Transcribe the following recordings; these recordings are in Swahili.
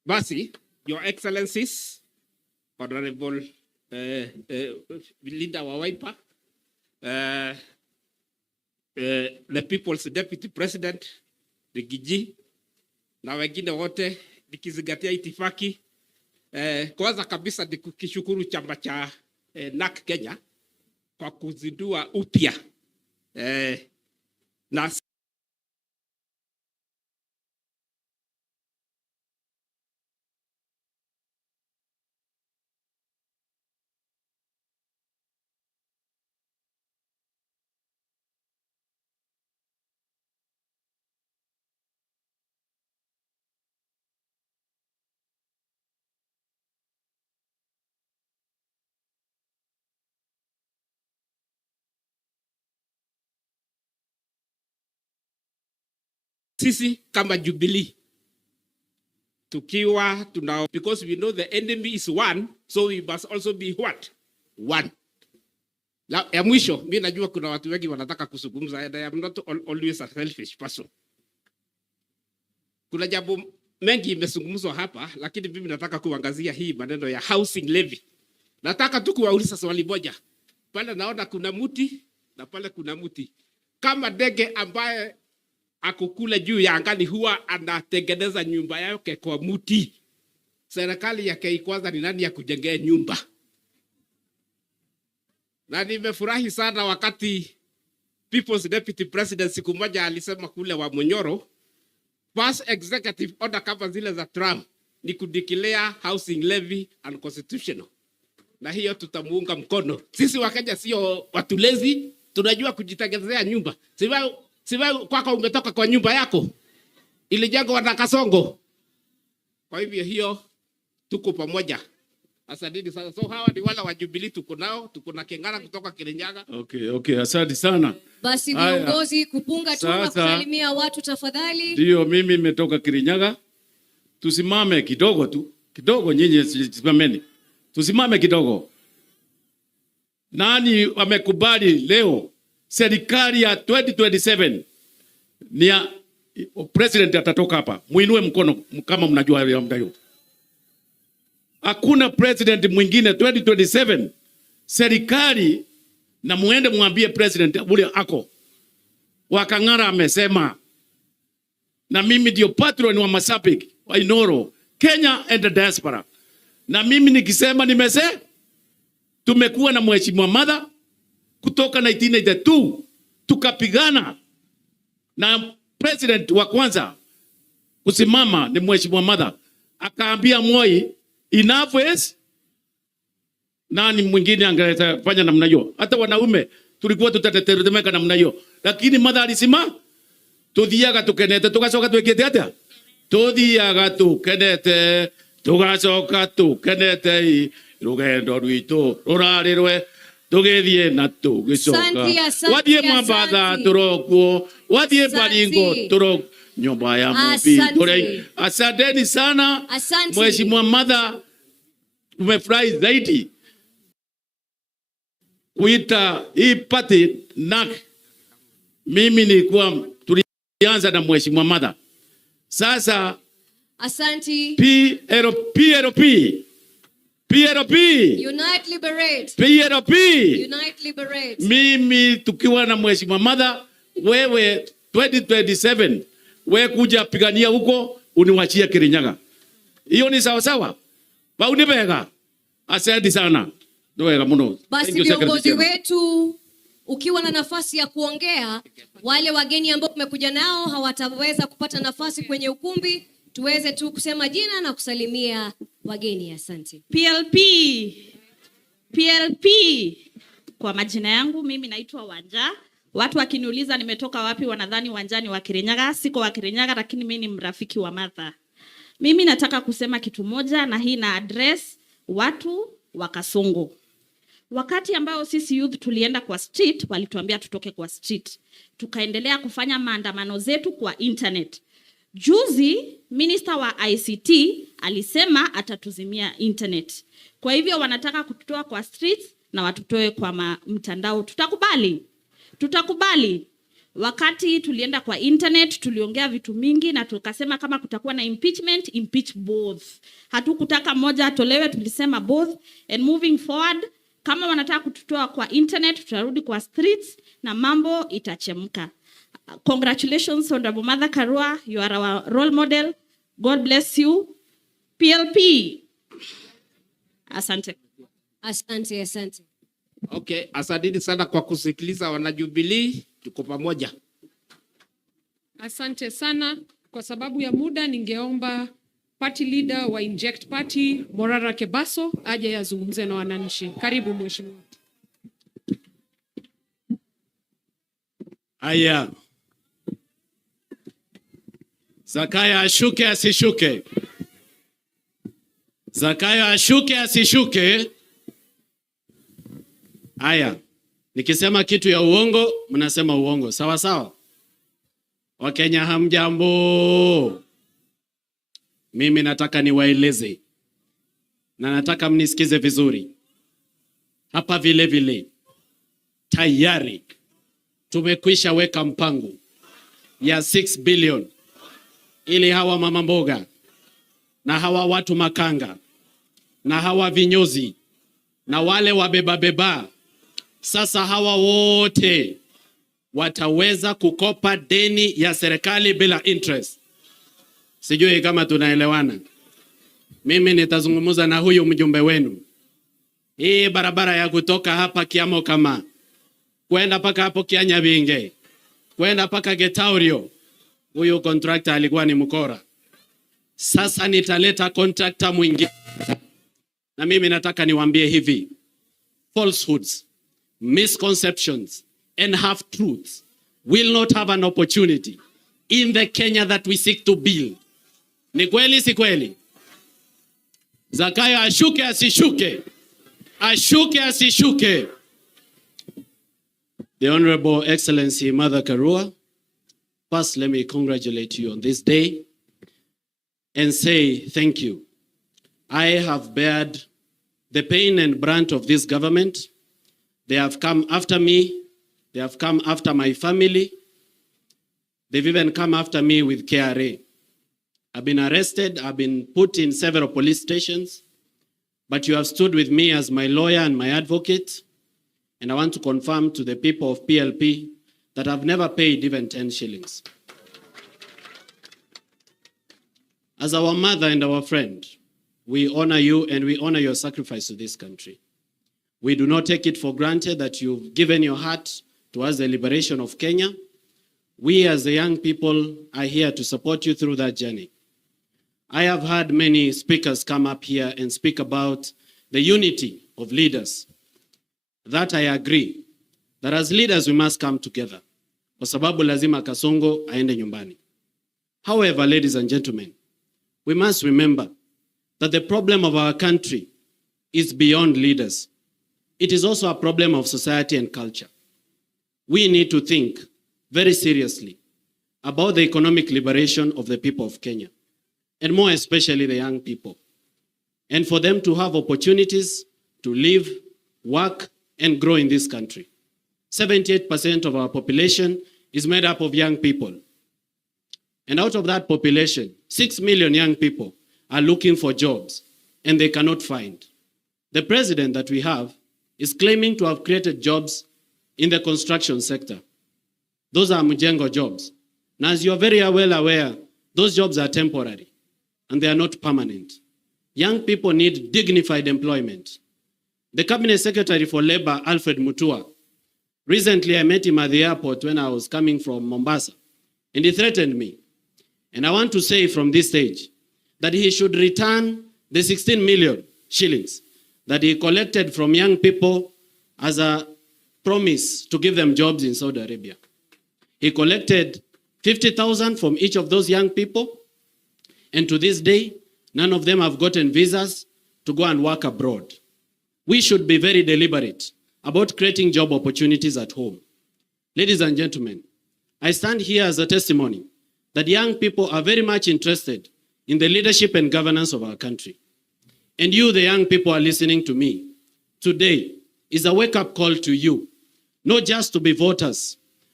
Basi, Your Excellencies, Honorable Leader wa Wiper, the People's Deputy President, Rigiji, na wengine wote nikizingatia itifaki. Kwanza kabisa nikishukuru chama cha NAK Kenya kwa kuzindua upya na sisi kama Jubilee tukiwa because we know the enemy is one, so we must also be what? One. Ya mwisho, mimi najua kuna watu wengi wanataka kuzungumza, and I am not always a selfish person. Kuna jambo mengi imezungumzwa hapa, lakini mimi nataka kuangazia hii maneno ya housing levy. Nataka tu kuwauliza swali moja. Pale naona kuna mti na pale kuna mti. Kama ndege ambaye akukula juu ya angani huwa anatengeneza nyumba yake kwa mti, serikali yake kwanza ni nani ya kujengea nyumba? Na nimefurahi sana wakati People's Deputy President siku moja alisema kule wa Munyoro, first executive order kama zile za Trump ni kudeclare housing levy unconstitutional. Na hiyo tutamuunga mkono. Sisi wa Kenya sio watu lazy, tunajua kujitengenezea nyumba. Siwa kwako umetoka kwa nyumba yako ilijengwa na Kasongo. Kwa hivyo hiyo tuko pamoja. Asante sana. So hawa ni wala wa Jubilee tuko nao, tuko na Kengara kutoka Kirinyaga. Okay, asante sana. Basi viongozi kupunga tu na kusalimia watu tafadhali. Ndio mimi nimetoka Kirinyaga. Tusimame kidogo tu. Kidogo nyinyi simameni. Tusimame kidogo. Nani wamekubali leo serikali ya 2027 ni ya president atatoka hapa? Muinue mkono kama mnajua hiyo. Hakuna president mwingine 2027 serikali, na muende mwambie president ule ako Wakangara amesema, na mimi ndio patron wa Masabik wa Inoro Kenya and the diaspora, na mimi nikisema tumekuwa na mheshimiwa Mother kutoka 1982 tukapigana, na president wa kwanza kusimama ni mheshimiwa Mother, akaambia Moi enough is. Nani mwingine angefanya namna hiyo? Hata wanaume tulikuwa tutatetemeka namna hiyo, lakini Mother alisema tuthiaga tukenete tugacoka twekete atia, tuthiaga tukenete tugacoka tukenete rugendo rwito rurarirwe tugethie na tugicoka wathie Mombasa turokwo wathie Baringo turok nyumba ya mubi tore. Asanteni sana mheshimiwa Mother, tumefurahi zaidi kuita hii party NAK. Mimi nilikuwa tulianza na mheshimiwa Mother, sasa asante PLP Unite Liberate. PLP Unite Liberate. Mimi tukiwa na mheshimiwa Mother, wewe 2027 wewe kuja pigania huko uniwachia Kirinyaga. Hiyo ni sawa sawa. Bauni bega. Asante sana. Ndoega mno. Basi viongozi wetu, ukiwa na nafasi ya kuongea, wale wageni ambao umekuja nao hawataweza kupata nafasi kwenye ukumbi, tuweze tu kusema jina na kusalimia wageni. Asante. PLP. Kwa majina yangu mimi naitwa Wanja. Watu wakiniuliza nimetoka wapi wanadhani Wanja ni wa Kirinyaga. Siko wa Kirinyaga, lakini mimi ni mrafiki wa Martha. Mimi nataka kusema kitu moja, na hii na address watu wa Kasongo. Wakati ambao sisi youth tulienda kwa street, walituambia tutoke kwa street. Tukaendelea kufanya maandamano zetu kwa internet. Juzi minister wa ICT alisema atatuzimia internet. Kwa hivyo wanataka kututoa kwa streets na watutoe kwa mtandao. Tutakubali? Wakati tulienda kwa internet, tuliongea vitu mingi na tukasema kama kutakuwa na impeachment, impeach both. Hatukutaka moja atolewe, tulisema both. And moving forward, kama wanataka kututoa kwa internet, tutarudi kwa streets na mambo itachemka. Congratulations, Honorable Mother Karua. You are our role model. God bless you. PLP. Asante. Asante, asante. Okay, asanteni sana kwa kusikiliza wanajubilee, tuko pamoja. Asante sana. Kwa sababu ya muda, ningeomba party leader wa Inject Party, Morara Kebaso, aje yazungumze na wananchi. Karibu mheshimiwa. Aya. Zakayo ashuke asishuke. Zakayo ashuke asishuke. Aya. Nikisema kitu ya uongo, mnasema uongo. Sawa sawa? Wakenya hamjambo. Mimi nataka niwaeleze. Na nataka mnisikize vizuri. Hapa vile vile. Tayari tumekwisha weka mpango ya 6 billion ili hawa mama mboga na hawa watu makanga na hawa vinyozi na wale wabeba sasa hawa wote wataweza kukopa deni ya serikali bila interest. Sijui kama tunaelewana. Mimi nitazungumza na huyu mjumbe wenu. Hii barabara ya kutoka hapa Kiamo kama kwenda paka hapo Kianyabinge, kwenda paka Getaurio, huyu contractor alikuwa ni mkora. Sasa nitaleta contractor mwingine. Na mimi nataka niwaambie hivi. Falsehoods, misconceptions, and half-truths will not have an opportunity in the Kenya that we seek to build. Ni kweli si kweli? Zakayo ashuke asishuke. Ashuke asishuke. The Honorable Excellency Mother Karua, first let me congratulate you on this day and say thank you. I have bared the pain and brunt of this government. They have come after me. They have come after my family. They've even come after me with KRA. I've been arrested. I've been put in several police stations. But you have stood with me as my lawyer and my advocate. And I want to confirm to the people of PLP that I've never paid even 10 shillings. As our mother and our friend, we honor you and we honor your sacrifice to this country. We do not take it for granted that you've given your heart towards the liberation of Kenya. We as the young people are here to support you through that journey. I have had many speakers come up here and speak about the unity of leaders. That I agree. That as leaders we must come together. Kwa sababu lazima Kasongo aende nyumbani. However, ladies and gentlemen, we must remember that the problem of our country is beyond leaders. It is also a problem of society and culture. We need to think very seriously about the economic liberation of the people of Kenya, and more especially the young people, and for them to have opportunities to live, work, and grow in this country. 78% of our population is made up of young people. And out of that population, 6 million young people are looking for jobs, and they cannot find. The president that we have is claiming to have created jobs in the construction sector. Those are Mujengo jobs. Now, as you are very well aware, those jobs are temporary, and they are not permanent. Young people need dignified employment. The Cabinet Secretary for Labor, Alfred Mutua, recently I met him at the airport when I was coming from Mombasa, and he threatened me. And I want to say from this stage that he should return the 16 million shillings that he collected from young people as a promise to give them jobs in Saudi Arabia. He collected 50,000 from each of those young people, and to this day, none of them have gotten visas to go and work abroad. We should be very deliberate about creating job opportunities at home. Ladies and gentlemen, I stand here as a testimony that young people are very much interested in the leadership and governance of our country. And you, the young people, are listening to me. Today is a wake-up call to you, not just to be voters,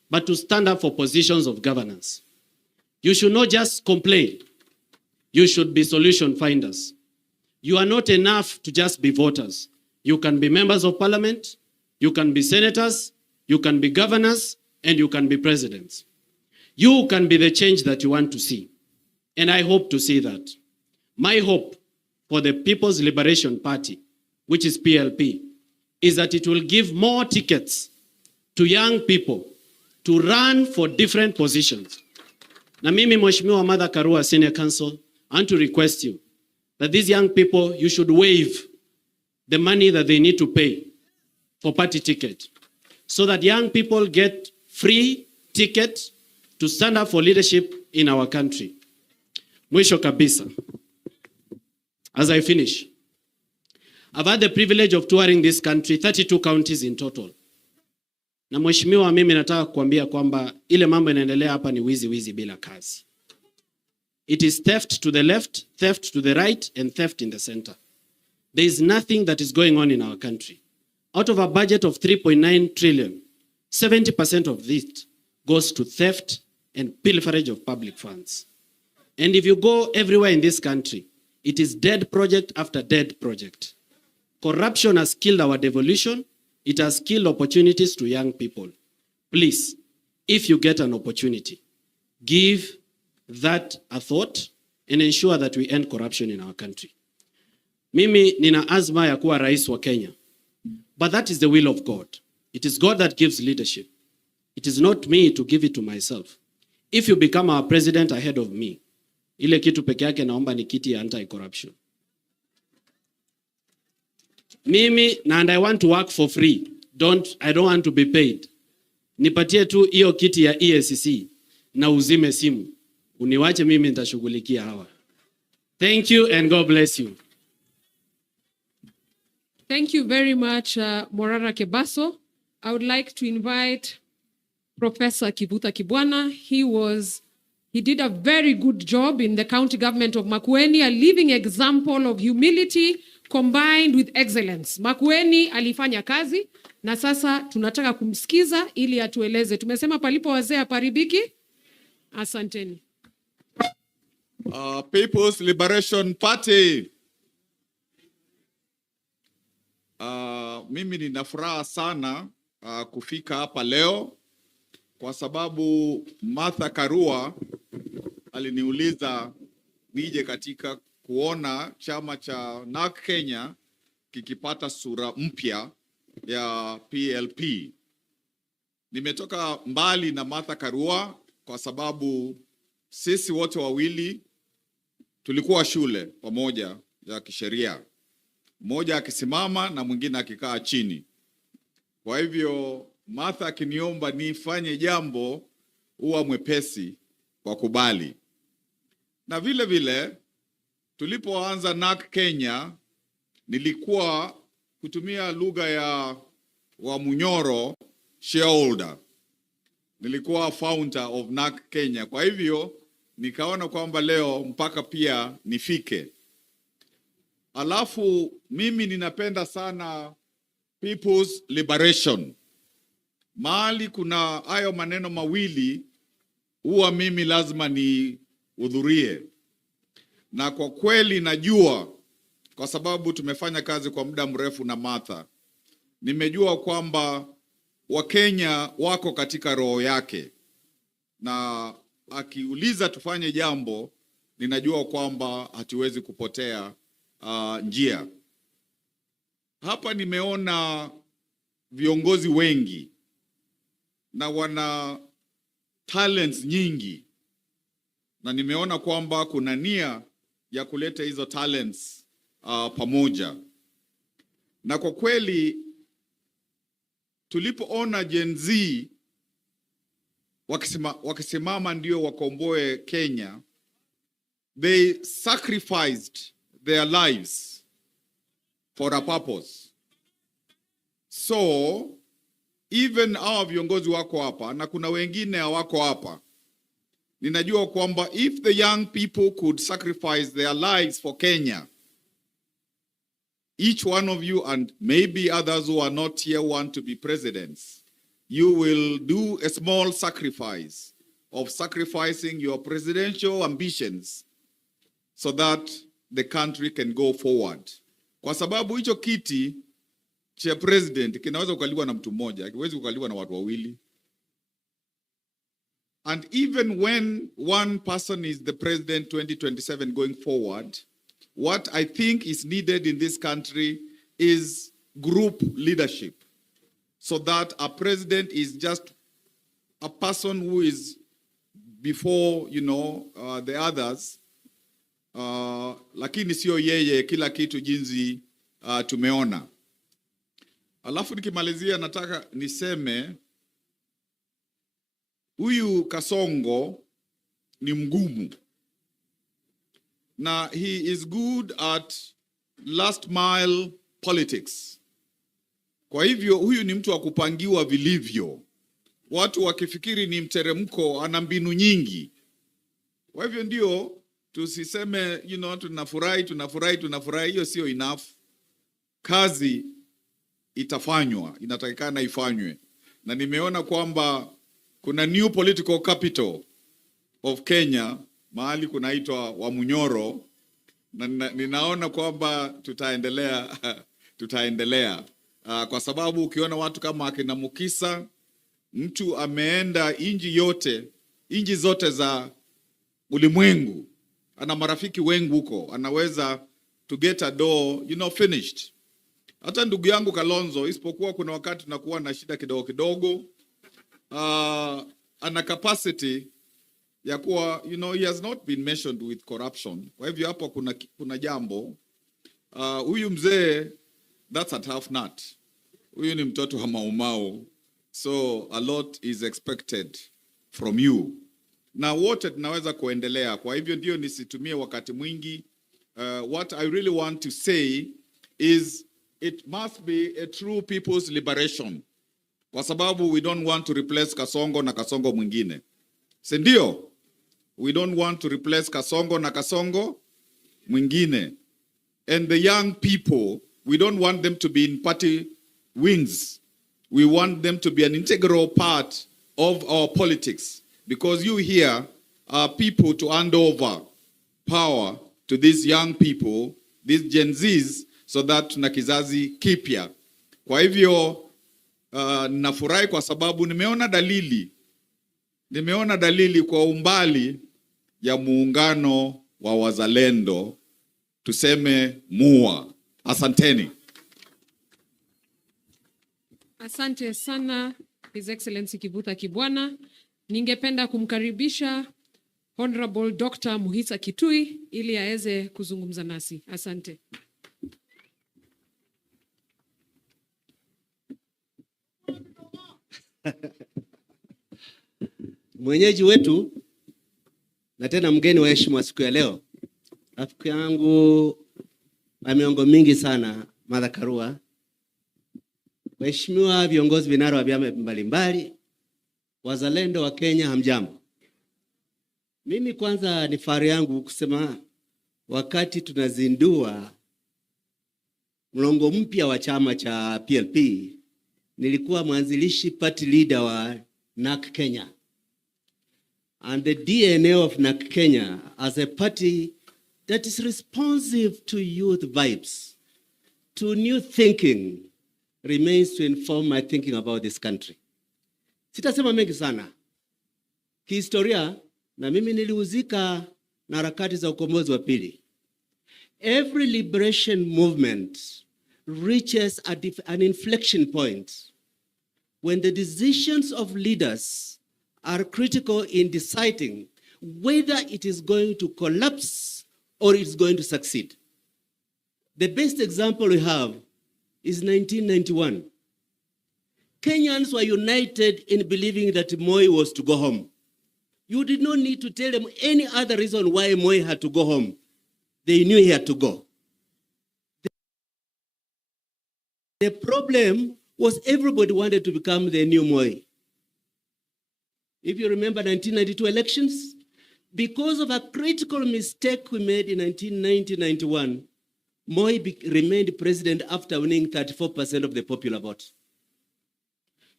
but to stand up for positions of governance. You should not just complain. You should be solution finders. You are not enough to just be voters. You can be members of parliament, you can be senators, you can be governors, and you can be presidents. You can be the change that you want to see. And I hope to see that. My hope for the People's Liberation Party, which is PLP, is that it will give more tickets to young people to run for different positions. Na mimi Mheshimiwa Mother Karua Senior Counsel, I want to request you that these young people, you should waive the money that they need to pay for party ticket, so that young people get free ticket to stand up for leadership in our country. Mwisho kabisa, as I finish, I've had the privilege of touring this country, 32 counties in total. Na mheshimiwa, mimi nataka kuambia kwamba ile mambo inaendelea hapa ni wizi bila kazi. It is theft to the left, theft to the right, and theft in the center. There is nothing that is going on in our country. Out of a budget of 3.9 trillion, 70% of it goes to theft and pilferage of public funds. And if you go everywhere in this country, it is dead project after dead project. Corruption has killed our devolution. It has killed opportunities to young people. Please, if you get an opportunity, give that a thought and ensure that we end corruption in our country. Mimi nina azma ya kuwa rais wa Kenya. But that is the will of God. It is God that gives leadership. It is not me to give it to myself. If you become our president ahead of me, ile kitu peke yake naomba ni kiti ya anti-corruption. Mimi, and I want to work for free. I don't want to be paid. Nipatie tu hiyo kiti ya EACC na uzime simu. Uniwache mimi nitashughulikia hawa. Thank you and God bless you. Thank you very much, Morara Kebaso. I would like to invite Professor Kivutha Kibwana. He did a very good job in the county government of Makueni, a living example of humility combined with excellence. Makueni alifanya kazi na sasa tunataka kumsikiza ili atueleze. Tumesema palipo wazee haparibiki. Asanteni. People's Liberation Party. Mimi nina furaha sana kufika hapa leo kwa sababu Martha Karua aliniuliza nije katika kuona chama cha NARC Kenya kikipata sura mpya ya PLP. Nimetoka mbali na Martha Karua kwa sababu sisi wote wawili tulikuwa shule pamoja ya kisheria. Mmoja akisimama na mwingine akikaa chini. Kwa hivyo Martha akiniomba nifanye jambo huwa mwepesi kwa kubali. Na vile vile tulipoanza NARC Kenya nilikuwa kutumia lugha ya Wamunyoro shareholder. Nilikuwa founder of NARC Kenya. Kwa hivyo nikaona kwamba leo mpaka pia nifike. Alafu mimi ninapenda sana People's Liberation. Mahali kuna hayo maneno mawili huwa mimi lazima nihudhurie. Na kwa kweli najua kwa sababu tumefanya kazi kwa muda mrefu na Martha. Nimejua kwamba Wakenya wako katika roho yake. Na akiuliza tufanye jambo, ninajua kwamba hatuwezi kupotea njia. Hapa nimeona viongozi wengi na wana talents nyingi. Na nimeona kwamba kuna nia ya kuleta hizo talents pamoja. Na kwa kweli tulipoona Gen Z wakisimama ndio wakomboe Kenya, they sacrificed their lives for a purpose. So even hawa viongozi wako hapa na kuna wengine hawako hapa. Ninajua kwamba if the young people could sacrifice their lives for Kenya, each one of you and maybe others who are not here want to be presidents, you will do a small sacrifice of sacrificing your presidential ambitions so that the country can go forward. Kwa sababu hicho kiti cha president kinaweza kukaliwa na mtu mmoja, hakiwezi kukaliwa na watu wawili. And even when one person is the president 2027 going forward, what I think is needed in this country is group leadership, so that a president is just a person who is before, the others, lakini sio yeye kila kitu jinsi tumeona. Alafu nikimalizia nataka niseme huyu Kasongo ni mgumu, na he is good at last mile politics. Kwa hivyo huyu ni mtu wa kupangiwa vilivyo. Watu wakifikiri ni mteremko, ana mbinu nyingi. Kwa hivyo ndio tusiseme tunafurahi, hiyo sio enough. Kazi itafanywa, inatakikana ifanywe. Na nimeona kwamba kuna new political capital of Kenya, mahali kunaitwa Wamunyoro, na ninaona kwamba tutaendelea. Kwa sababu ukiona watu kama akina Mukisa, mtu ameenda inji zote za ulimwengu, ana marafiki wengi huko, anaweza to get a door, finished. Hata ndugu yangu Kalonzo, isipokuwa kuna wakati tunakuwa na shida kidogo, ana capacity ya kuwa, he has not been mentioned with corruption. Kwa hivyo hapo kuna jambo. Huyu mzee, that's a tough nut. Huyu ni mtoto wa Maumau. So a lot is expected from you. Na wote tunaweza kuendelea. Kwa hivyo ndio nisitumie wakati mwingi. What I really want to say is it must be a true people's liberation. Kwa sababu we don't want to replace Kasongo na Kasongo mwingine. Si ndio? We don't want to replace Kasongo na Kasongo mwingine. And the young people, we don't want them to be in party wings. We want them to be an integral part of our politics. Because you here are people to hand over power to these young people, these Gen Zs, so that tuna kizazi kipya. Kwa hivyo, nafurahi kwa sababu nimeona dalili kwa umbali ya muungano wa wazalendo, tuseme MUA. Asanteni. Asante sana His Excellency Kivutha Kibwana. Ningependa kumkaribisha Honorable Dr. Moisa Koui ili aweze kuzungumza nasi. Asante. Mwenyeji wetu na tena mgeni wa heshima siku ya leo, rafiki yangu wa miongo mingi sana, Martha Karua, waheshimiwa viongozi vinara wa vyama mbalimbali, wazalendo wa Kenya, hamjambo. Mimi kwanza ni fahari yangu kusema wakati tunazindua mlongo mpya wa chama cha PLP, nilikuwa mwanzilishi party leader wa NAK Kenya. And the DNA of NAK Kenya as a party that is responsive to youth vibes, to new thinking, remains to inform my thinking about this country. Sitasema mengi sana. Kihistoria, na mimi nilihusika na harakati za ukombozi wa pili. Every liberation movement reaches an inflection point when the decisions of leaders are critical in deciding whether it is going to collapse or it's going to succeed. The best example we have is 1991. Kenyans were united in believing that Moi was to go home. You did not need to tell them any other reason why Moi had to go home. They knew he had to go. The problem was everybody wanted to become the new Moi. If you remember 1992 elections, because of a critical mistake we made in 1990-91, Moi remained president after winning 34% of the popular vote.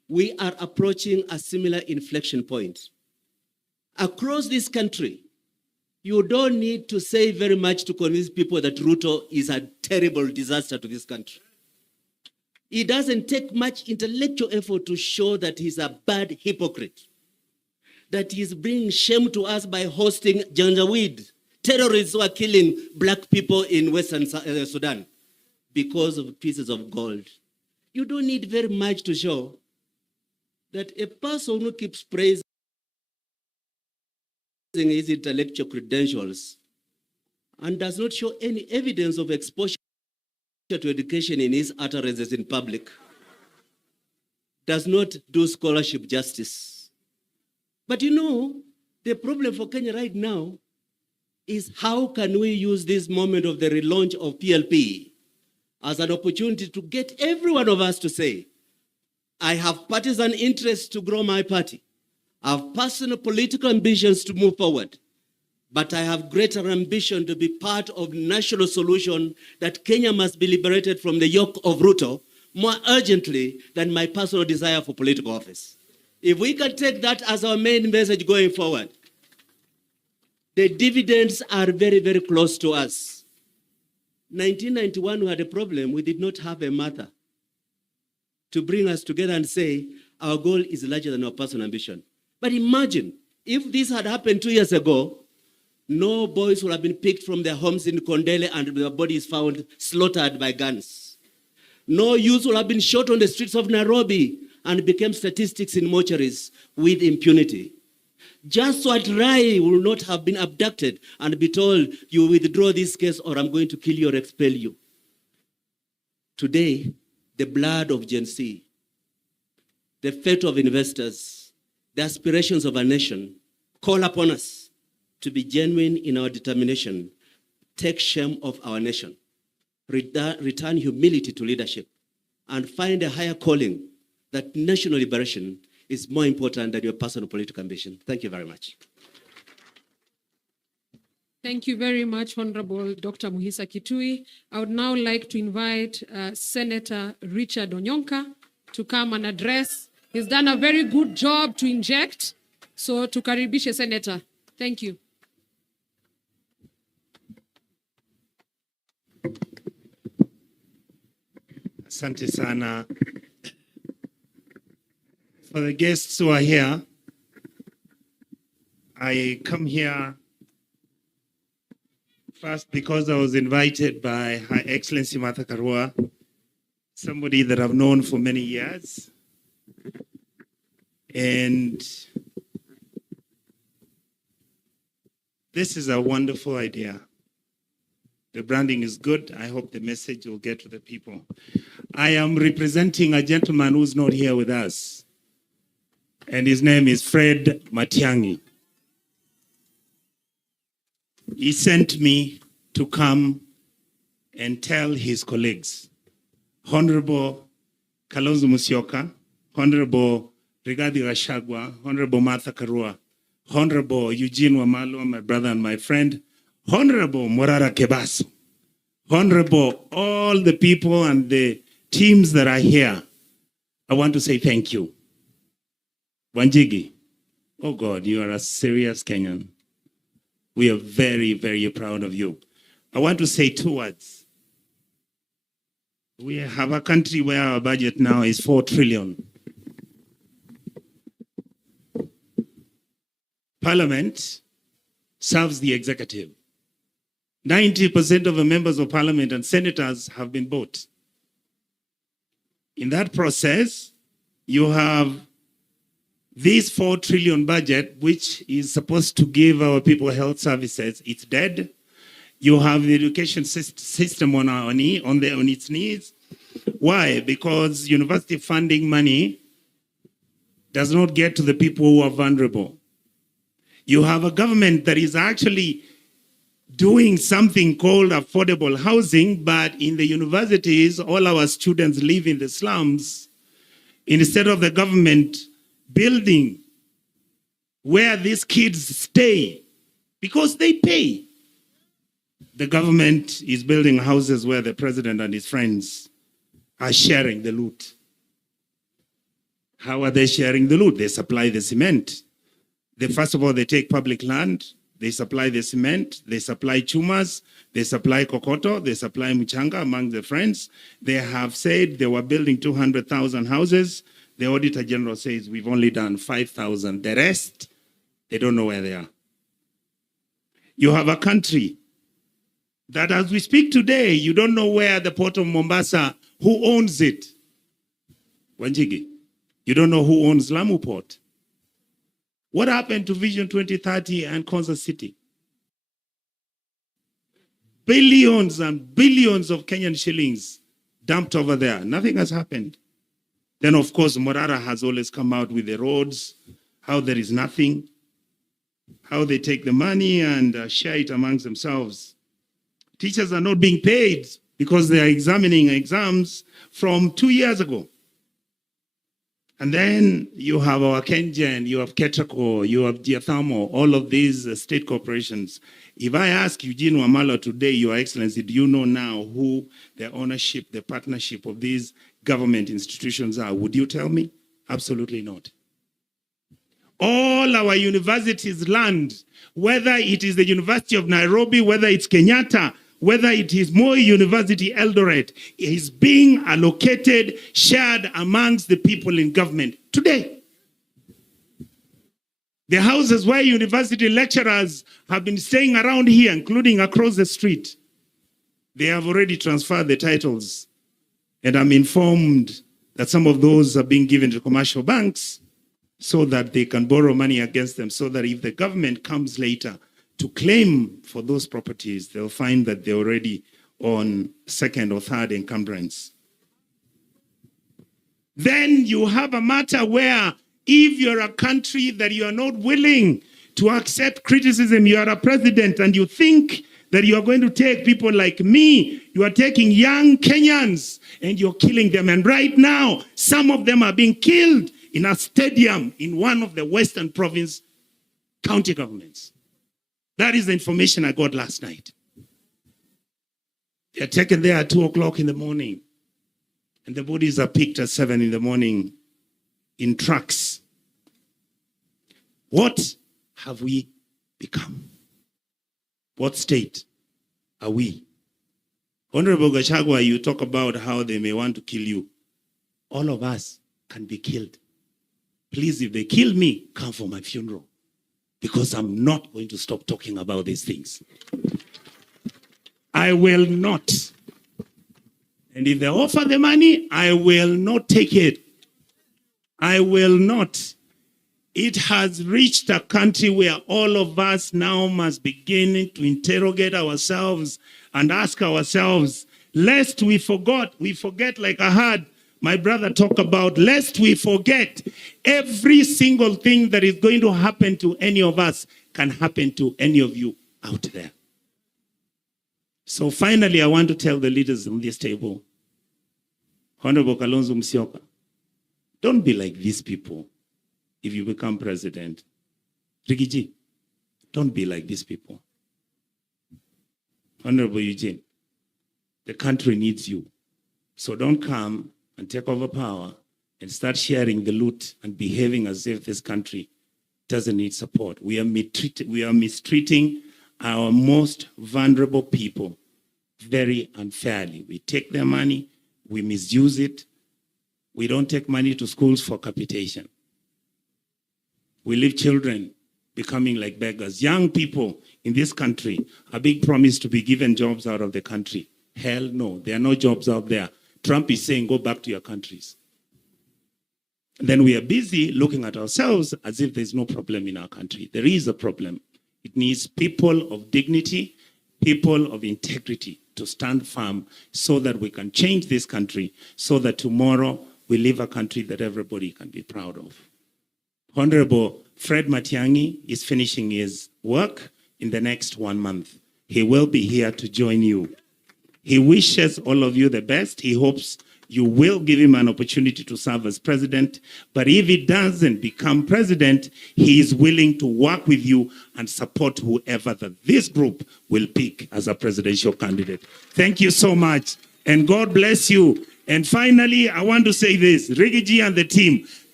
we are approaching a similar inflection point. Across this country, you don't need to say very much to convince people that Ruto is a terrible disaster to this country. It doesn't take much intellectual effort to show that he's a bad hypocrite, that he's bringing shame to us by hosting Janjaweed, terrorists who are killing black people in Western Sudan because of pieces of gold. You don't need very much to show that a person who keeps praising his intellectual credentials and does not show any evidence of exposure to education in his utterances in public does not do scholarship justice. But you know, the problem for Kenya right now is how can we use this moment of the relaunch of PLP as an opportunity to get every one of us to say, I have partisan interests to grow my party. I have personal political ambitions to move forward. But I have greater ambition to be part of national solution that Kenya must be liberated from the yoke of Ruto more urgently than my personal desire for political office. If we can take that as our main message going forward, the dividends are very, very close to us. 1991, we had a problem. We did not have a mother to bring us together and say, our goal is larger than our personal ambition. But imagine, if this had happened 2 years ago, no boys would have been picked from their homes in Kondele and their bodies found slaughtered by guns. No youth would have been shot on the streets of Nairobi and became statistics in mortuaries with impunity. Just what Ruy will not have been abducted and be told, you withdraw this case or I'm going to kill you or expel you. Today, the blood of Gen Z, the fate of investors, the aspirations of our nation call upon us to be genuine in our determination, take shame of our nation, return humility to leadership, and find a higher calling that national liberation is more important than your personal political ambition. Thank you very much. Thank you very much, Honorable Dr. Moisa Koui. I would now like to invite Senator Richard Oonka to come and address. He's done a very good job to inject. So tukaribishe Senator. Thank you. Asante sana. For the guests who are here, I come here first because I was invited by Her Excellency Martha Karua, somebody that I've known for many years. And this is a wonderful idea. The branding is good. I hope the message will get to the people. I am representing a gentleman who's not here with us, and his name is Fred Matiang'i. He sent me to come and tell his colleagues, Honorable Kalonzo Musyoka, Honorable Ruy Gachagua, Honorable Martha Karua, Honorable Eugene Wamalwa, my brother and my friend, Honorable Moisa Koui, Honorable all the people and the teams that are here, I want to say thank you. Wanjigi, oh God, you are a serious Kenyan. We are very, very proud of you. I want to say 2 words. We have a country where our budget now is 4 trillion. Parliament serves the executive. 90% of the members of parliament and senators have been bought. In that process, you have this 4 trillion budget, which is supposed to give our people health services. It's dead. You have the education system on its knees. Why? Because university funding money does not get to the people who are vulnerable. You have a government that is actually doing something called affordable housing, but in the universities, all our students live in the slums. Instead of the government building where these kids stay, because they pay, the government is building houses where the president and his friends are sharing the loot. How are they sharing the loot? They supply the cement. First of all, they take public land, they supply the cement, they supply chumas, they supply kokoto, they supply mchanga among the friends. They have said they were building 200,000 houses. The Auditor General says we've only done 5,000. The rest, they don't know where they are. You have a country that as we speak today, you don't know where the port of Mombasa, who owns it? Wanjigi. You don't know who owns Lamu Port. What happened to Vision 2030 and Concert City? Billions and billions of Kenyan shillings dumped over there. Nothing has happened. Then, of course, Morara has always come out with the roads, how there is nothing, how they take the money and share it amongst themselves. Teachers are not being paid because they are examining exams from 2 years ago. And then you have our Kenyan, you have Ketraco, you have Diathamo, all of these state corporations. If I ask Eugene Wamalwa today, Your Excellency, do you know now who the ownership, the partnership of these government institutions are? Would you tell me? Absolutely not. All our universities land, whether it is the University of Nairobi, whether it's Kenyatta, whether it is Moi University Eldoret, is being allocated, shared amongst the people in government today. The houses where university lecturers have been staying around here, including across the street, they have already transferred the titles. And I'm informed that some of those are being given to commercial banks so that they can borrow money against them, so that if the government comes later to claim for those properties, they'll find that they're already on second or third encumbrance. Then you have a matter where if you're a country that you are not willing to accept criticism, you are a president and you think that you are going to take people like me, you are taking young Kenyans and you're killing them. And right now, some of them are being killed in a stadium in one of the Western Province county governments. That is the information I got last night. They are taken there at 2 o'clock in the morning. And the bodies are picked at 7 in the morning in trucks. What have we become? What state are we? Honorable Gachagua, you talk about how they may want to kill you. All of us can be killed. Please, if they kill me, come for my funeral. Because I'm not going to stop talking about these things. I will not. And if they offer the money, I will not take it. I will not. It has reached a country where all of us now must begin to interrogate ourselves and ask ourselves, lest we forget like I heard my brother talk about, lest we forget every single thing that is going to happen to any of us can happen to any of you out there. So finally, I want to tell the leaders on this table, Honorable Kalonzo Musyoka, don't be like these people if you become president. Rigiji, don't be like these people. Honorable Eugene, the country needs you. So don't come and take over power and start sharing the loot and behaving as if this country doesn't need support. We are mistreating our most vulnerable people very unfairly. We take their money, we misuse it. We don't take money to schools for capitation. We leave children becoming like beggars. Young people in this country are being promised to be given jobs out of the country. Hell no, there are no jobs out there. Trump is saying, go back to your countries. Then we are busy looking at ourselves as if there's no problem in our country. There is a problem. It needs people of dignity, people of integrity to stand firm so that we can change this country, so that tomorrow we live a country that everybody can be proud of. Honorable Fred Matiang'i is finishing his work in the next 1 month. He will be here to join you. He wishes all of you the best. He hopes you will give him an opportunity to serve as president. But if he doesn't become president, he is willing to work with you and support whoever that this group will pick as a presidential candidate. Thank you so much. And God bless you. And finally, I want to say this, Rigiji and the team,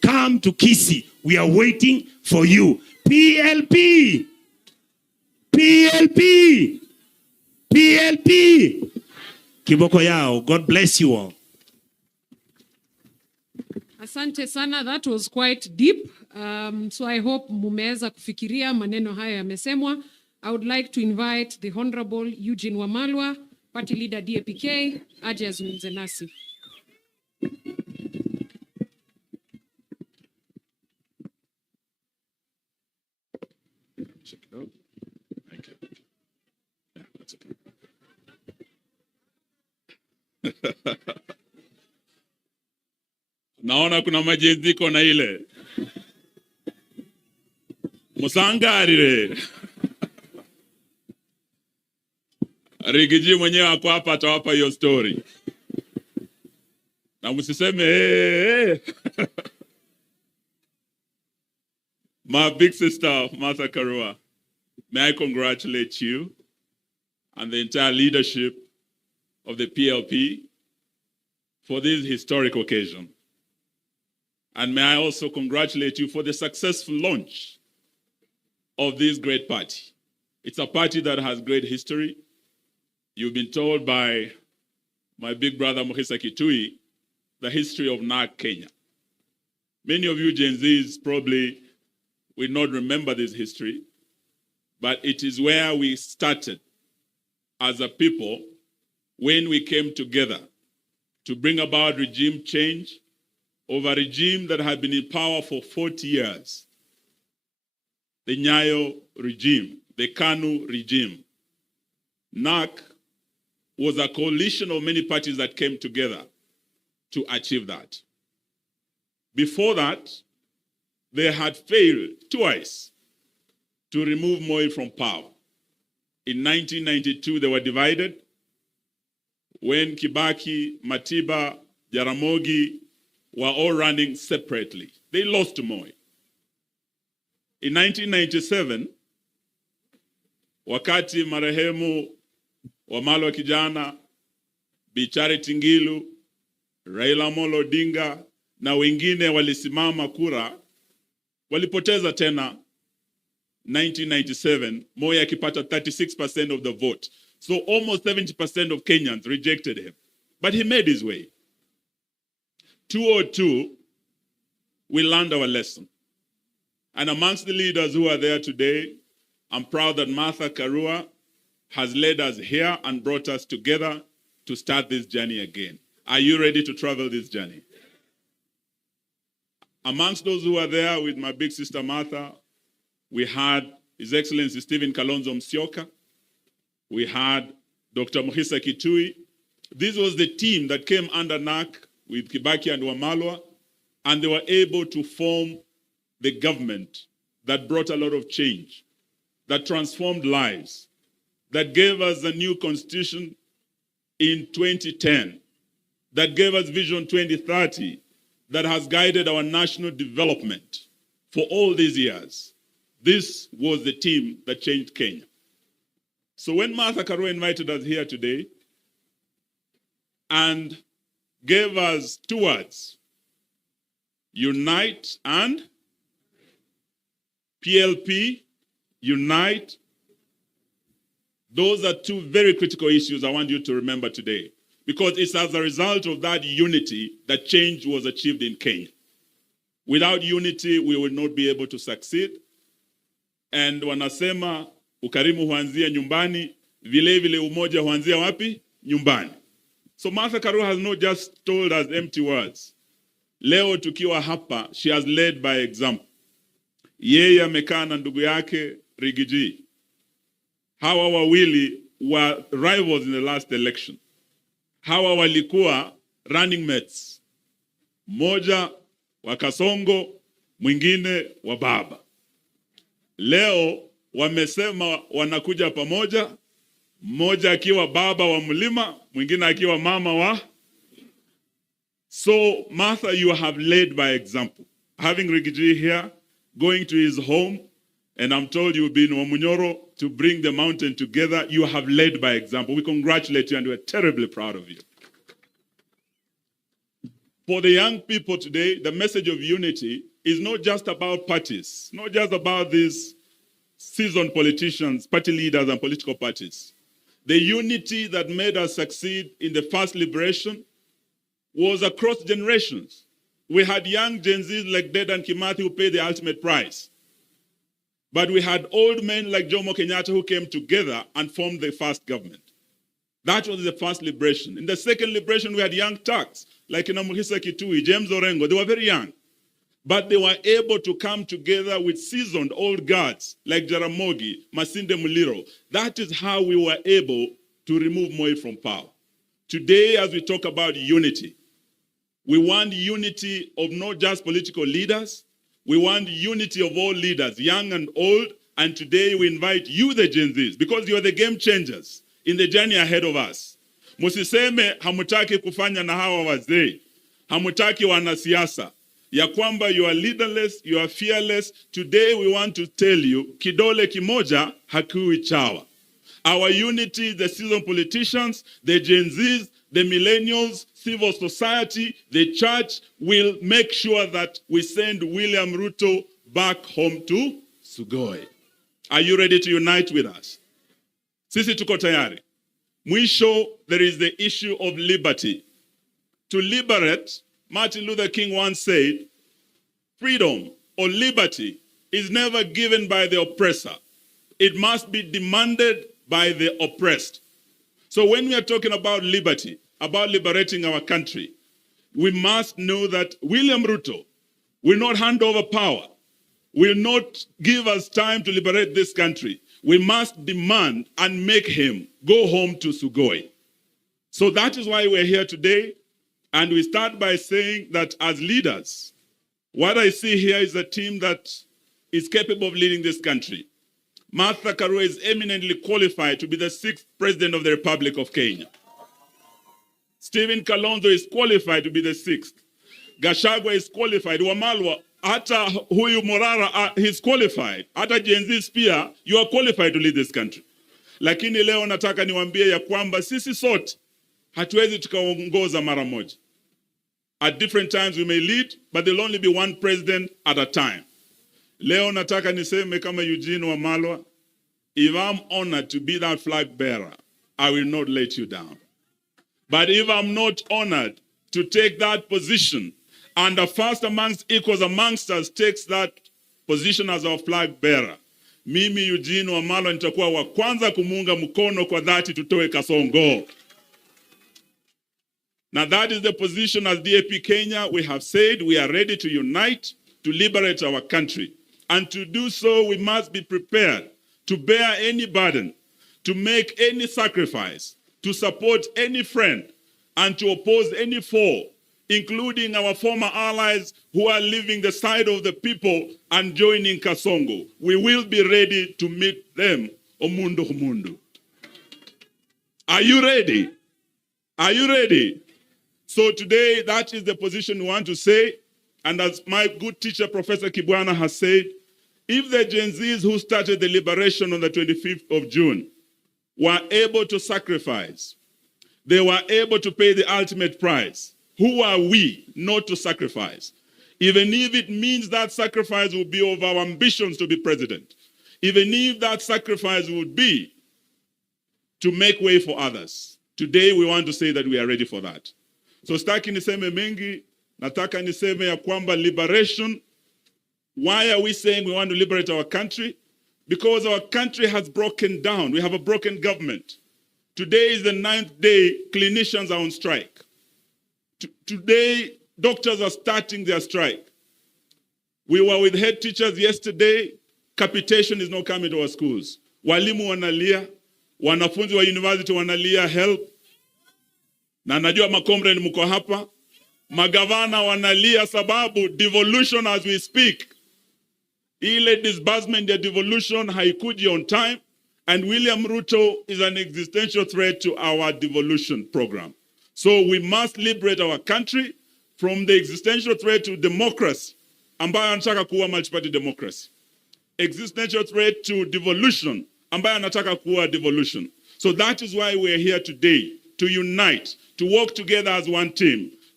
Come to Kisii. We are waiting for you. PLP. PLP. PLP. Kiboko yao. God bless you all. Asante sana, that was quite deep. So I hope mumeweza kufikiria maneno haya yamesemwa. I would like to invite the Honorable Eugene Wamalwa, Party Leader DAPK, aje azungumze nasi. Check it out. Thank you. Yeah, that's okay. Naona kuna majenziko na ile. Musangarire. Rigiji mwenyewe ako hapa atawapa hiyo story. Na msiseme My big sister, Martha Karua, may I congratulate you and the entire leadership of the PLP for this historic occasion. And may I also congratulate you for the successful launch of this great party. It's a party that has great history. You've been told by my big brother, Moisa Koui, the history of NARC Kenya. Many of you Gen Zs probably will not remember this history, but it is where we started as a people when we came together to bring about regime change over a regime that had been in power for 40 years. The Nyayo regime, the KANU regime. NARC was a coalition of many parties that came together to achieve that. Before that, they had failed twice to remove Moi from power. In 1992, they were divided when Kibaki, Matiba, Jaramogi were all running separately. They lost to Moi. In 1997, wakati marehemu Wamalwa kijana, Bichari Tingilu, Raila Amolo Odinga na wengine walisimama kura, walipoteza tena 1997, Moi akipata 36% of the vote. So almost 70% of Kenyans rejected him. But he made his way. 2002, we learned our lesson. And amongst the leaders who are there today, I'm proud that Martha Karua has led us here and brought us together to start this journey again. Are you ready to travel this journey? Amongst those who are there with my big sister Martha, we had His Excellency Stephen Kalonzo Musyoka. We had Dr. Moisa Koui. This was the team that came under NARC with Kibaki and Wamalwa, and they were able to form the government that brought a lot of change, that transformed lives, that gave us a new constitution in 2010, that gave us Vision 2030, that has guided our national development for all these years. This was the team that changed Kenya. So when Martha Karua invited us here today and gave us two words, unite and PLP, unite. Those are two very critical issues I want you to remember today, because it's as a result of that unity that change was achieved in Kenya. Without unity, we will not be able to succeed. And wanasema ukarimu huanzia nyumbani, vile vile umoja huanzia wapi? Nyumbani. So Martha Karua has not just told us empty words. Leo tukiwa hapa, she has led by example. Yeye amekaa na ndugu yake Rigiji. Hawa wawili were rivals in the last election. Hawa walikuwa running mates. Moja wa Kasongo, mwingine wa baba. Leo wamesema wanakuja pamoja, mmoja akiwa baba wa mlima, mwingine akiwa mama wa. So Martha, you have led by example. Having Rigiji here, going to his home, and I'm told you've been Wamunyoro to bring the mountain together. You have led by example. We congratulate you and we're terribly proud of you. For the young people today, the message of unity is not just about parties, not just about these seasoned politicians, party leaders, and political parties. The unity that made us succeed in the first liberation was across generations. We had young Gen Zs like Dedan Kimathi who paid the ultimate price. But we had old men like Jomo Kenyatta who came together and formed the first government. That was the first liberation. In the second liberation, we had young Turks like Moisa Koui, James Orengo. They were very young. But they were able to come together with seasoned old guards like Jaramogi, Masinde Muliro. That is how we were able to remove Moi from power. Today, as we talk about unity, we want unity of not just political leaders. We want unity of all leaders, young and old. And today we invite you, the Gen Zs, because you are the game changers in the journey ahead of us. Musiseme hamutaki kufanya na hawa wazee. Hamutaki wanasiasa. Ya kwamba you are leaderless, you are fearless. Today we want to tell you, kidole kimoja hakui chawa. Our unity, the seasoned politicians, the Gen Zs, the millennials, civil society, the church will make sure that we send William Ruto back home to Sugoi. Are you ready to unite with us? Sisi tuko tayari. Mwisho, there is the issue of liberty. To liberate, Martin Luther King once said, freedom or liberty is never given by the oppressor. It must be demanded by the oppressed. So when we are talking about liberty, about liberating our country, we must know that William Ruto will not hand over power, will not give us time to liberate this country. We must demand and make him go home to Sugoi. So that is why we're here today. And we start by saying that as leaders, what I see here is a team that is capable of leading this country. Martha Karua is eminently qualified to be the 6th president of the Republic of Kenya. Stephen Kalonzo is qualified to be the 6th. Gachagua is qualified. Wamalwa, hata huyu Morara, he's qualified. Hata Gen Z pia, you are qualified to lead this country. Lakini leo nataka niwaambie ya kwamba sisi sote hatuwezi tukaongoza mara moja. At different times we may lead, but there'll only be one president at a time. Leo nataka niseme kama Eugene Wamalwa, if I'm honored to be that flag bearer, I will not let you down. But if I'm not honored to take that position, and the first amongst equals amongst us takes that position as our flag bearer, mimi Eugene Wamalwa nitakuwa wa kwanza kumunga mkono kwa dhati tutoe Kasongo. Now that is the position as DAP Kenya. We have said we are ready to unite to liberate our country. And to do so, we must be prepared to bear any burden, to make any sacrifice, to support any friend, and to oppose any foe, including our former allies who are leaving the side of the people and joining Kasongo. We will be ready to meet them. Omundo Humundu. Are you ready? Are you ready? So today, that is the position we want to say. And as my good teacher, Professor Kibwana, has said, if the Gen Zs who started the liberation on the 25th of June were able to sacrifice, they were able to pay the ultimate price, who are we not to sacrifice? Even if it means that sacrifice will be of our ambitions to be president, even if that sacrifice would be to make way for others. Today, we want to say that we are ready for that. So staki niseme mengi, nataka niseme ya kwamba liberation. Why are we saying we want to liberate our country? Because our country has broken down. We have a broken government. Today is the 9th day clinicians are on strike. Today, doctors are starting their strike. We were with head teachers yesterday. Capitation is not coming to our schools. Walimu wanalia, wanafunzi wa university wanalia help. Na najua makomrade mko hapa. Magavana wanalia sababu devolution as we speak. Ile disbursement ya devolution haikuji on time. And William Ruto is an existential threat to our devolution program. So we must liberate our country from the existential threat to democracy. Ambayo anataka kuwa multi-party democracy. Existential threat to devolution. Ambayo anataka kuwa devolution. So that is why we are here today. To unite, to work together as one team, to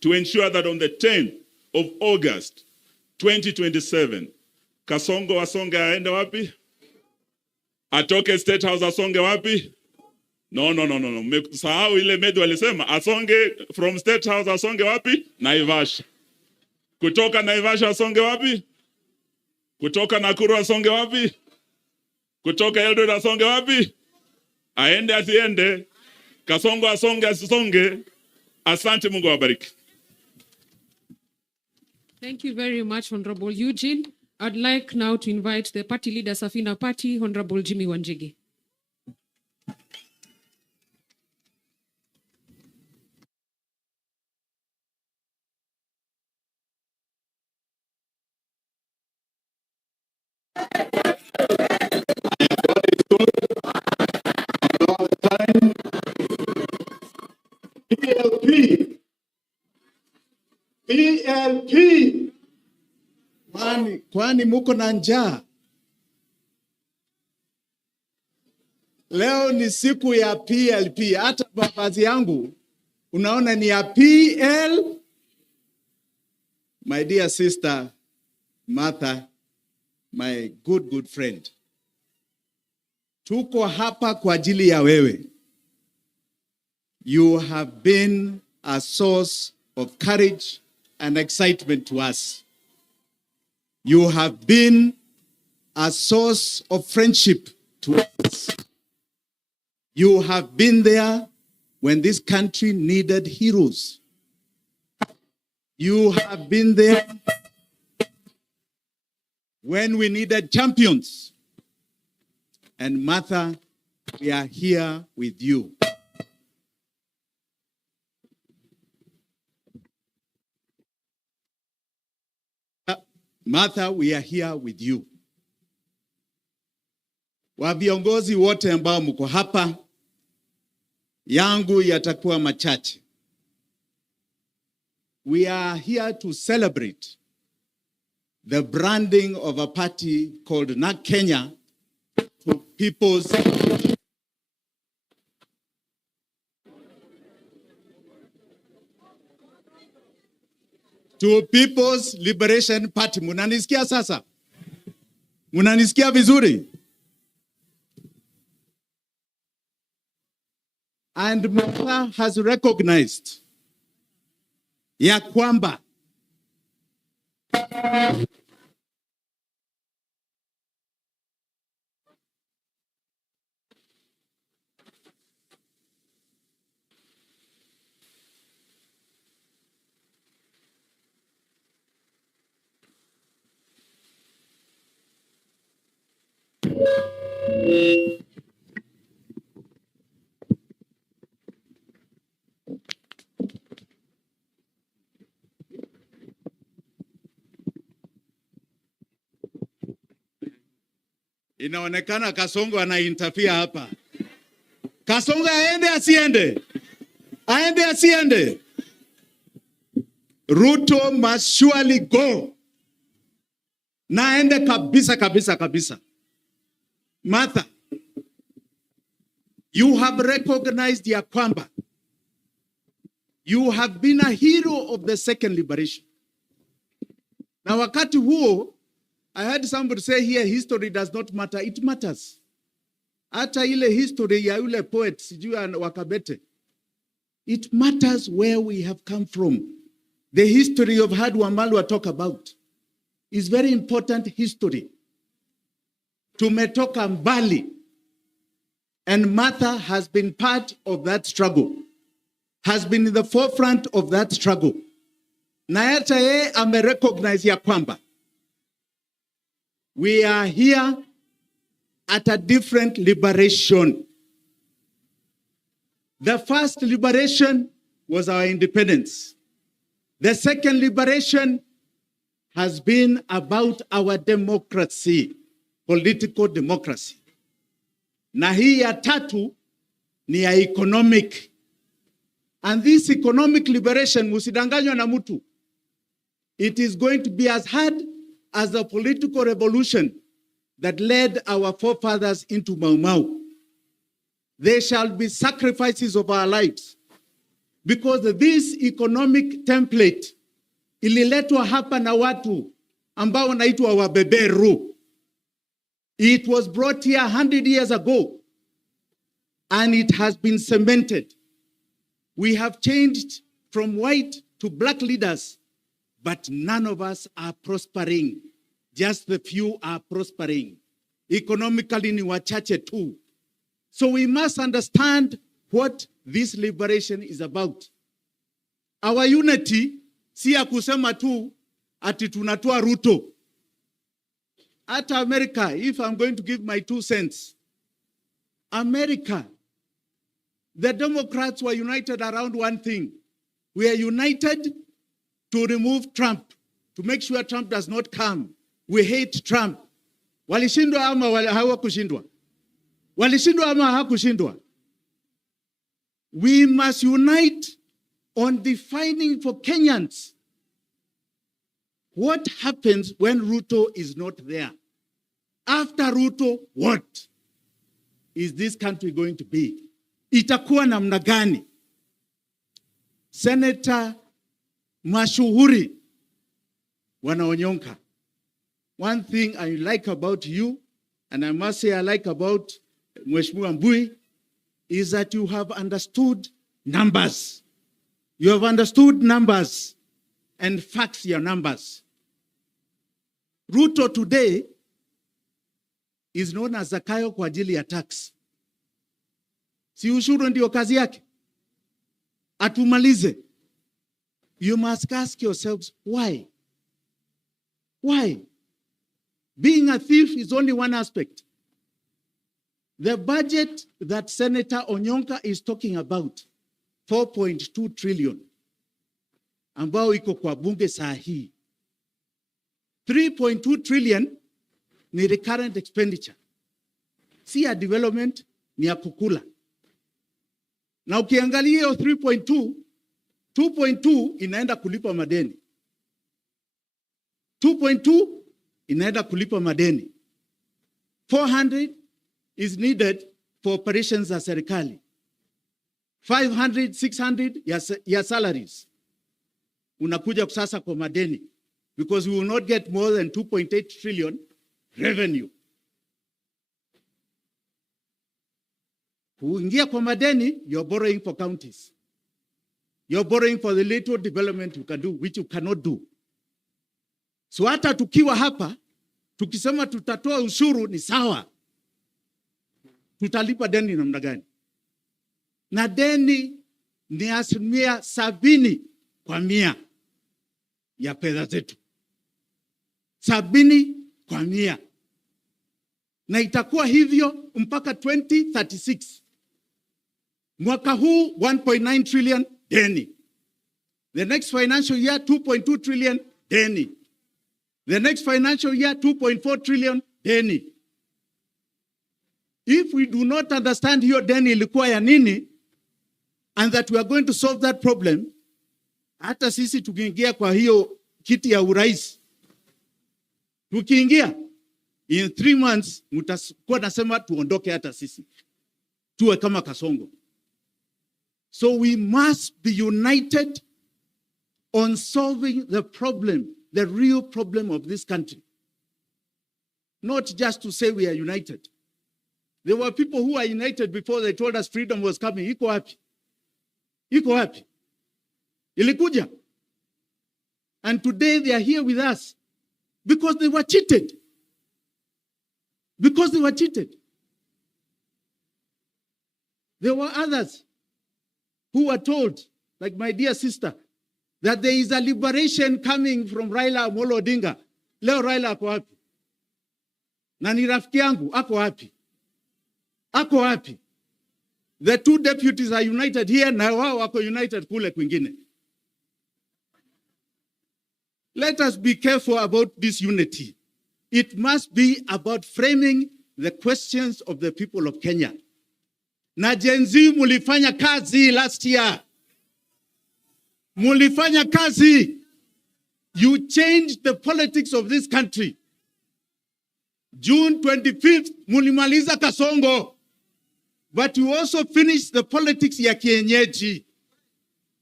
to ensure that on the 10th of August 2027, Kasongo asonge aende wapi? Atoke State House asonge wapi? No. Sahau ile Medu alisema asonge from State House asonge wapi? Naivasha. Kutoka Naivasha asonge wapi? Kutoka Nakuru asonge wapi? Kutoka Eldoret asonge wapi? Aende asiende. Kasongo asonge asisonge. Asante, Mungu awabariki. Thank you very much, Honorable Eugene. I'd like now to invite the party leader, Safina Party, Honorable Jimmy Wanjigi. PLP. Kwani muko na njaa? Leo ni siku ya PLP. Hata mavazi yangu unaona ni ya PL. My dear sister Martha, my good friend. Tuko hapa kwa ajili ya wewe. You have been a source of courage and excitement to us. You have been a source of friendship to us. You have been there when this country needed heroes. You have been there when we needed champions. And Martha, we are here with you. Martha, we are here with you. Wa viongozi wote ambao mko hapa, yangu yatakuwa machache. We are here to celebrate the branding of a party called NAK Kenya to People's Liberation Party. Munanisikia sasa? Munanisikia vizuri? And Martha has recognized ya kwamba inaonekana Kasongo anainterfere hapa. Kasongo aende asiende? Aende asiende? Ruto must surely go. Na aende kabisa. Martha, you have recognized ya kwamba you have been a hero of the second liberation. Na wakati huo, I heard somebody say here, history does not matter. It matters. Hata ile history ya yule poet, sijui Wakabete. It matters where we have come from. The history of Richard Wamalwa talk about is very important history. Tumetoka mbali. And Martha has been part of that struggle. Has been in the forefront of that struggle. Na hata yeye amerecognize ya kwamba we are here at a different liberation. The first liberation was our independence. The second liberation has been about our democracy, political democracy. Na hii ya tatu ni ya economic. And this economic liberation, musidanganywa na mtu, it is going to be as hard as the political revolution that led our forefathers into Mau Mau. There shall be sacrifices of our lives. because this economic template ililetwa hapa na watu ambao wanaitwa wabeberu. It was brought here 100 years ago and it has been cemented. We have changed from white to black leaders, but none of us are prospering. Just the few are prospering. Economically ni wachache tu. So we must understand what this liberation is about. Our unity si ya kusema tu ati tunatoa Ruto. At America, if I'm going to give my 2 cents, America, the Democrats were united around one thing. We are united to remove Trump, to make sure Trump does not come. We hate Trump. Walishindwa ama hawakushindwa? Walishindwa ama hawakushindwa? We must unite on defining for Kenyans what happens when Ruto is not there. After Ruto, what is this country going to be? Itakuwa namna gani? Senator mashuhuri wanaonyonka. One thing I like about you, and I must say I like about Mheshimiwa Mbui, is that you have understood numbers. You have understood numbers and facts your numbers. Ruto today is known as Zakayo kwa ajili ya tax. Si ushuru ndio kazi yake? Atumalize. You must ask yourselves, why? Why? Being a thief is only one aspect. The budget that Senator Onyonka is talking about, 4.2 trillion, ambao iko kwa bunge saa hii. 3.2 trillion ni recurrent expenditure. Si ya development, ni ya kukula. Na ukiangalia hiyo 3.2, 2.2 inaenda kulipa madeni. 2.2 inaenda kulipa madeni. 400 is needed for operations za serikali. 500, 600 ya salaries. Unakuja sasa kwa madeni. Because we will not get more than 2.8 trillion revenue. Kuingia kwa madeni, you're borrowing for counties. You're borrowing for the little development you can do, which you cannot do. So hata tukiwa hapa, tukisema tutatoa ushuru ni sawa. Tutalipa deni namna gani? Na deni ni 70% ya fedha zetu. 70%. Na itakuwa hivyo mpaka 2036. Mwaka huu 1.9 trillion deni. The next financial year 2.2 trillion deni. The next financial year 2.4 trillion deni. If we do not understand hiyo deni ilikuwa ya nini, and that we are going to solve that problem, hata sisi tukiingia kwa hiyo kiti ya urais, tukiingia in 3 months mtakuwa nasema tuondoke hata sisi tuwe kama Kasongo. So we must be united on solving the problem, the real problem of this country. Not just to say we are united. There were people who are united before they told us freedom was coming. Iko wapi? Iko wapi? Ilikuja. And today they are here with us because they were cheated. Because they were cheated. There were others who were told, like my dear sister, that there is a liberation coming from Raila Amolo Odinga. Leo Raila ako wapi? Na ni rafiki yangu, ako wapi? Ako wapi? The 2 deputies are united here, na wao wako united kule kwingine. Let us be careful about this unity. It must be about framing the questions of the people of Kenya. Na Gen Z mulifanya kazi last year. Mulifanya kazi. You changed the politics of this country. June 25th, mulimaliza Kasongo. But you also finished the politics ya kienyeji.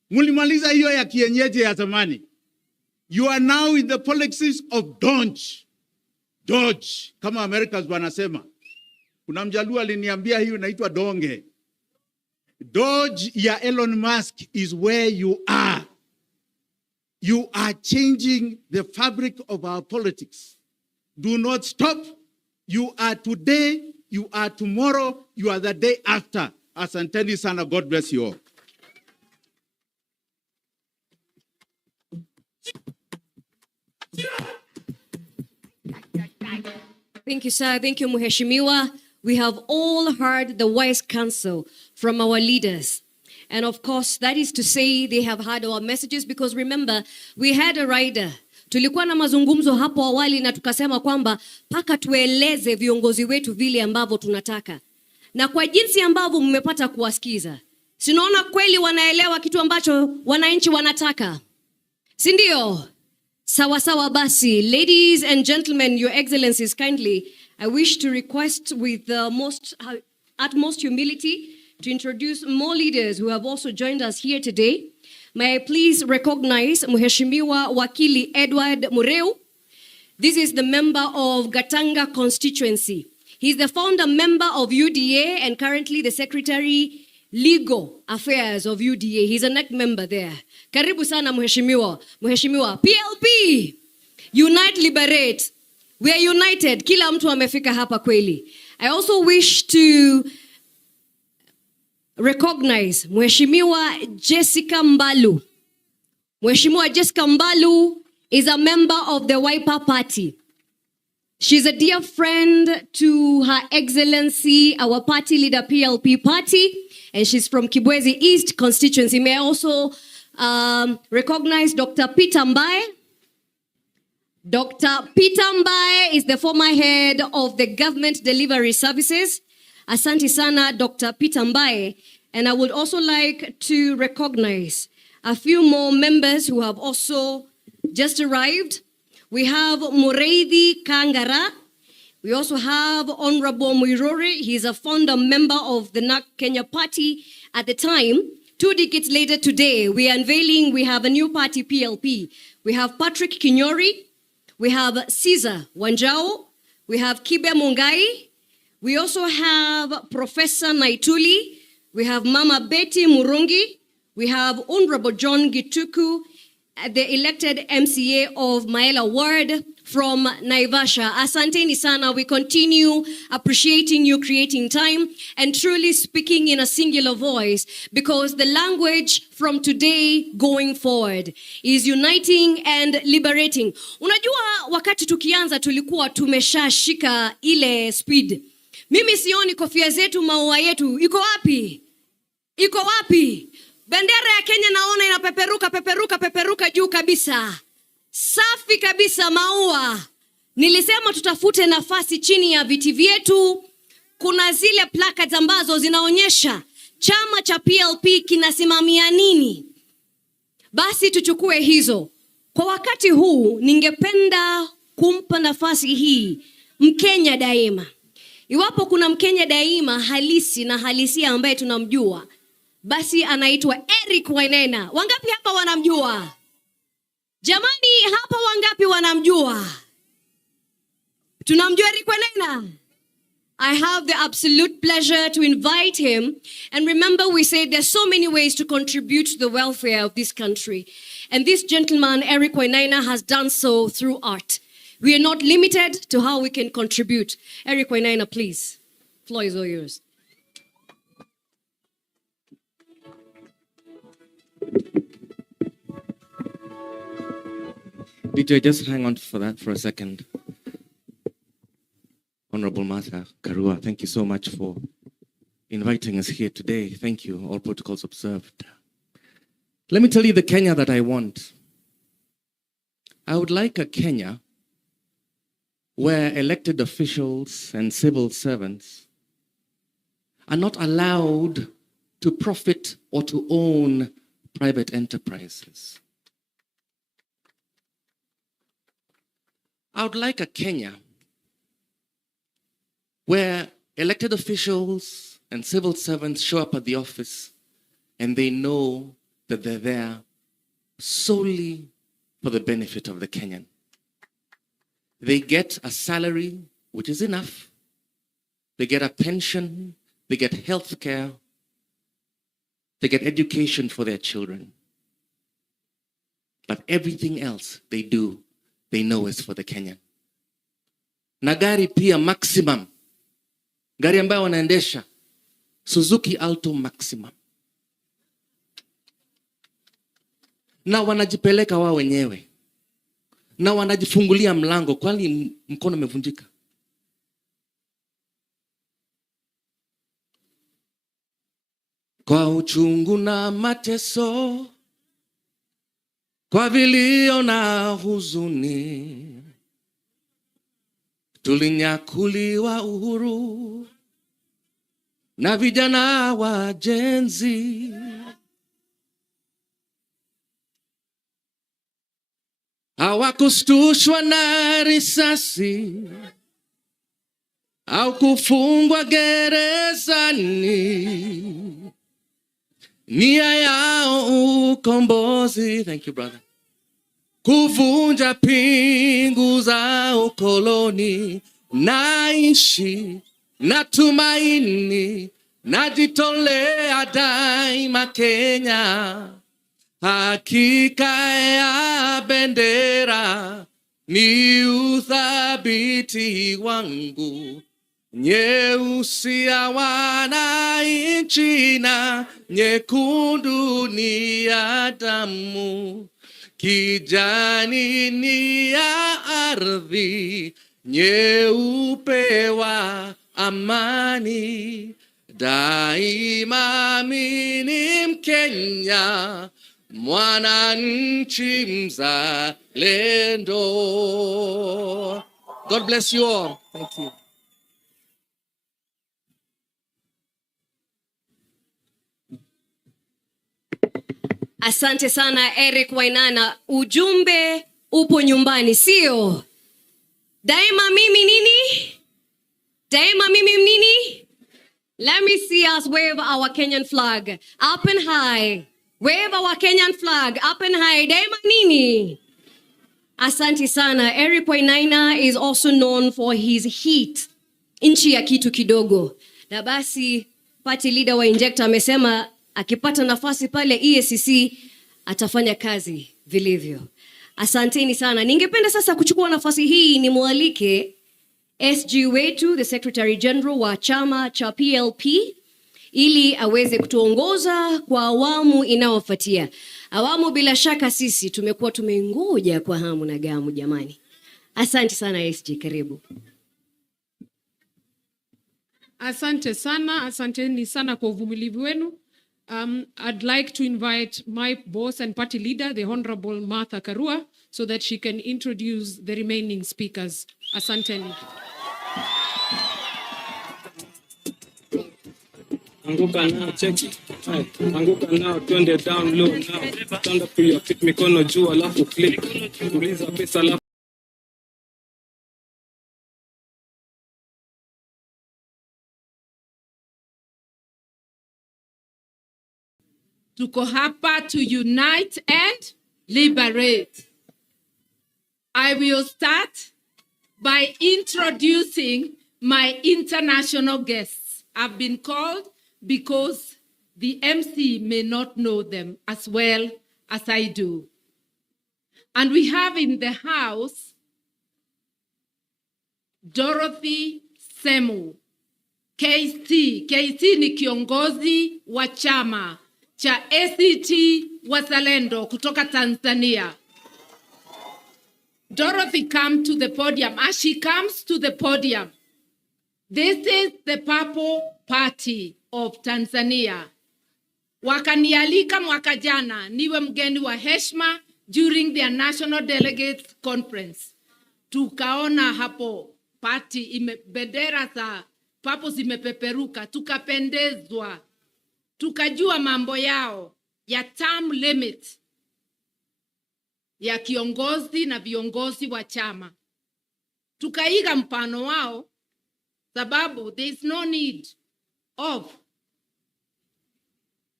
Mulimaliza hiyo ya kienyeji ya zamani. You are now in the politics of Dodge. Dodge, kama Americans wanasema. Kuna mjaluo aliniambia hiyo inaitwa donge. Dodge ya Elon Musk is where you are. You are changing the fabric of our politics. Do not stop. You are today, you are tomorrow, you are the day after. Asanteni sana, God bless you all. Thank you, sir. Thank you, Mheshimiwa. We have all heard the wise counsel from our leaders. And of course, that is to say they have heard our messages, because remember, we had a rider. Tulikuwa na mazungumzo hapo awali na tukasema kwamba paka tueleze viongozi wetu vile ambavyo tunataka. Na kwa jinsi ambavyo mmepata kuwasikiza, sinaona kweli wanaelewa kitu ambacho wananchi wanataka. Si ndio? Sawa sawa basi. Ladies and gentlemen, your excellencies, kindly, I wish to request with the utmost humility to introduce more leaders who have also joined us here today. May I please recognize Mheshimiwa Wakili Edward Mureu. This is the member of Gatanga constituency. He's the founder member of UDA and currently the secretary Legal Affairs of UDA. He's a NEC member there. Karibu sana Mheshimiwa. Mheshimiwa, PLP, Unite Liberate. We are united. Kila mtu amefika hapa kweli. I also wish to recognize Mheshimiwa Jessica Mbalu. Mheshimiwa Jessica Mbalu is a member of the Wiper Party. She's a dear friend to Her Excellency, our party leader, PLP party, and she's from Kibwezi East constituency. May I also recognize Dr. Peter Mbaye. Dr. Peter Mbaye is the former head of the Government Delivery Services. Asante sana, Dr. Peter Mbaye. And I would also like to recognize a few more members who have also just arrived. We have Mureithi Kangara. We also have Honorable Muirore. He's a founder member of the NAK Kenya party at the time. 2 decades later today, we are unveiling, we have a new party, PLP. We have Patrick Kinyori. We have Caesar Wanjao. We have Kibe Mungai. We also have Professor Naituli. We have Mama Betty Murungi. We have Honorable John Gituku, the elected MCA of Maela Ward from Naivasha. Asanteni sana. We continue appreciating you creating time and truly speaking in a singular voice, because the language from today going forward is uniting and liberating. Unajua wakati tukianza tulikuwa tumeshashika ile speed. Mimi sioni kofia zetu, maua yetu. Iko wapi? Iko wapi? Bendera ya Kenya naona inapeperuka juu kabisa. Safi kabisa maua. Nilisema tutafute nafasi chini ya viti vyetu. Kuna zile placards ambazo zinaonyesha chama cha PLP kinasimamia nini. Basi tuchukue hizo. Kwa wakati huu ningependa kumpa nafasi hii Mkenya daima. Iwapo kuna Mkenya daima halisi na halisia ambaye tunamjua, basi anaitwa Eric Wainaina. Wangapi hapa wanamjua? Jamani, hapa wangapi wanamjua? Tunamjua Eric Wainaina? I have the absolute pleasure to invite him. And remember, we said there's so many ways to contribute to the welfare of this country. And this gentleman, Eric Wainaina, has done so through art. We are not limited to how we can contribute. Eric Wainaina, please. Floor is all yours. DJ, just hang on for that for a second. Honorable Martha Karua, thank you so much for inviting us here today. Thank you, all protocols observed. Let me tell you the Kenya that I want. I would like a Kenya where elected officials and civil servants are not allowed to profit or to own private enterprises. I would like a Kenya where elected officials and civil servants show up at the office and they know that they're there solely for the benefit of the Kenyan. They get a salary, which is enough. They get a pension. They get health care. They get education for their children. But everything else they do, they know is for the Kenyan. Na gari pia maximum. Gari ambayo wanaendesha Suzuki Alto Maximum. Na wanajipeleka wao wenyewe. Na wanajifungulia mlango kwani mkono umevunjika. Kwa uchungu na mateso, kwa vilio na huzuni, tulinyakuliwa uhuru na vijana wa Gen Z. Hawakustushwa na risasi au kufungwa gerezani. Nia yao ukombozi, thank you brother, kuvunja pingu za ukoloni. Naishi na tumaini, najitolea daima Kenya. Hakika ya bendera ni uthabiti wangu. Nyeusi ya wananchi na nyekundu ni ya damu. Kijani ni ya ardhi, nyeupe wa amani. Daima mimi ni Mkenya, mwananchi mzalendo. God bless you all. Thank you. Asante sana Eric Wainana. Ujumbe upo nyumbani, sio? Daima mimi nini? Daima mimi nini? Let me see us wave our Kenyan flag up and high. Wave our Kenyan flag up and high. Daima nini? Asante sana. Eric Wainana is also known for his heat. Inchi ya kitu kidogo. Na basi party leader wa Injector amesema akipata nafasi pale EACC atafanya kazi vilivyo. Asanteni sana. Ningependa sasa kuchukua nafasi hii ni mualike SG wetu, the Secretary General wa chama cha PLP, ili aweze kutuongoza kwa awamu inayofuatia. Awamu bila shaka sisi tumekuwa tumengoja kwa hamu na gamu jamani. Asante sana SG, karibu. Asante sana, asanteni sana kwa uvumilivu wenu. I'd like to invite my boss and party leader, the Honorable Martha Karua, so that she can introduce the remaining speakers. Asanteni. Anguka now, check it. Anguka now, turn it down low now. Stand up to your feet, mikono juu alafu click. Tuliza pesa alafu. Tuko hapa to unite and liberate. I will start by introducing my international guests. I've been called because the MC may not know them as well as I do. And we have in the house Dorothy Semu, KC. KC ni kiongozi wa chama cha ACT Wazalendo kutoka Tanzania. Dorothy, come to the podium. As she comes to the podium, this is the Purple Party of Tanzania. Wakanialika mwaka jana niwe mgeni wa heshima during their National Delegates Conference. Tukaona hapo party bendera za Purple zimepeperuka, tukapendezwa. Tukajua mambo yao ya term limit ya kiongozi na viongozi wa chama. Tukaiga mfano wao sababu there is no need of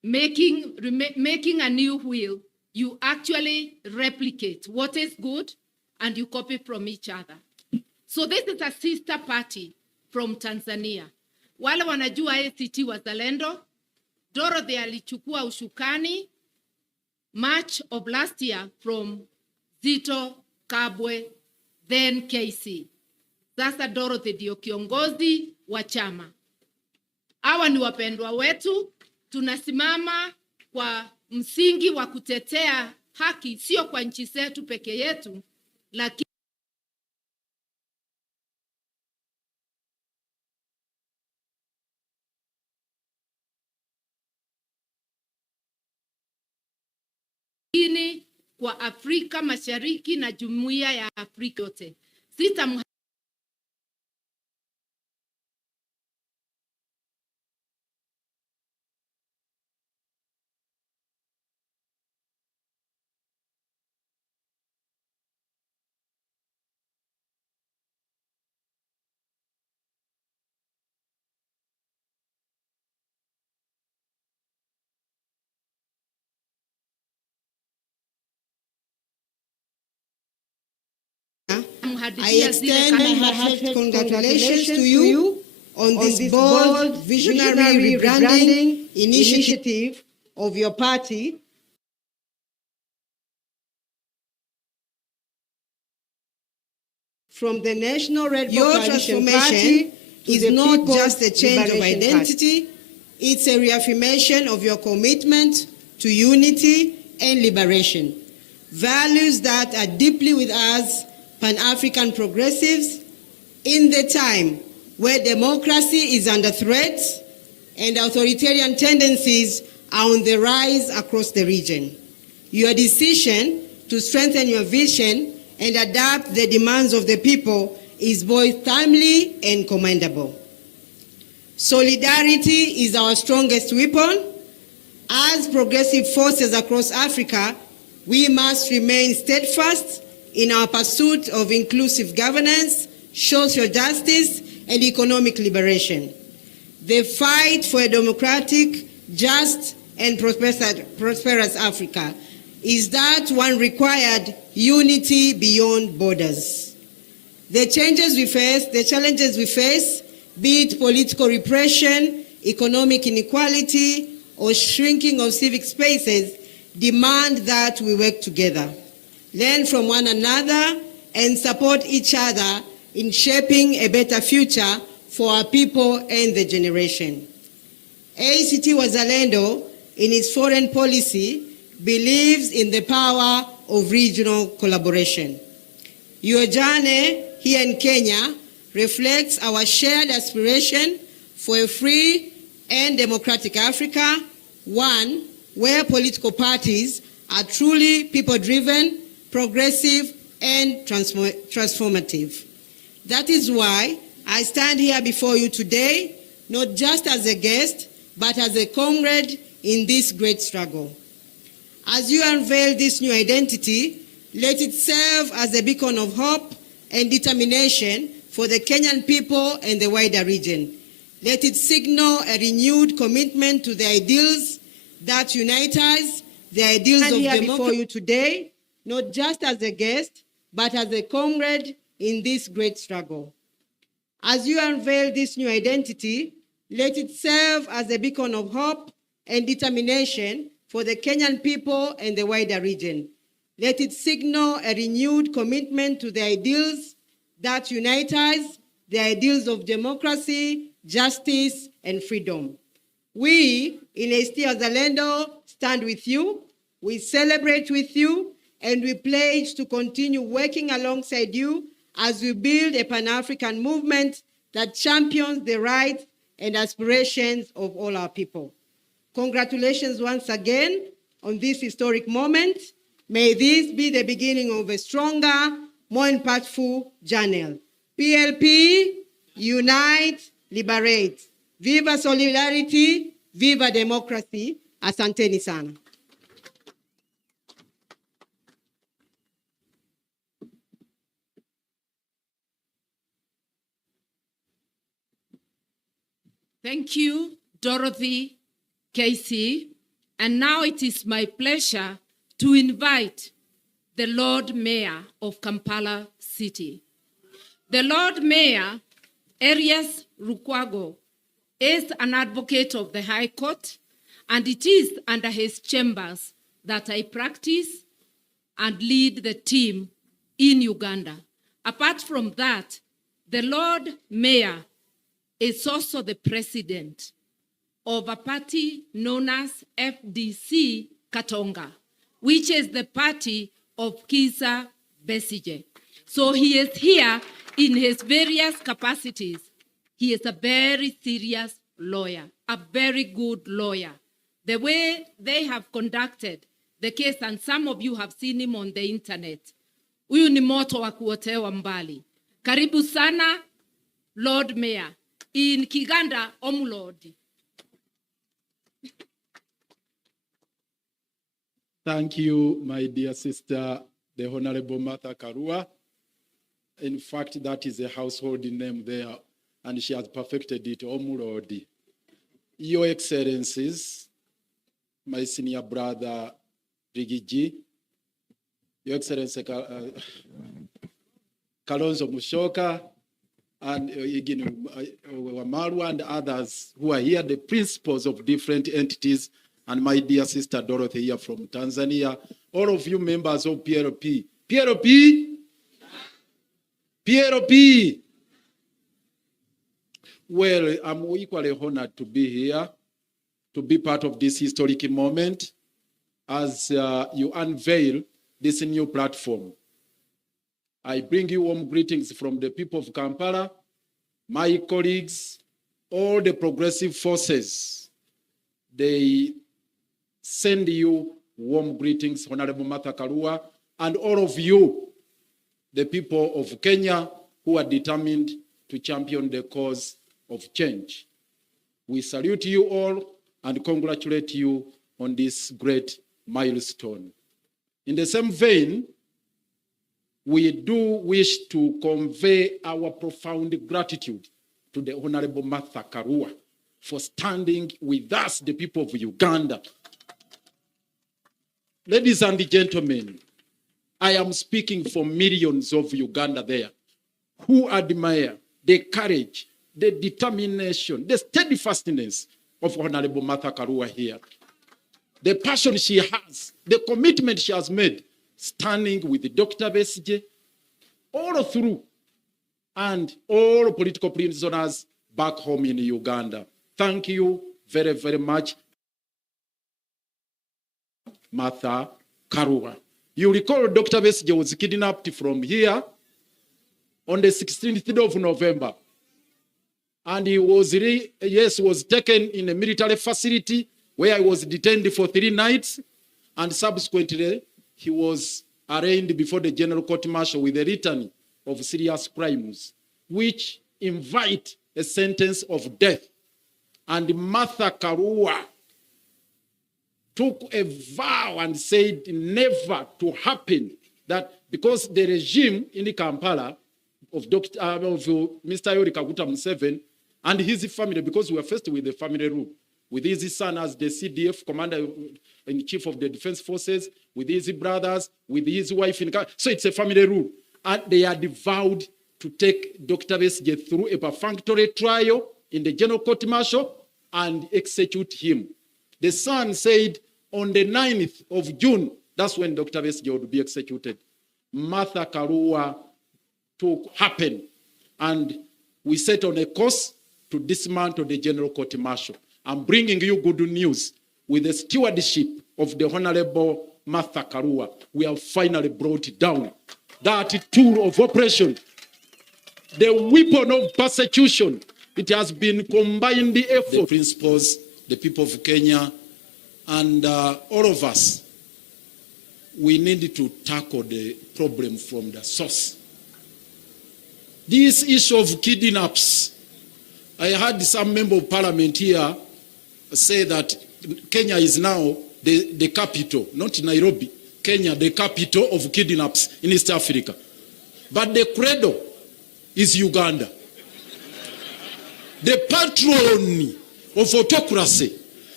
making a new wheel, you actually replicate what is good and you copy from each other. So this is a sister party from Tanzania. Wale wanajua ACT Wazalendo, Dorothy alichukua ushukani March of last year from Zito Kabwe, then KC. Sasa Dorothy ndio kiongozi wa chama. Hawa ni wapendwa wetu, tunasimama kwa msingi wa kutetea haki, sio kwa nchi zetu peke yetu, lakini kwa Afrika Mashariki na jumuiya ya Afrika yote. I extend my heartfelt congratulations to you on this bold, visionary rebranding initiative of your party. From the National Red Coalition Party is not just a change of identity, it's a reaffirmation of your commitment to unity and liberation. Values that are deeply with us Pan-African progressives in the time where democracy is under threat and authoritarian tendencies are on the rise across the region. Your decision to strengthen your vision and adapt the demands of the people is both timely and commendable. Solidarity is our strongest weapon. As progressive forces across Africa, we must remain steadfast in our pursuit of inclusive governance, social justice, and economic liberation. The fight for a democratic, just, and prosperous Africa is that one required unity beyond borders. The challenges we face, be it political repression, economic inequality, or shrinking of civic spaces, demand that we work together, learn from one another, and support each other in shaping a better future for our people and the generation. ACT Wazalendo, in its foreign policy, believes in the power of regional collaboration. Your journey here in Kenya reflects our shared aspiration for a free and democratic Africa, one where political parties are truly people-driven, progressive, and transformative. That is why I stand here before you today, not just as a guest, but as a comrade in this great struggle. As you unveil this new identity, let it serve as a beacon of hope and determination for the Kenyan people and the wider region. Let it signal a renewed commitment to the ideals that unite us, the ideals of democracy. Before you today, not just as a guest, but as a comrade in this great struggle. As you unveil this new identity, let it serve as a beacon of hope and determination for the Kenyan people and the wider region. Let it signal a renewed commitment to the ideals that unite us, the ideals of democracy, justice, and freedom. We in ACT Wazalendo stand with you, we celebrate with you, and we pledge to continue working alongside you as we build a Pan-African movement that champions the rights and aspirations of all our people. Congratulations once again on this historic moment. May this be the beginning of a stronger, more impactful journey. PLP, unite, liberate. Viva solidarity, viva democracy. Asanteni sana. Thank you, Dorothy, KC. And now it is my pleasure to invite the Lord Mayor of Kampala City. The Lord Mayor, Erias Lukwago, is an advocate of the High Court, and it is under his chambers that I practice and lead the team in Uganda. Apart from that, the Lord Mayor is also the president of a party known as FDC Katonga, which is the party of Kizza Besigye. So he is here in his various capacities. He is a very serious lawyer, a very good lawyer. The way they have conducted the case, and some of you have seen him on the internet, huyu ni moto wa kuotewa mbali. Karibu sana, Lord Mayor. In Kiganda, Omulodi. Thank you, my dear sister, the Honorable Martha Karua. In fact, that is a household name there, and she has perfected it, Omulodi. Your Excellencies, my senior brother, Rigiji, Your Excellency Kalonzo Musyoka, and Eugene Wamalwa and others who are here, the principals of different entities, and my dear sister Dorothy here from Tanzania, all of you members of PLP. PLP? PLP! Well, I'm equally honored to be here, to be part of this historic moment as you unveil this new platform. I bring you warm greetings from the people of Kampala, my colleagues, all the progressive forces. They send you warm greetings, Honorable Martha Karua, and all of you, the people of Kenya who are determined to champion the cause of change. We salute you all and congratulate you on this great milestone. In the same vein, we do wish to convey our profound gratitude to the Honorable Martha Karua for standing with us, the people of Uganda. Ladies and gentlemen, I am speaking for millions of Uganda there who admire the courage, the determination, the steadfastness of Honorable Martha Karua here. The passion she has, the commitment she has made, standing with Dr. Besigye all through, and all political prisoners back home in Uganda. Thank you very, very much, Martha Karua. You recall Dr. Besigye was kidnapped from here on the 16th of November. And he was, was taken in a military facility where he was detained for 3 nights. And subsequently, he was arraigned before the General Court Martial with a litany of serious crimes, which invite a sentence of death. And Martha Karua took a vow and said never to happen, that because the regime in Kampala of Mr. Yoweri Kaguta Museveni and his family, because we were first with the family rule, with his son as the CDF commander-in-chief of the defense forces, with his brothers, with his wife. So it's a family rule. And they had vowed to take Dr. Besigye through a perfunctory trial in the General Court Martial and execute him. The son said on the 9th of June, that's when Dr. Besigye would be executed. Martha Karua took happen, and we set on a course to dismantle the General Court Martial. I'm bringing you good news. With the stewardship of the Honorable Martha Karua, we have finally brought down that tool of oppression, the weapon of persecution. It has been combined the effort. The principals, the people of Kenya, and all of us, we need to tackle the problem from the source. This issue of kidnaps, I heard some member of parliament here say that Kenya is now the capital, not Nairobi, Kenya, the capital of kidnaps in East Africa. But the cradle is Uganda. The patron of autocracy,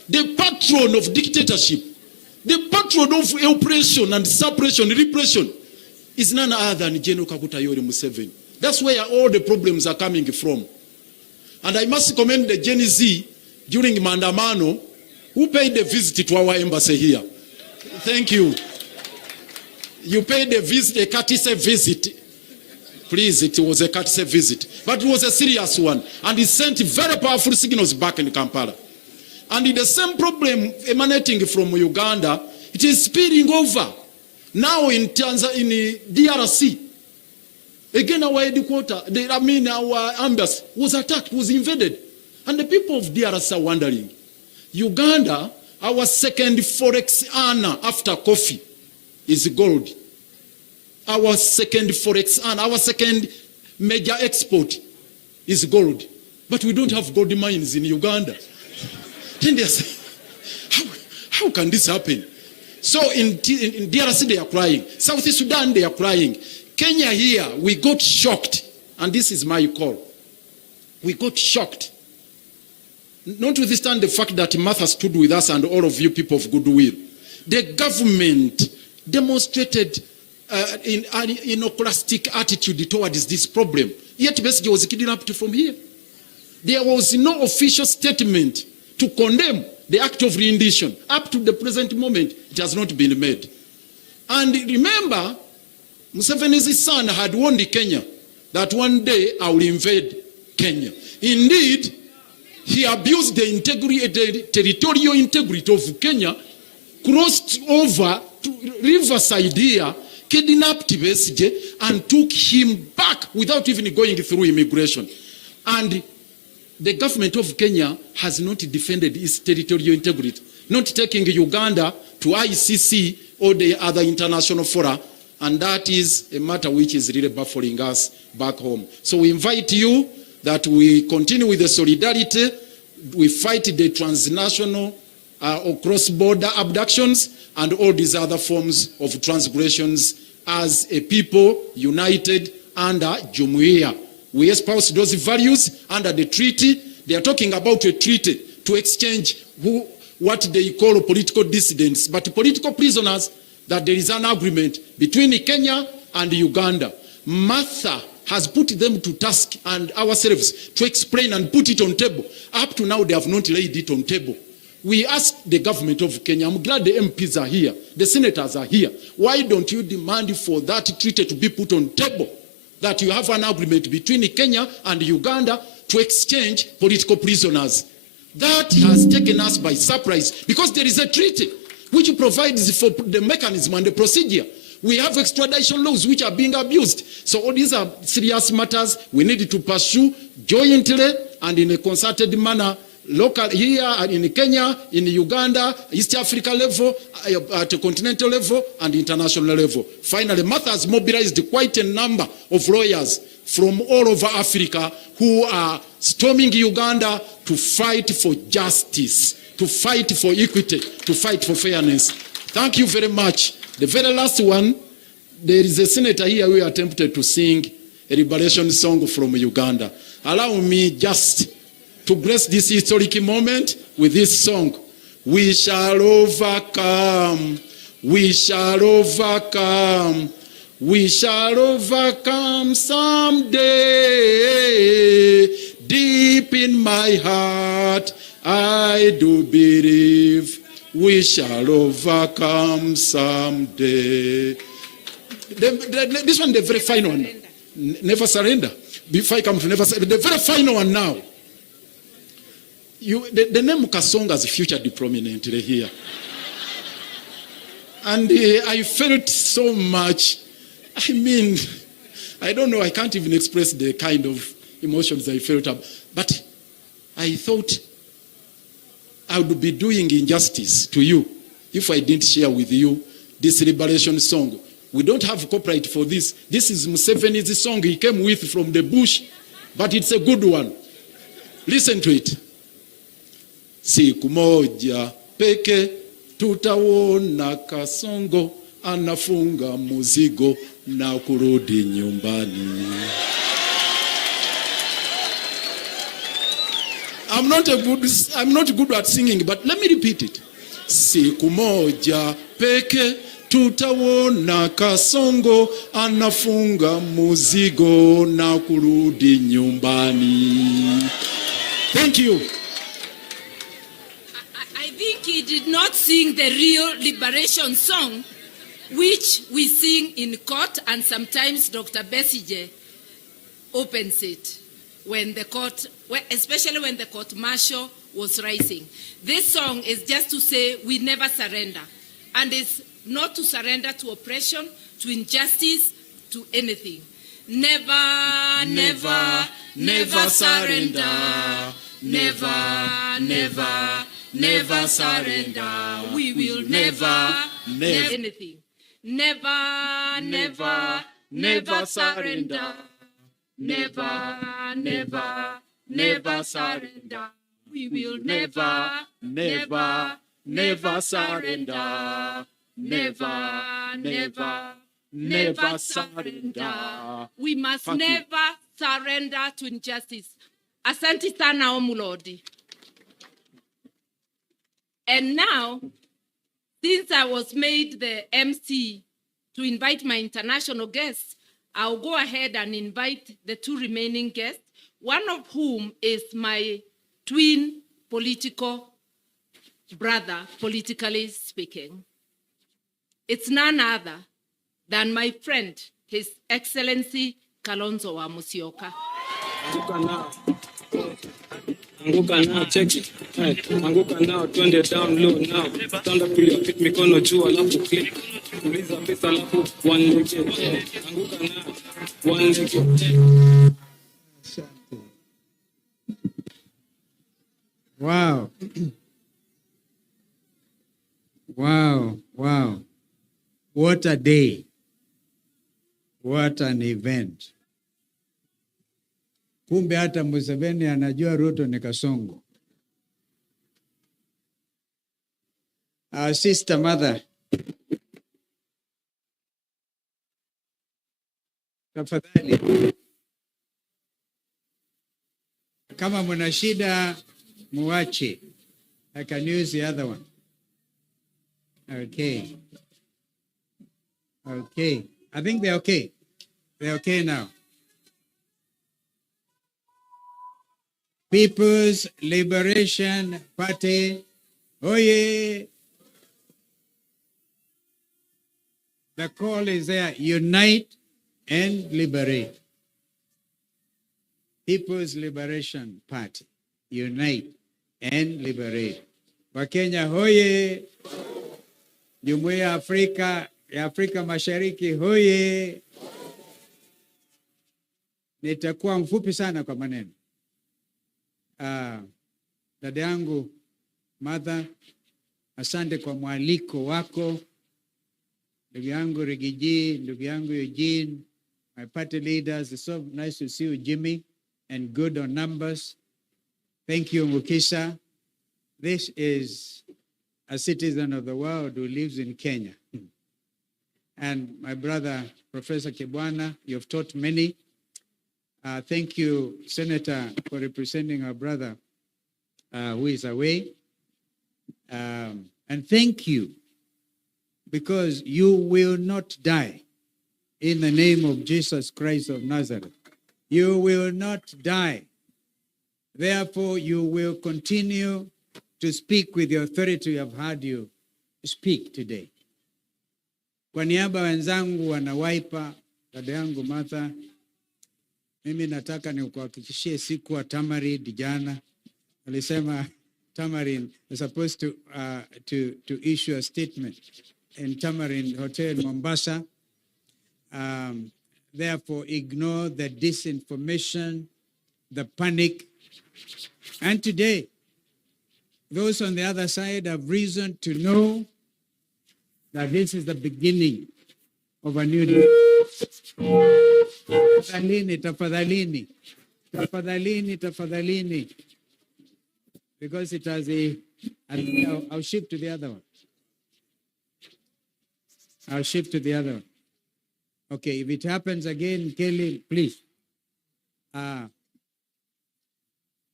the patron of dictatorship, the patron of oppression and suppression, repression, is none other than General Kaguta Yoweri Museveni. That's where all the problems are coming from. And I must commend the Gen Z during Mandamano who paid a visit to our embassy here. Thank you. You paid a visit, a courtesy visit. Please, it was a courtesy visit. But it was a serious one. And it sent very powerful signals back in Kampala. And the same problem emanating from Uganda, it is spilling over. Now in Tanzania, in DRC. Again, our headquarters, our embassy was attacked, was invaded. And the people of DRC are wondering, Uganda, our second forex earner after coffee, is gold. Our second forex earner, our second major export is gold. But we don't have gold mines in Uganda. Then they say, how can this happen? So in DRC they are crying. South Sudan they are crying. Kenya here, we got shocked. And this is my call. We got shocked. Notwithstanding the fact that Martha stood with us and all of you people of goodwill. The government demonstrated an iconoclastic attitude towards this problem. Yet basically was kidnapped from here. There was no official statement to condemn the act of rendition. Up to the present moment, it has not been made. And remember, Museveni's son had warned Kenya that one day I will invade Kenya. Indeed, he abused the territorial integrity of Kenya, crossed over to Riverside here, kidnapped Besigye, and took him back without even going through immigration. And the government of Kenya has not defended its territorial integrity, not taking Uganda to ICC or the other international fora, and that is a matter which is really baffling us back home. So we invite you that we continue with the solidarity, we fight the transnational or cross-border abductions and all these other forms of transgressions as a people united under Jumuiya. We espouse those values under the treaty. They are talking about a treaty to exchange what they call political dissidents, but political prisoners, that there is an agreement between Kenya and Uganda. Martha has put them to task and ourselves to explain and put it on table. Up to now, they have not laid it on table. We ask the government of Kenya, I'm glad the MPs are here, the senators are here. Why don't you demand for that treaty to be put on table? That you have an agreement between Kenya and Uganda to exchange political prisoners. That has taken us by surprise because there is a treaty which provides for the mechanism and the procedure. We have extradition laws which are being abused. So all these are serious matters we need to pursue jointly and in a concerted manner, local here and in Kenya, in Uganda, East Africa level, at a continental level and international level. Finally, Martha has mobilized quite a number of lawyers from all over Africa who are storming Uganda to fight for justice, to fight for equity, to fight for fairness. Thank you very much. The very last one, there is a senator here who attempted to sing a liberation song from Uganda. Allow me just to bless this historic moment with this song. We shall overcome, we shall overcome, we shall overcome someday. Deep in my heart, I do believe we shall overcome someday. This one, the very final one. Never surrender. Before I come to never surrender, the very final one now. The name Kasonga is featured prominently here. And I felt so much. I mean, I don't know, I can't even express the kind of emotions I felt. But I thought I would be doing injustice to you if I didn't share with you this liberation song. We don't have copyright for this. This is Museveni's song he came with from the bush, but it's a good one. Listen to it. Siku moja peke tutaona Kasongo anafunga muzigo na kurudi nyumbani. I'm not good at singing, but let me repeat it. Siku moja peke tutawona Kasongo anafunga muzigo na kurudi nyumbani. Thank you. I think he did not sing the real liberation song, which we sing in court, and sometimes Dr. Besigye opens it when the court, especially when the court martial was rising. This song is just to say we never surrender, and it's not to surrender to oppression, to injustice, to anything. Never, never, never surrender. Never, never, never surrender. We will never, never anything. Never, never, never surrender. Never, never, never surrender. We will never, never, never surrender. Never, never, never surrender. We must never surrender to injustice. Asante sana Omulodi. And now, since I was made the MC to invite my international guests, I'll go ahead and invite the two remaining guests, one of whom is my twin political brother, politically speaking. It's none other than my friend, His Excellency Kalonzo wa Musyoka. Anguka now, check it. Anguka now, turn it down low now. Stand up to your feet, mikono juu alafu click. Tuliza pesa alafu one leg. Anguka now, one leg. Wow. Wow, wow. What a day. What an event. Kumbe hata Museveni anajua Ruto ni Kasongo. Our sister mother. Tafadhali. Kama mna shida muache. I can use the other one. Okay. Okay. I think they're okay. They're okay now. People's Liberation Party. Oh yeah. The call is there. Unite and liberate. People's Liberation Party. Unite and liberate. Wakenya hoye. Jumuiya ya Afrika Mashariki hoye. Nitakuwa mfupi sana kwa maneno. Dada yangu Martha, asante kwa mwaliko wako. Ndugu yangu Rigiji, ndugu yangu Eugene, my party leaders, it's so nice to see you, Jimmy, and good on numbers. Thank you, Mukisa. This is a citizen of the world who lives in Kenya. And my brother, Professor Kibwana, you've taught many. Thank you, Senator, for representing our brother who is away. And thank you, because you will not die in the name of Jesus Christ of Nazareth. You will not die. Therefore, you will continue to speak with the authority I've heard you speak today. Kwa niaba wenzangu wana Wiper, dada yangu Martha, mimi nataka nikuhakikishie siku wa Tamarin jana alisema Tamarin is supposed to issue a statement in Tamarin Hotel Mombasa. Therefore, ignore the disinformation, the panic. And today, those on the other side have reason to know that this is the beginning of a new day. Tafadhalini, tafadhalini, tafadhalini. Because it has I'll shift to the other one. I'll shift to the other one. Okay, if it happens again, Kelly, please.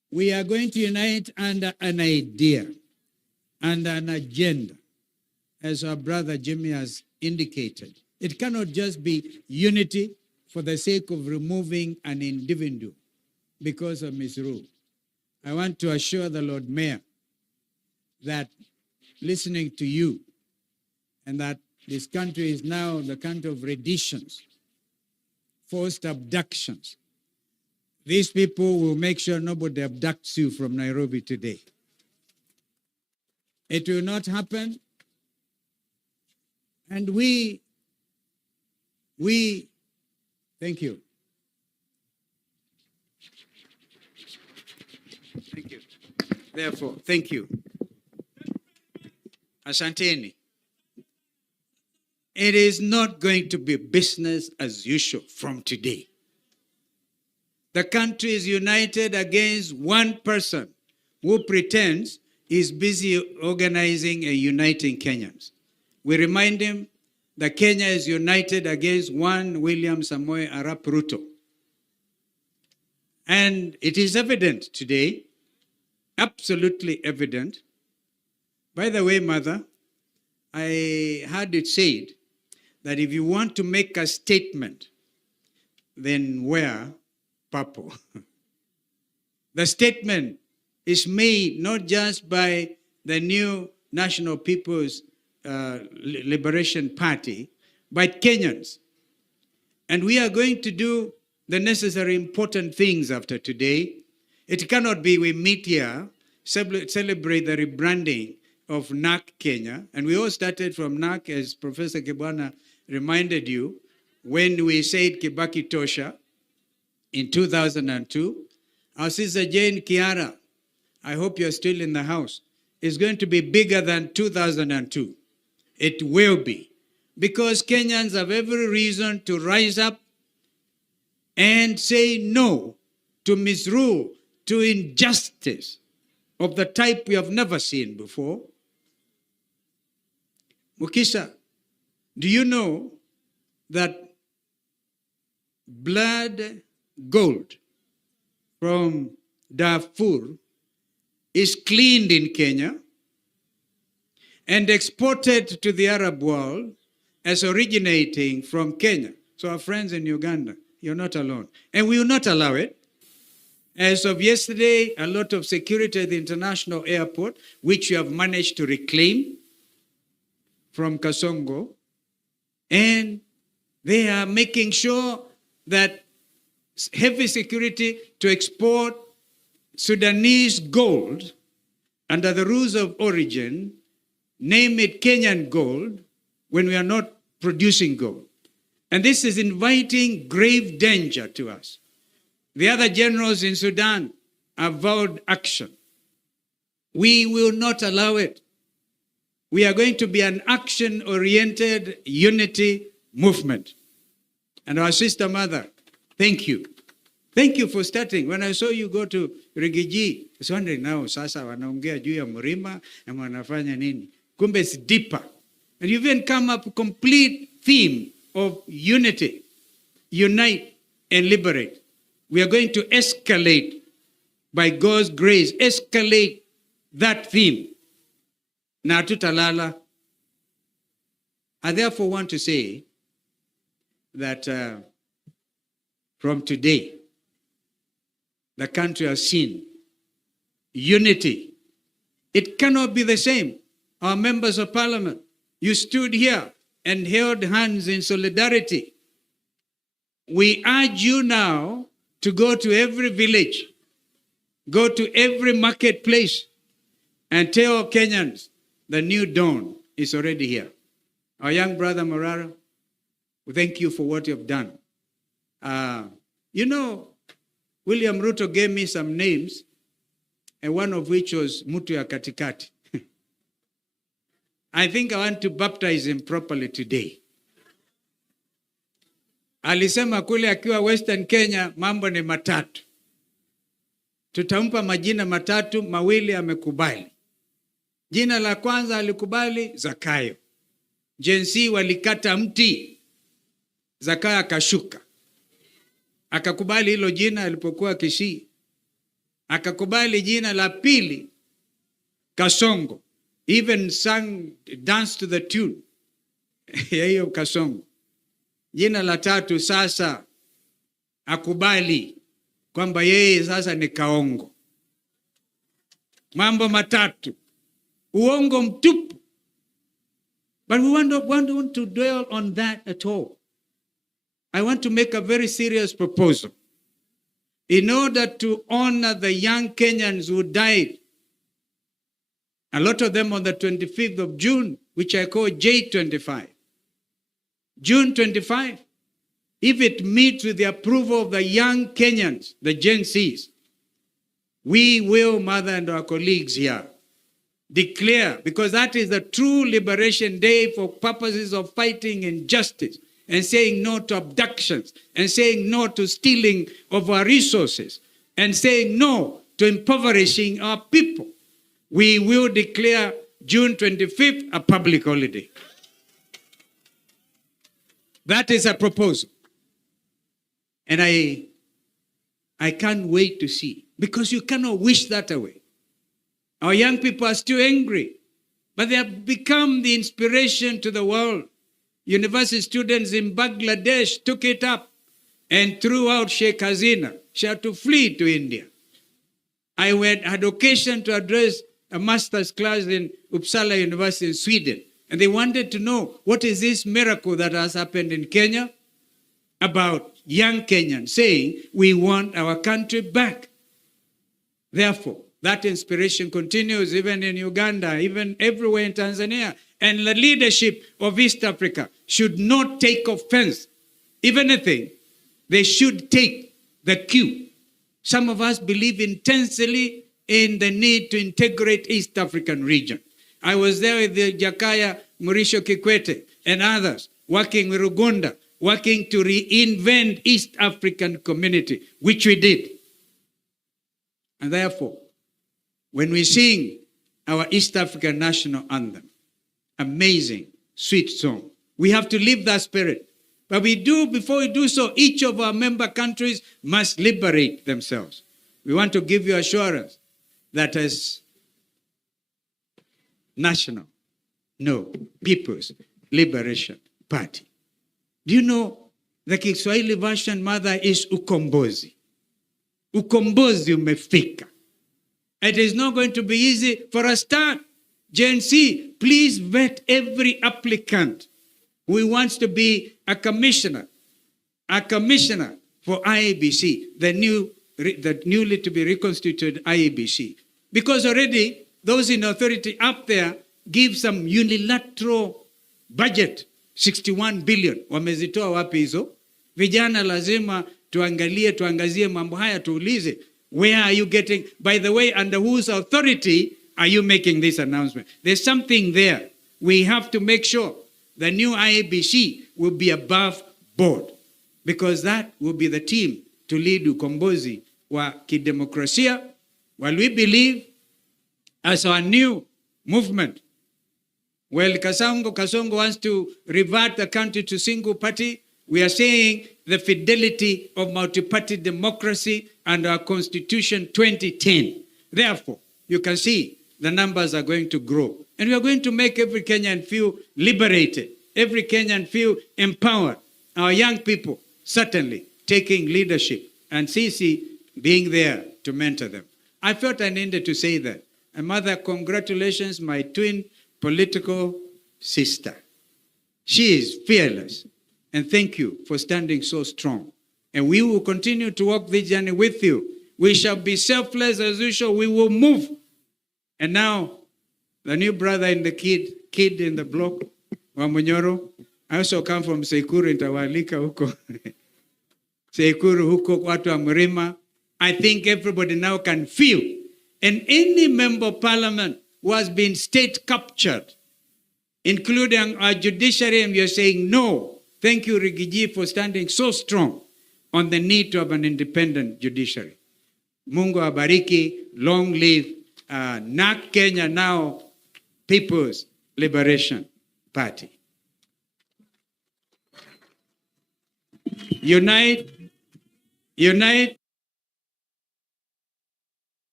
We are going to unite under an idea and an agenda, as our brother Jimmy has indicated. It cannot just be unity for the sake of removing an individual because of misrule. I want to assure the Lord Mayor that listening to you, and that this country is now the country of renditions, forced abductions. These people will make sure nobody abducts you from Nairobi today. It will not happen. And we, thank you. Thank you. Therefore, thank you. Asanteni. It is not going to be business as usual from today. The country is united against one person who pretends he's busy organizing and uniting Kenyans. We remind him that Kenya is united against one William Samoei Arap Ruto. And it is evident today, absolutely evident. By the way, Mother, I heard it said that if you want to make a statement, then wear purple. The statement is made not just by the new National People's Liberation Party, but Kenyans. And we are going to do the necessary important things after today. It cannot be we meet here, celebrate the rebranding of NAC Kenya. And we all started from NAC, as Professor Kibwana reminded you, when we said Kibaki Tosha in 2002. Our sister Jane Kiara, I hope you're still in the house, is going to be bigger than 2002. It will be. Because Kenyans have every reason to rise up and say no to misrule, to injustice of the type we have never seen before. Mukisha, do you know that blood gold from Darfur is cleaned in Kenya and exported to the Arab world as originating from Kenya? So our friends in Uganda, you're not alone. And we will not allow it. As of yesterday, a lot of security at the international airport, which we have managed to reclaim from Kasongo, and they are making sure that heavy security to export Sudanese gold under the rules of origin, name it Kenyan gold, when we are not producing gold. And this is inviting grave danger to us. The other generals in Sudan have vowed action. We will not allow it. We are going to be an action-oriented unity movement. And our sister mother, thank you. Thank you for starting. When I saw you go to Rigiji, I was wondering now, sasa wanaongea juu ya mlima na wanafanya nini? Kumbe it's deeper. And you even come up with a complete theme of unity, unite and liberate. We are going to escalate, by God's grace, escalate that theme. Na tutalala. I therefore want to say that from today, the country has seen unity. It cannot be the same. Our members of parliament, you stood here and held hands in solidarity. We urge you now to go to every village, go to every marketplace, and tell Kenyans the new dawn is already here. Our young brother Morara, we thank you for what you have done. You know, William Ruto gave me some names, and one of which was Mutu ya Katikati. I think I want to baptize him properly today. Alisema kule akiwa Western Kenya, mambo ni matatu. Tutampa majina matatu, mawili amekubali. Jina la kwanza alikubali Zakayo. Jensi walikata mti, Zakayo akashuka. Akakubali hilo jina alipokuwa Kisii. akakubali jina la pili Kasongo, even sang dance to the tune ya hiyo Kasongo. Jina la tatu sasa akubali kwamba yeye sasa ni Kaongo. Mambo matatu, uongo mtupu. But we want to dwell on that at all. I want to make a very serious proposal. In order to honor the young Kenyans who died, a lot of them on the 25th of June, which I call J25. June 25, if it meets with the approval of the young Kenyans, the Gen Zs, we will, Mother and our colleagues here, declare, because that is the true liberation day for purposes of fighting injustice and saying no to abductions and saying no to stealing of our resources and saying no to impoverishing our people. We will declare June 25th a public holiday. That is a proposal. And I can't wait to see, because you cannot wish that away. Our young people are still angry, but they have become the inspiration to the world. University students in Bangladesh took it up and threw out Sheikh Hasina. She had to flee to India. I had occasion to address a master's class in Uppsala University in Sweden, and they wanted to know, what is this miracle that has happened in Kenya about young Kenyans saying, we want our country back. Therefore, that inspiration continues even in Uganda, even everywhere in Tanzania. And the leadership of East Africa should not take offense. If anything, they should take the cue. Some of us believe intensely in the need to integrate East African region. I was there with the Jakaya Mrisho Kikwete and others, working with Uganda, working to reinvent East African community, which we did. And therefore, when we sing our East African national anthem, amazing, sweet song, we have to live that spirit. But before we do so, each of our member countries must liberate themselves. We want to give you assurance that as People's Liberation Party. Do you know the Kiswahili version, Mother, is ukombozi. Ukombozi umefika. It is not going to be easy for a start. Gen Z, please vet every applicant who wants to be a commissioner for IEBC, the newly to be reconstituted IEBC. Because already those in authority up there give some unilateral budget, 61 billion. Wamezitoa wapi hizo? Vijana lazima tuangazie mambo haya, tuulize, where are you getting, by the way, under whose authority are you making this announcement? There's something there. We have to make sure the new IEBC will be above board, because that will be the team to lead ukombozi wa kidemokrasia. While we believe as our new movement, well, Kasongo wants to revert the country to single party. We are saying the fidelity of multi-party democracy and our Constitution 2010. Therefore, you can see the numbers are going to grow. And we are going to make every Kenyan feel liberated, every Kenyan feel empowered. Our young people certainly taking leadership, and CC being there to mentor them. I felt I needed to say that. And Mother, congratulations, my twin political sister. She is fearless. And thank you for standing so strong. And we will continue to walk this journey with you. We shall be selfless as usual. We will move. And now, the new brother in the kid in the block, Wamunyoro. I also come from Sekuru, Intawalika huko. Sekuru huko, watu wa Mrima. I think everybody now can feel. And any member of parliament who has been state captured, including our judiciary, and we are saying no. Thank you, Rigiji, for standing so strong on the need to have an independent judiciary. Mungu abariki, long live NAK Kenya, now People's Liberation Party. Unite.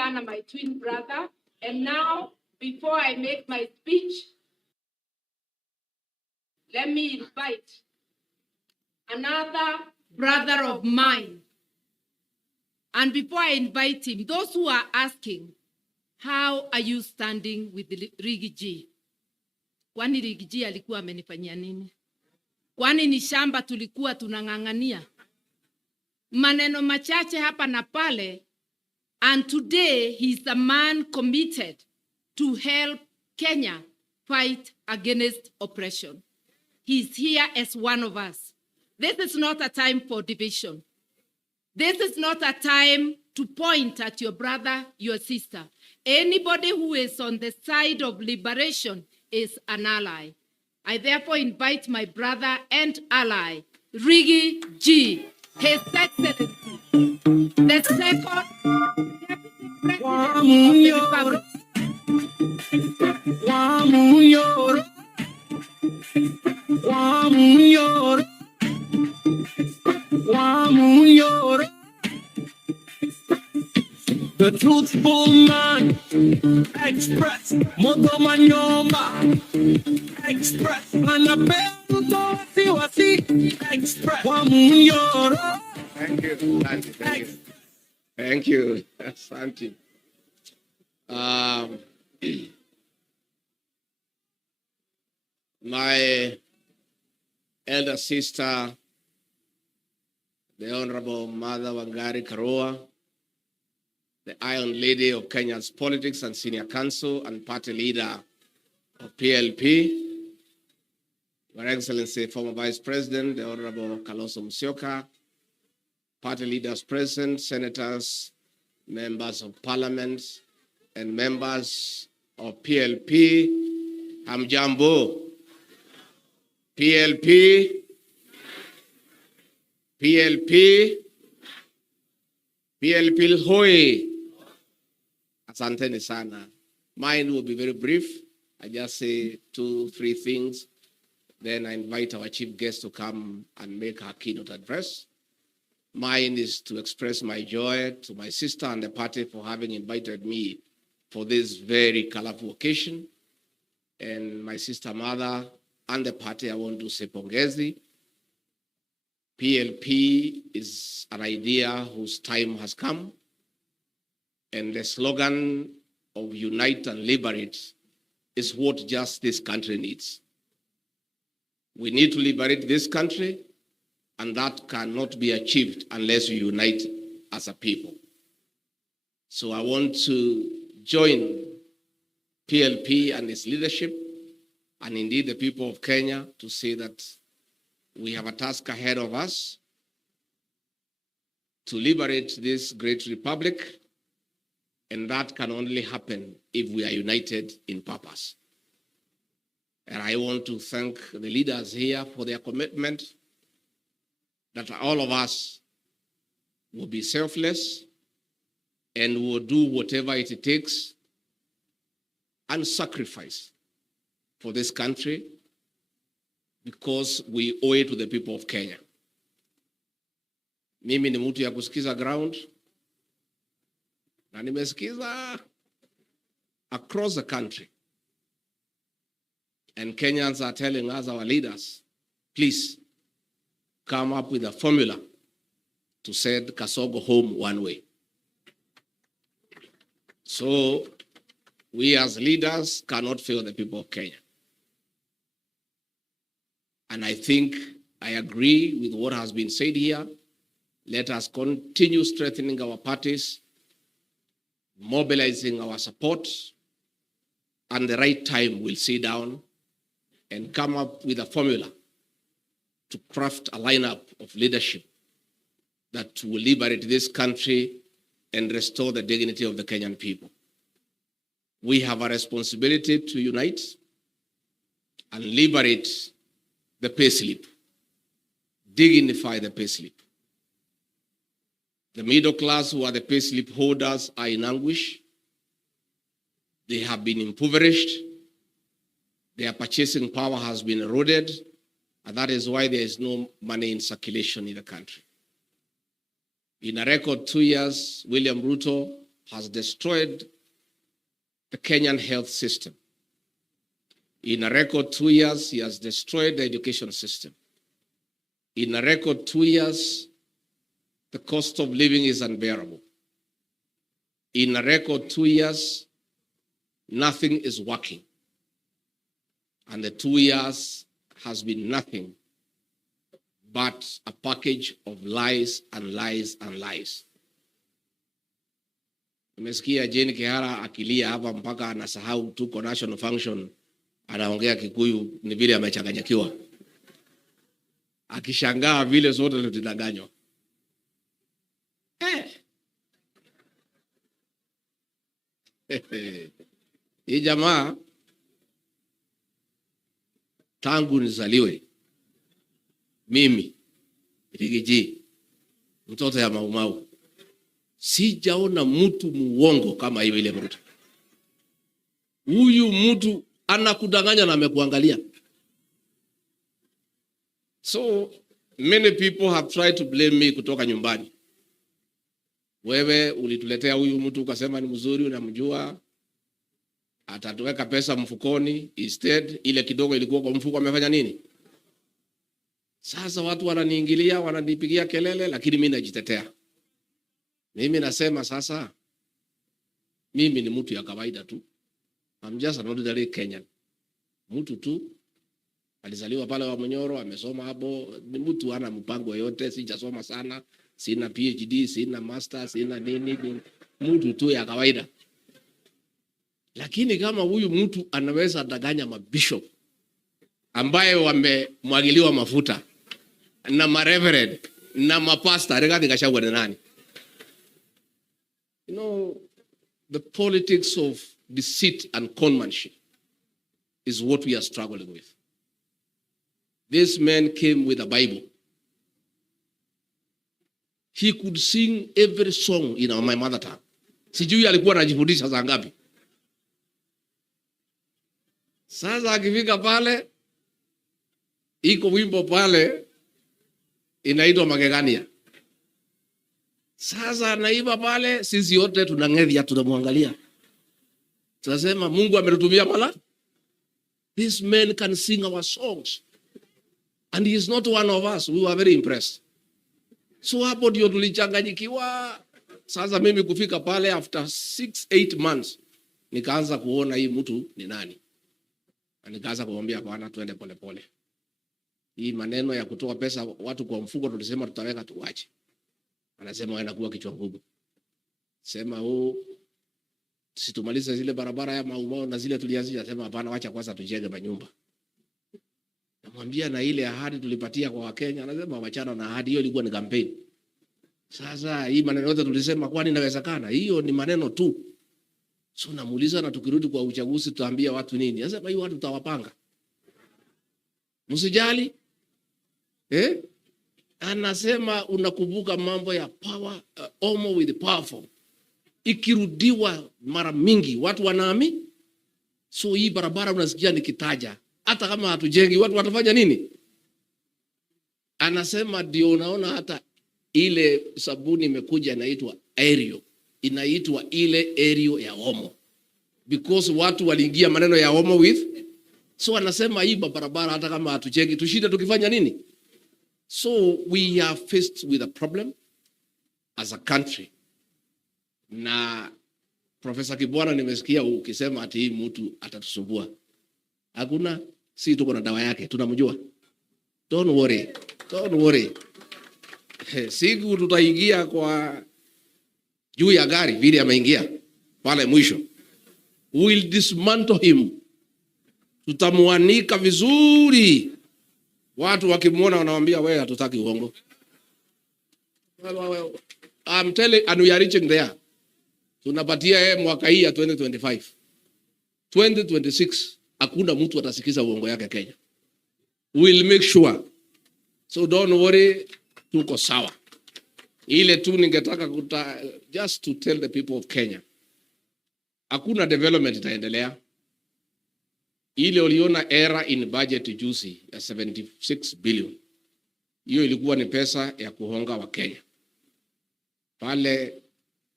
sana, my twin brother. And now, before I make my speech, let me invite another brother of mine. And before I invite him, those who are asking, how are you standing with Ruy G? Kwani Ruy G alikuwa amenifanyia nini? Kwani ni shamba tulikuwa tunang'ang'ania? Maneno machache hapa na pale, and today he's a man committed to help Kenya fight against oppression. He's here as one of us. This is not a time for division. This is not a time to point at your brother, your sister. Anybody who is on the side of liberation is an ally. I therefore invite my brother and ally, Ruy G, His Excellency, the second Deputy President of the Republic. The truthful man, express, moto manyoma, express, anapewa wasi, express, wa munyoro. Thank you, thank you. Thank you, Asante. My elder sister, the Honorable Mother Wangari Karua, the Iron Lady of Kenya's politics and senior counsel and party leader of PLP, Your Excellency, former Vice President, the Honorable Kalonzo Musyoka, party leaders present, senators, members of parliament, and members of PLP, Hamjambo, PLP, Hoi. Asanteni sana. Mine will be very brief. I just say 2-3 things. Then I invite our chief guest to come and make her keynote address. Mine is to express my joy to my sister and the party for having invited me for this very colorful occasion. And my sister mother and the party, I want to say pongezi. PLP is an idea whose time has come. And the slogan of unite and liberate is what just this country needs. We need to liberate this country, and that cannot be achieved unless we unite as a people. So I want to join PLP and its leadership, and indeed the people of Kenya, to say that we have a task ahead of us to liberate this great republic, and that can only happen if we are united in purpose. And I want to thank the leaders here for their commitment that all of us will be selfless and will do whatever it takes and sacrifice for this country, because we owe it to the people of Kenya. Mimi ni mtu ya kusikiza ground, na nimesikiza across the country. And Kenyans are telling us, our leaders, please come up with a formula to send Kasogo home one way. So we as leaders cannot fail the people of Kenya. And I think I agree with what has been said here. Let us continue strengthening our parties, mobilizing our support, and the right time we'll sit down and come up with a formula to craft a lineup of leadership that will liberate this country and restore the dignity of the Kenyan people. We have a responsibility to unite and liberate the payslip, dignify the payslip. The middle class who are the payslip holders are in anguish. They have been impoverished. Their purchasing power has been eroded, and that is why there is no money in circulation in the country. In a record 2 years, William Ruto has destroyed the Kenyan health system. In a record 2 years, he has destroyed the education system. In a record 2 years, the cost of living is unbearable. In a record 2 years, nothing is working. And the 2 years has been nothing but a package of lies and lies and lies. Nimesikia Jane Kihara akilia hapa mpaka anasahau tuko national function, anaongea Kikuyu ni vile amechanganyikiwa. Akishangaa vile zote tunadanganywa. Hii jamaa tangu nizaliwe mimi Rigiji mtoto ya Maumau sijaona mtu muongo kama hiyo ile Ruto. Huyu mtu anakudanganya na amekuangalia. So many people have tried to blame me kutoka nyumbani. Wewe ulituletea huyu mtu ukasema ni mzuri, unamjua, atatuweka pesa mfukoni, instead ile kidogo ilikuwa kwa mfuko amefanya nini? Sasa watu wananiingilia, wananipigia kelele, lakini mimi najitetea. Mimi nasema sasa mimi ni mtu ya kawaida tu. I'm just an ordinary Kenyan. Mtu tu alizaliwa pale wa Munyoro, amesoma hapo, ni mtu ana mpango yote, sijasoma sana, sina PhD, sina master, sina nini, mtu tu ya kawaida. Lakini kama huyu mtu anaweza danganya mabishop ambaye wamemwagiliwa mafuta na mareverend na mapasta, Rigathi Gachagua ni nani? You know, the politics of deceit and conmanship is what we are struggling with. This man came with a Bible. He could sing every song in my mother tongue. Sijui alikuwa anajifundisha saa ngapi. Sasa akifika pale, iko wimbo pale inaitwa Magegania. Sasa naiba pale, sisi yote tunang'evya, tunamwangalia. Tunasema Mungu ametutumia mala. This man can sing our songs. And he is not one of us. We were very impressed. So hapo ndio tulichanganyikiwa. Sasa mimi kufika pale after 6-8 months nikaanza kuona hii mtu ni nani. Nikaanza kumwambia Bwana tuende pole pole. Hii maneno ya kutoa pesa watu kwa mfuko tulisema tutaweka tuache. Anasema wewe unakuwa kichwa ngumu. Sema situmalize zile barabara ya Maumau na zile tulianzia, sema hapana, wacha kwanza tujenge manyumba. Namwambia na ile ahadi tulipatia kwa Wakenya, anasema wachana na ahadi, hiyo ilikuwa ni campaign. Sasa hii maneno yote tulisema kwani inawezekana? Hiyo ni maneno tu. So namuuliza na tukirudi kwa uchaguzi tutaambia watu nini? Anasema hiyo watu tutawapanga. Msijali. Anasema unakumbuka mambo ya power, Omo with the powerful. Ikirudiwa mara mingi watu wanaamini. So hii barabara unasikia nikitaja, hata kama hatujengi watu watafanya nini? Anasema ndio unaona hata ile sabuni imekuja inaitwa Aerial. Inaitwa ile Aerial ya Omo. Because watu waliingia maneno ya Omo with. So anasema hii barabara hata kama hatujengi tushinde tukifanya nini? So we are faced with a problem as a country. Na Professor Kibwana nimesikia ukisema ati hii mtu atatusumbua. Hakuna, si tuko na dawa yake, tunamjua. Don't worry. Don't worry. Siku tutaingia kwa juu ya gari vile ameingia pale mwisho. We will dismantle him. Tutamuanika vizuri. Watu wakimuona wanawaambia wewe hatutaki uongo. I'm telling, and we are reaching there. Tunapatia mwaka hii ya 2025. 2026 hakuna mtu atasikiza uongo yake Kenya. We'll make sure. So don't worry, tuko sawa. Ile tu ningetaka just to tell the people of Kenya. Hakuna development itaendelea. Ile uliona era in budget juzi ya 76 billion. Hiyo ilikuwa ni pesa ya kuhonga wa Kenya. Pale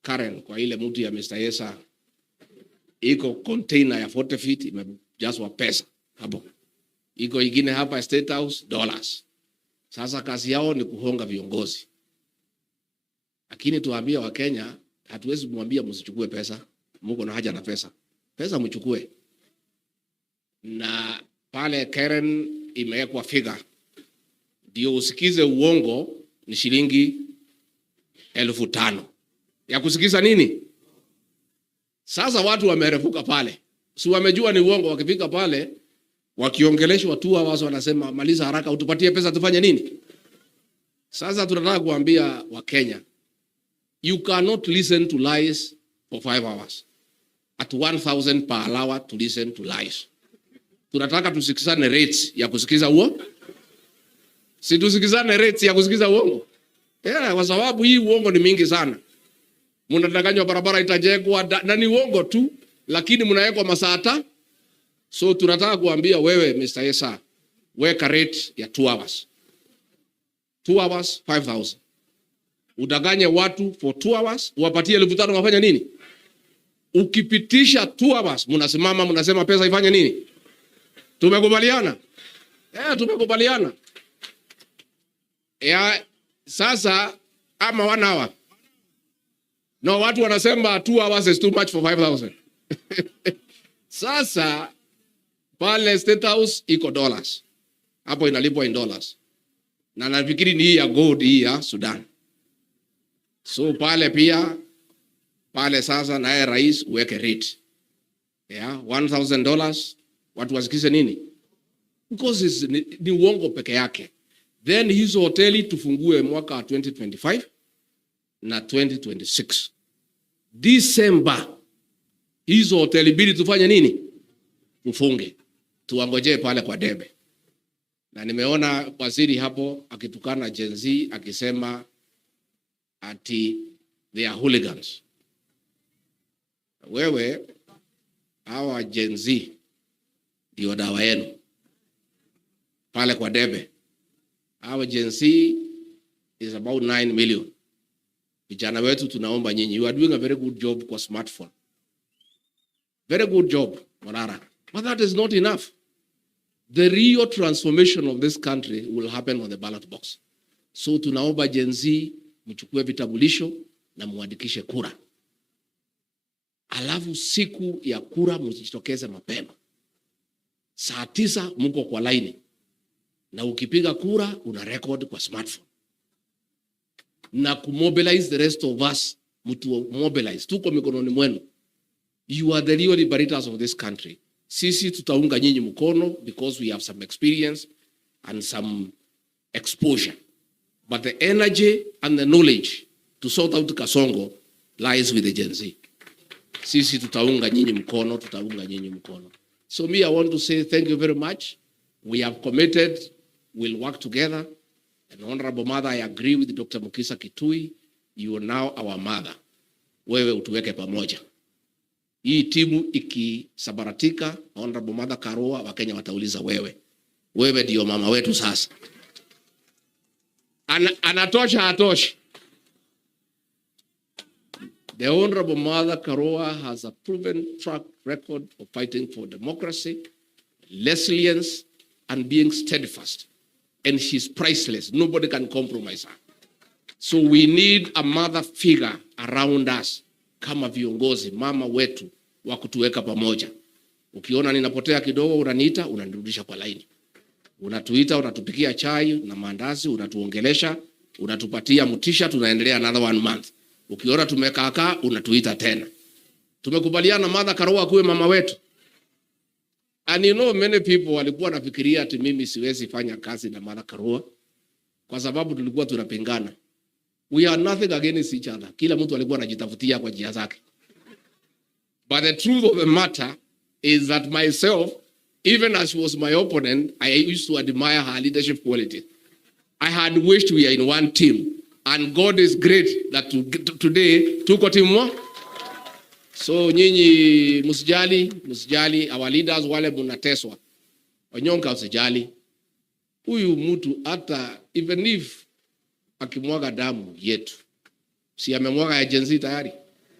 Karen kwa ile mtu ya Mr. Yesa iko container ya 40 feet imejazwa pesa hapo. Iko ingine hapa State House dollars. Sasa kazi yao ni kuhonga viongozi. Lakini tuambia wa Kenya hatuwezi kumwambia msichukue pesa. Mungu na haja na pesa. Pesa mchukue. Na pale Karen imewekwa figure. Ndio usikize uongo ni shilingi 5,000. Ya kusikiza nini? Sasa watu wamerefuka pale. Si wamejua ni uongo, wakifika pale wakiongeleshwa tu hawa wanasema maliza haraka utupatie pesa tufanye nini? Sasa tunataka kuambia wa Kenya, you cannot listen to lies for 5 hours. At 1,000 per hour to listen to lies. Tunataka tusikizane rates ya kusikiza uongo. Si tusikizane rates ya kusikiza uongo. Kwa sababu hii uongo ni mingi sana. Mnadanganywa barabara itajengwa na ni uongo tu, lakini mnawekwa masaa. So tunataka kuambia wewe Mr. Yesa, weka rate ya 2 hours. 2 hours 5,000. Udanganye watu for 2 hours, uwapatie 5,000 wafanya nini? Ukipitisha 2 hours, mnasimama mnasema pesa ifanye nini? Tumekubaliana? Tumekubaliana. Sasa ama 1 hour. No, watu wanasema 2 hours is too much for 5,000. Sasa pale State House iko dollars. Hapo inalipwa in dollars. Na nafikiri ni hii ya gold hii ya Sudan. So pale pia pale sasa naye rais uweke rate. $1,000 watu wasikize nini? Because ni uongo peke yake. Then hizo hoteli tufungue mwaka 2025 na 2026. December hizo hoteli bili tufanye nini? Tufunge. Tuangojee pale kwa debe. Na nimeona waziri hapo akitukana Gen Z akisema ati they are hooligans. Wewe hawa Gen Z ndio dawa yenu pale kwa debe. Hawa Gen Z is about 9 million. Vijana wetu tunaomba nyinyi, you are doing a very good job kwa smartphone. Very good job, Morara. But that is not enough. The real transformation of this country will happen on the ballot box. So tunaomba Gen Z mchukue vitambulisho na muandikishe kura. Alafu siku ya kura mjitokeze mapema. Saa 9 mko kwa line. Na ukipiga kura una record kwa smartphone. Na kumobilize the rest of us, mtu mobilize. Tuko mikononi mwenu. You are the real liberators of this country. Sisi tutaunga nyinyi mkono because we have some experience and some exposure. But the energy and the knowledge to sort out Kasongo lies with the Gen Z. Sisi tutaunga nyinyi mkono, tutaunga nyinyi mkono. So me, I want to say thank you very much. We have committed, we'll work together. And Honorable Mother, I agree with Dr. Mukisa Kitui. You are now our mother. Wewe utuweke pamoja. Hii timu ikisabaratika, Honorable Mother Karua, Wakenya watauliza wewe. Wewe ndio mama wetu sasa. Anatosha hatoshi. The Honorable Mother Karua has a proven track record of fighting for democracy, resilience, and being steadfast. And she's priceless. Nobody can compromise her. So we need a mother figure around us. Kama viongozi, mama wetu, wa kutuweka pamoja. Ukiona ninapotea kidogo, unaniita, unanirudisha kwa laini. Unatuita, unatupikia chai na mandazi, unatuongelesha, unatupatia mutisha, tunaendelea another 1 month. Ukiona tumekaakaa, unatuita tena. Tumekubaliana Mother Karua kuwe mama wetu. And you know many people walikuwa nafikiria ati mimi siwezi fanya kazi na Mother Karua kwa sababu tulikuwa tunapingana. We are nothing against each other. Kila mtu alikuwa anajitafutia kwa njia zake. But the truth of the matter is that myself, even as she was my opponent, I used to admire her leadership quality. I had wished we are in one team. And God is great that today tuko team moja. So nyinyi msijali, our leaders wale mnateswa. Wanyonga usijali. Huyu mtu hata even if akimwaga damu yetu, si amemwaga ya Gen Z tayari.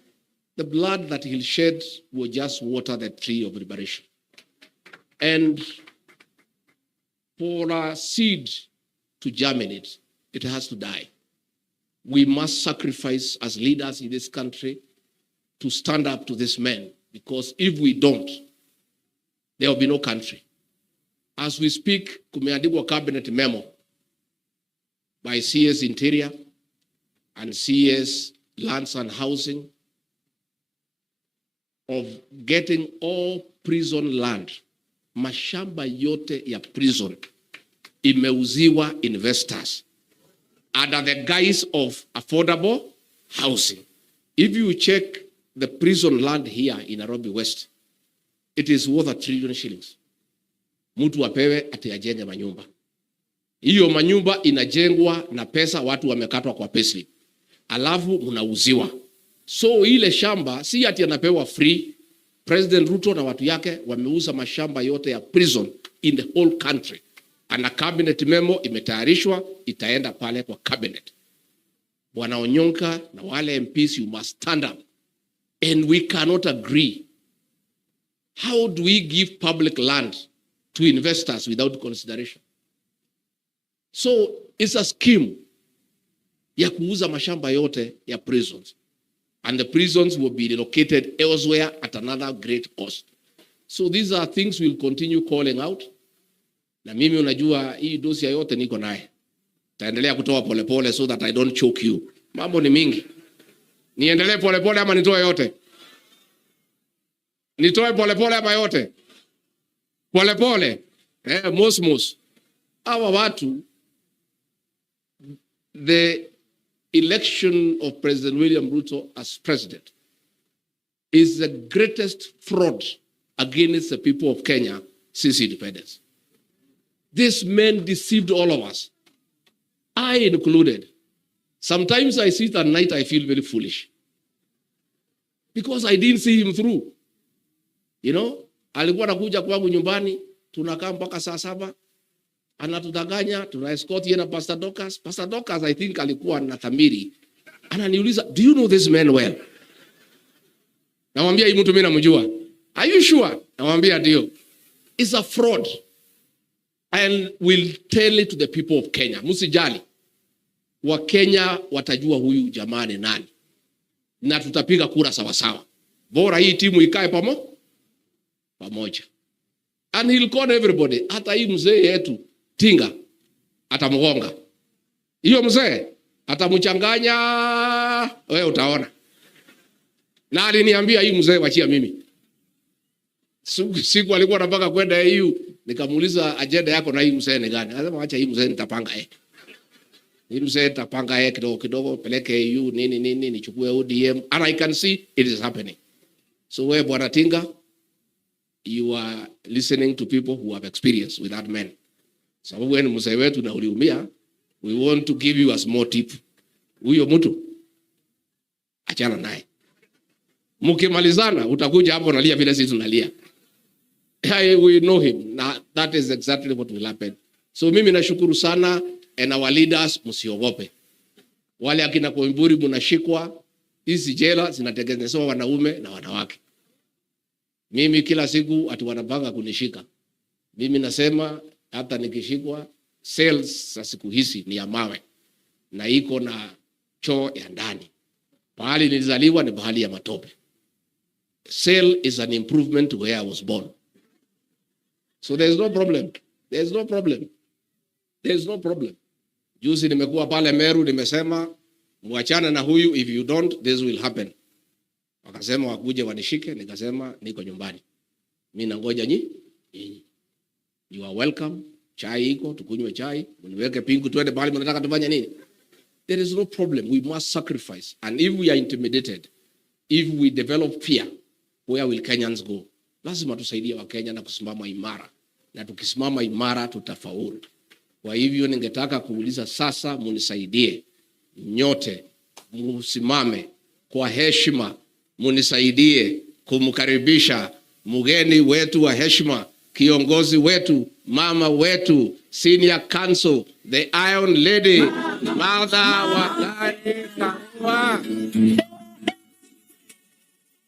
the blood that he'll shed will just water the tree of liberation. And for a seed to germinate, it has to die. We must sacrifice as leaders in this country to stand up to this man, because if we don't, there will be no country. As we speak, kumeandikwa cabinet memo by CS Interior and CS Lands and Housing of getting all prison land, mashamba yote ya prison imeuziwa investors under the guise of affordable housing. If you check the prison land here in Nairobi West, it is worth 1 trillion shillings. Mtu apewe ati ajenge manyumba. Hiyo manyumba inajengwa na pesa watu wamekatwa kwa payslip. Alafu mnauziwa. So ile shamba si ati anapewa free. President Ruto na watu yake wameuza mashamba yote ya prison in the whole country. And a cabinet memo imetayarishwa, itaenda pale kwa cabinet. Bwana Onyonka na wale MPs, you must stand up. And we cannot agree. How do we give public land to investors without consideration? So it's a scheme ya kuuza mashamba yote ya prisons. And the prisons will be relocated elsewhere at another great cost. So these are things we'll continue calling out. Na mimi unajua hii dosia yote niko naye. Taendelea kutoa polepole so that I don't choke you. Mambo ni mingi. Niendelee polepole ama nitoe yote? Nitoe polepole ama yote? Polepole. Mosmos. Hawa watu, the election of President William Ruto as president is the greatest fraud against the people of Kenya since independence. This man deceived all of us, I included. Sometimes I sit at night, I feel very foolish because I didn't see him through. You know, alikuwa anakuja kwangu nyumbani, tunakaa mpaka saa 7, anatudanganya, tuna escort yeye na Pastor Dorcas. Pastor Dorcas, I think alikuwa na Thamiri. Ananiuliza, do you know this man well? Namwambia hii mtu mimi namjua. Are you sure? Namwambia ndio. It's a fraud. And we'll tell it to the people of Kenya. Msijali. Wa Kenya watajua huyu jamaa ni nani. Na tutapiga kura sawa sawa. Bora hii timu ikae pamoja. And he'll call everybody. Hata hii mzee yetu Tinga atamgonga. Hiyo mzee atamchanganya, wewe utaona. Na aliniambia hii mzee wachia mimi. Siku alikuwa anataka kwenda EU, nikamuuliza agenda yako na hii mzee ni gani? Anasema acha hii mzee nitapanga Hii mzee nitapanga kidogo kidogo, peleke EU nini nichukue ODM, and I can see it is happening. So wewe bwana Tinga, you are listening to people who have experience with that man. Sababu wewe ni mzee wetu na uliumia, we want to give you a small tip. Huyo mtu achana naye. Mkimalizana utakuja hapo unalia vile sisi tunalia. We know him. Now, that is exactly what will happen. So mimi nashukuru sana, and our leaders msiogope. Wale akina Koimburi mnashikwa, hizi jela zinatengenezwa wanaume na wanawake. Mimi kila siku ati wanapanga kunishika. Mimi nasema hata nikishikwa, cells za siku hizi ni ya mawe na iko na choo ya ndani. Pahali nilizaliwa ni pahali ya matope. Cell is an improvement to where I was born. So there's no problem. There's no problem. There's no problem. Juzi nimekuwa pale Meru, nimesema muachane na huyu, if you don't this will happen. Wakasema wakuje wanishike, nikasema niko nyumbani. Mimi nangoja nyinyi. You are welcome. Chai iko, tukunywe chai, mniweke pingu tuende bali mnataka tufanye nini? There is no problem. We must sacrifice. And if we are intimidated, if we develop fear, where will Kenyans go? Lazima tusaidie wa Kenya na kusimama imara. Na tukisimama imara tutafaulu. Kwa hivyo ningetaka kuuliza sasa, munisaidie nyote, musimame kwa heshima, munisaidie kumkaribisha mgeni wetu wa heshima, kiongozi wetu, mama wetu, senior counsel, the Iron Lady, Martha wa Karua.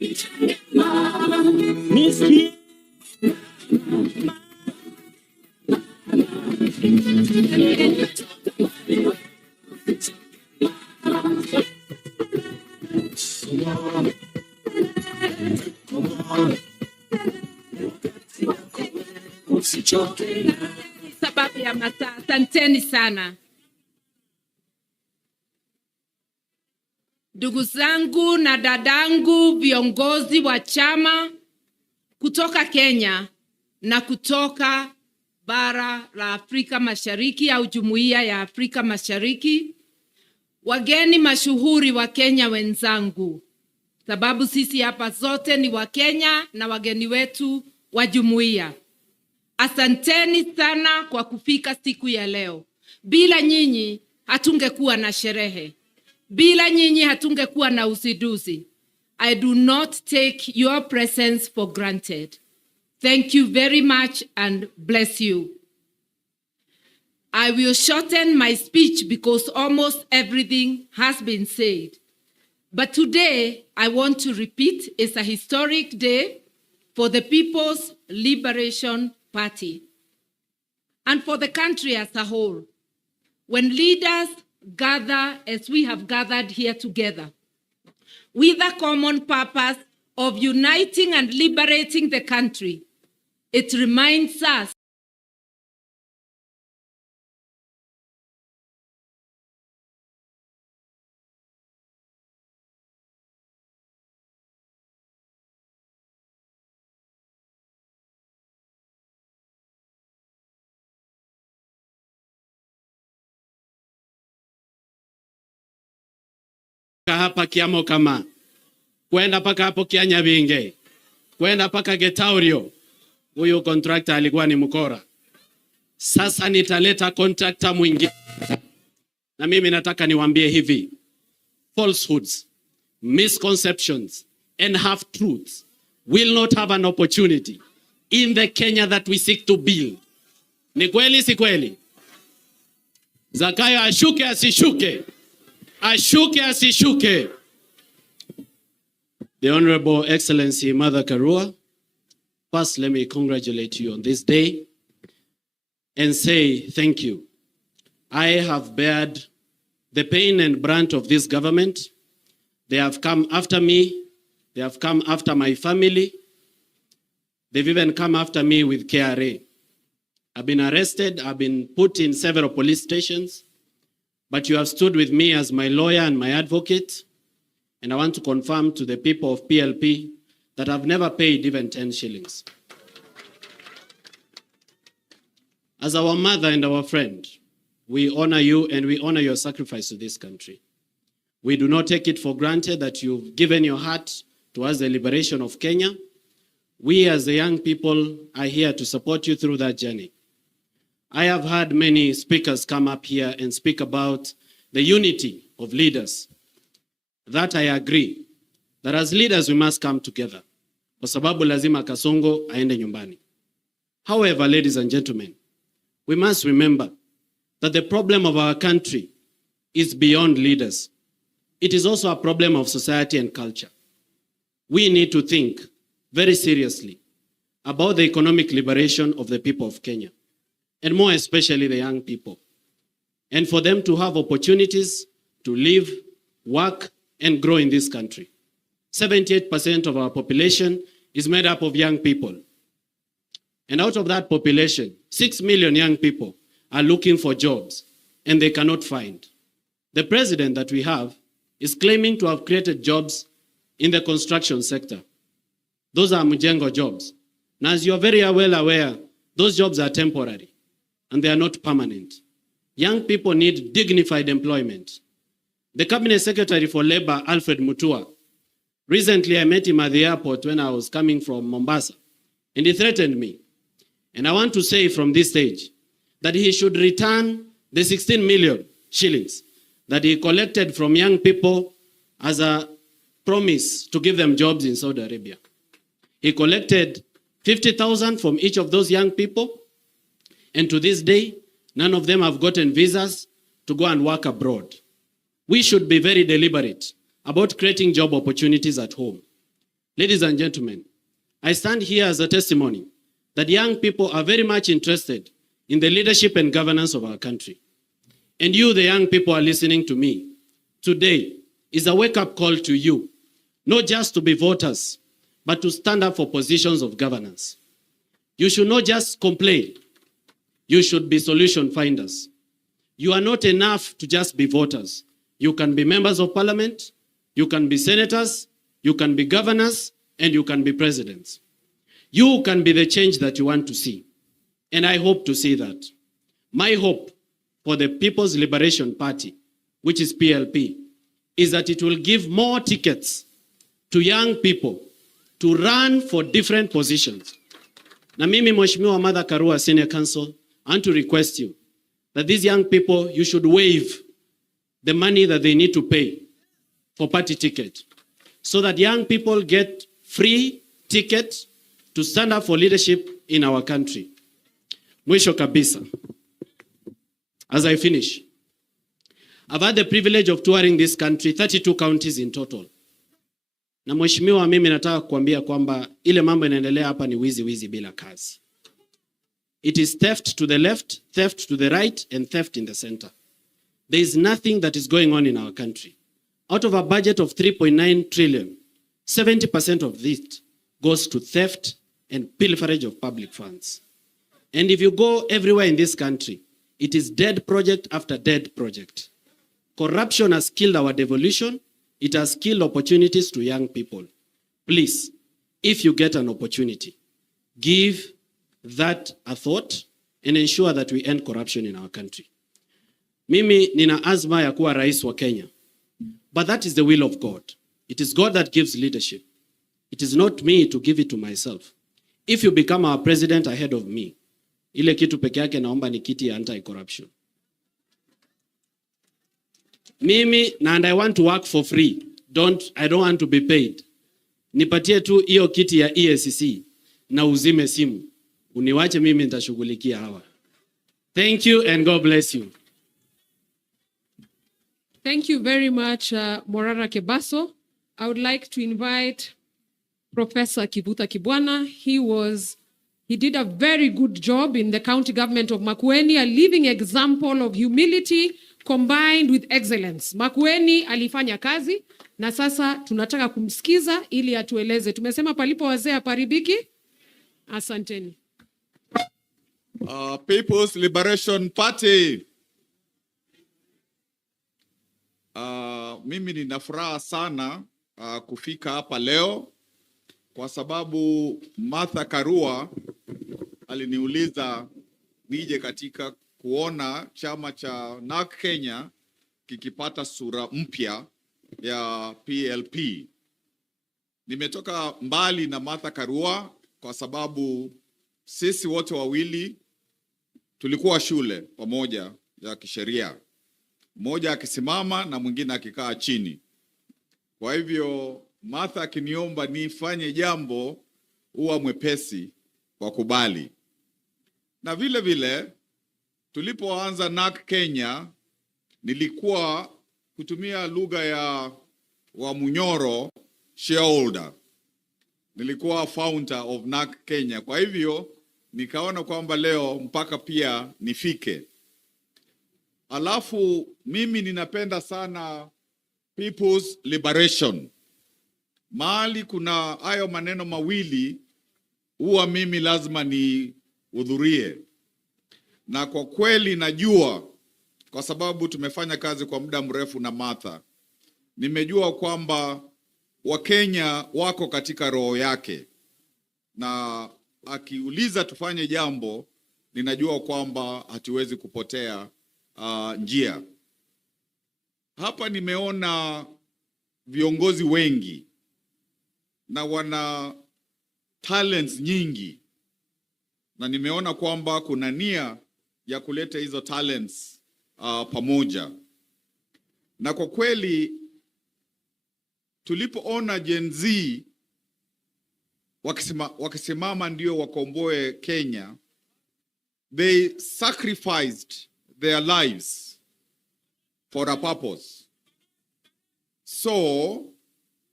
Sababu ya masaa, asanteni sana. Ndugu zangu na dadangu, viongozi wa chama kutoka Kenya na kutoka bara la Afrika Mashariki au Jumuiya ya Afrika Mashariki, wageni mashuhuri wa Kenya wenzangu, sababu sisi hapa zote ni wa Kenya na wageni wetu wa jumuiya. Asanteni sana kwa kufika siku ya leo. Bila nyinyi hatungekuwa na sherehe. Bila nyinyi hatungekuwa na uzinduzi. I do not take your presence for granted. Thank you very much and bless you. I will shorten my speech because almost everything has been said. But today, I want to repeat, it's a historic day for the People's Liberation Party and for the country as a whole. When leaders gather as we have gathered here together, with a common purpose of uniting and liberating the country, it reminds us hapa kiamo kama kwenda paka hapo Kianyabinge, kwenda paka Getaurio. Huyo contractor alikuwa ni mkora. Sasa nitaleta contractor mwingine. Na mimi nataka niwaambie hivi, falsehoods, misconceptions and half truths will not have an opportunity in the Kenya that we seek to build. Ni kweli si kweli? Zakayo ashuke asishuke. Ashuke asishuke. The Honorable Excellency Mother Karua, first let me congratulate you on this day and say thank you. I have bared the pain and brunt of this government. They have come after me. They have come after my family. They've even come after me with KRA. I've been arrested. I've been put in several police stations. But you have stood with me as my lawyer and my advocate. And I want to confirm to the people of PLP that I've never paid even 10 shillings. As our mother and our friend, we honor you and we honor your sacrifice to this country. We do not take it for granted that you've given your heart towards the liberation of Kenya. We as the young people are here to support you through that journey. I have had many speakers come up here and speak about the unity of leaders. That I agree. That as leaders we must come together. Kwa sababu lazima Kasongo aende nyumbani. However, ladies and gentlemen, we must remember that the problem of our country is beyond leaders. It is also a problem of society and culture. We need to think very seriously about the economic liberation of the people of Kenya, and more especially the young people, and for them to have opportunities to live, work, and grow in this country. 78% of our population is made up of young people. And out of that population, 6 million young people are looking for jobs, and they cannot find. The president that we have is claiming to have created jobs in the construction sector. Those are Mujengo jobs. Now, as you are very well aware, those jobs are temporary, and they are not permanent. Young people need dignified employment. The Cabinet Secretary for Labor, Alfred Mutua, recently I met him at the airport when I was coming from Mombasa, and he threatened me. And I want to say from this stage that he should return the 16 million shillings that he collected from young people as a promise to give them jobs in Saudi Arabia. He collected 50,000 from each of those young people, and to this day, none of them have gotten visas to go and work abroad. We should be very deliberate about creating job opportunities at home. Ladies and gentlemen, I stand here as a testimony that young people are very much interested in the leadership and governance of our country. And you, the young people, are listening to me. Today is a wake-up call to you, not just to be voters, but to stand up for positions of governance. You should not just complain. You should be solution finders. You are not enough to just be voters. You can be members of parliament, you can be senators, you can be governors, and you can be presidents. You can be the change that you want to see. And I hope to see that. My hope for the People's Liberation Party, which is PLP, is that it will give more tickets to young people to run for different positions. Na mimi Mheshimiwa Mother Karua Senior Council, I want to request you that these young people, you should waive the money that they need to pay for party ticket, so that young people get free tickets to stand up for leadership in our country. Mwisho kabisa, as I finish, I've had the privilege of touring this country, 32 counties in total. Na mheshimiwa, mimi nataka kuambia kwamba ile mambo inaendelea hapa ni wizi bila kazi. It is theft to the left, theft to the right, and theft in the center. There is nothing that is going on in our country. Out of a budget of 3.9 trillion, 70% of this goes to theft and pilferage of public funds. And if you go everywhere in this country, it is dead project after dead project. Corruption has killed our devolution. It has killed opportunities to young people. Please, if you get an opportunity, give that a thought and ensure that we end corruption in our country. Mimi nina azma ya kuwa rais wa Kenya. But that is the will of God. It is God that gives leadership. It is not me to give it to myself. If you become our president ahead of me, ile kitu peke yake naomba ni kiti ya anti-corruption. Mimi, and I want to work for free. I don't want to be paid. Nipatie tu hiyo kiti ya EACC na uzime simu. Uniwache mimi nitashughulikia hawa. Thank you and God bless you. Thank you very much, Morara Kebaso. I would like to invite Professor Kivutha Kibwana. He did a very good job in the county government of Makueni, a living example of humility combined with excellence. Makueni alifanya kazi na sasa tunataka kumsikiza ili atueleze. Tumesema palipo wazee haparibiki. Asanteni. People's Liberation Party. Mimi nina furaha sana kufika hapa leo kwa sababu Martha Karua aliniuliza nije katika kuona chama cha NARC Kenya kikipata sura mpya ya PLP. Nimetoka mbali na Martha Karua kwa sababu sisi wote wawili tulikuwa shule pamoja ya kisheria. Mmoja akisimama na mwingine akikaa chini. Kwa hivyo Martha akiniomba nifanye jambo huwa mwepesi kwa kubali. Na vile vile tulipoanza NARC Kenya nilikuwa kutumia lugha ya Wamunyoro shareholder. Nilikuwa founder of NARC Kenya. Kwa hivyo nikaona kwamba leo mpaka pia nifike. Alafu mimi ninapenda sana People's Liberation. Mahali kuna hayo maneno mawili huwa mimi lazima nihudhurie. Na kwa kweli najua kwa sababu tumefanya kazi kwa muda mrefu na Martha. Nimejua kwamba Wakenya wako katika roho yake. Na akiuliza tufanye jambo, ninajua kwamba hatuwezi kupotea njia. Hapa nimeona viongozi wengi na wana talents nyingi. Na nimeona kwamba kuna nia ya kuleta hizo talents pamoja. Na kwa kweli tulipoona Gen Z wakisimama ndio wakomboe Kenya, they sacrificed their lives for a purpose. So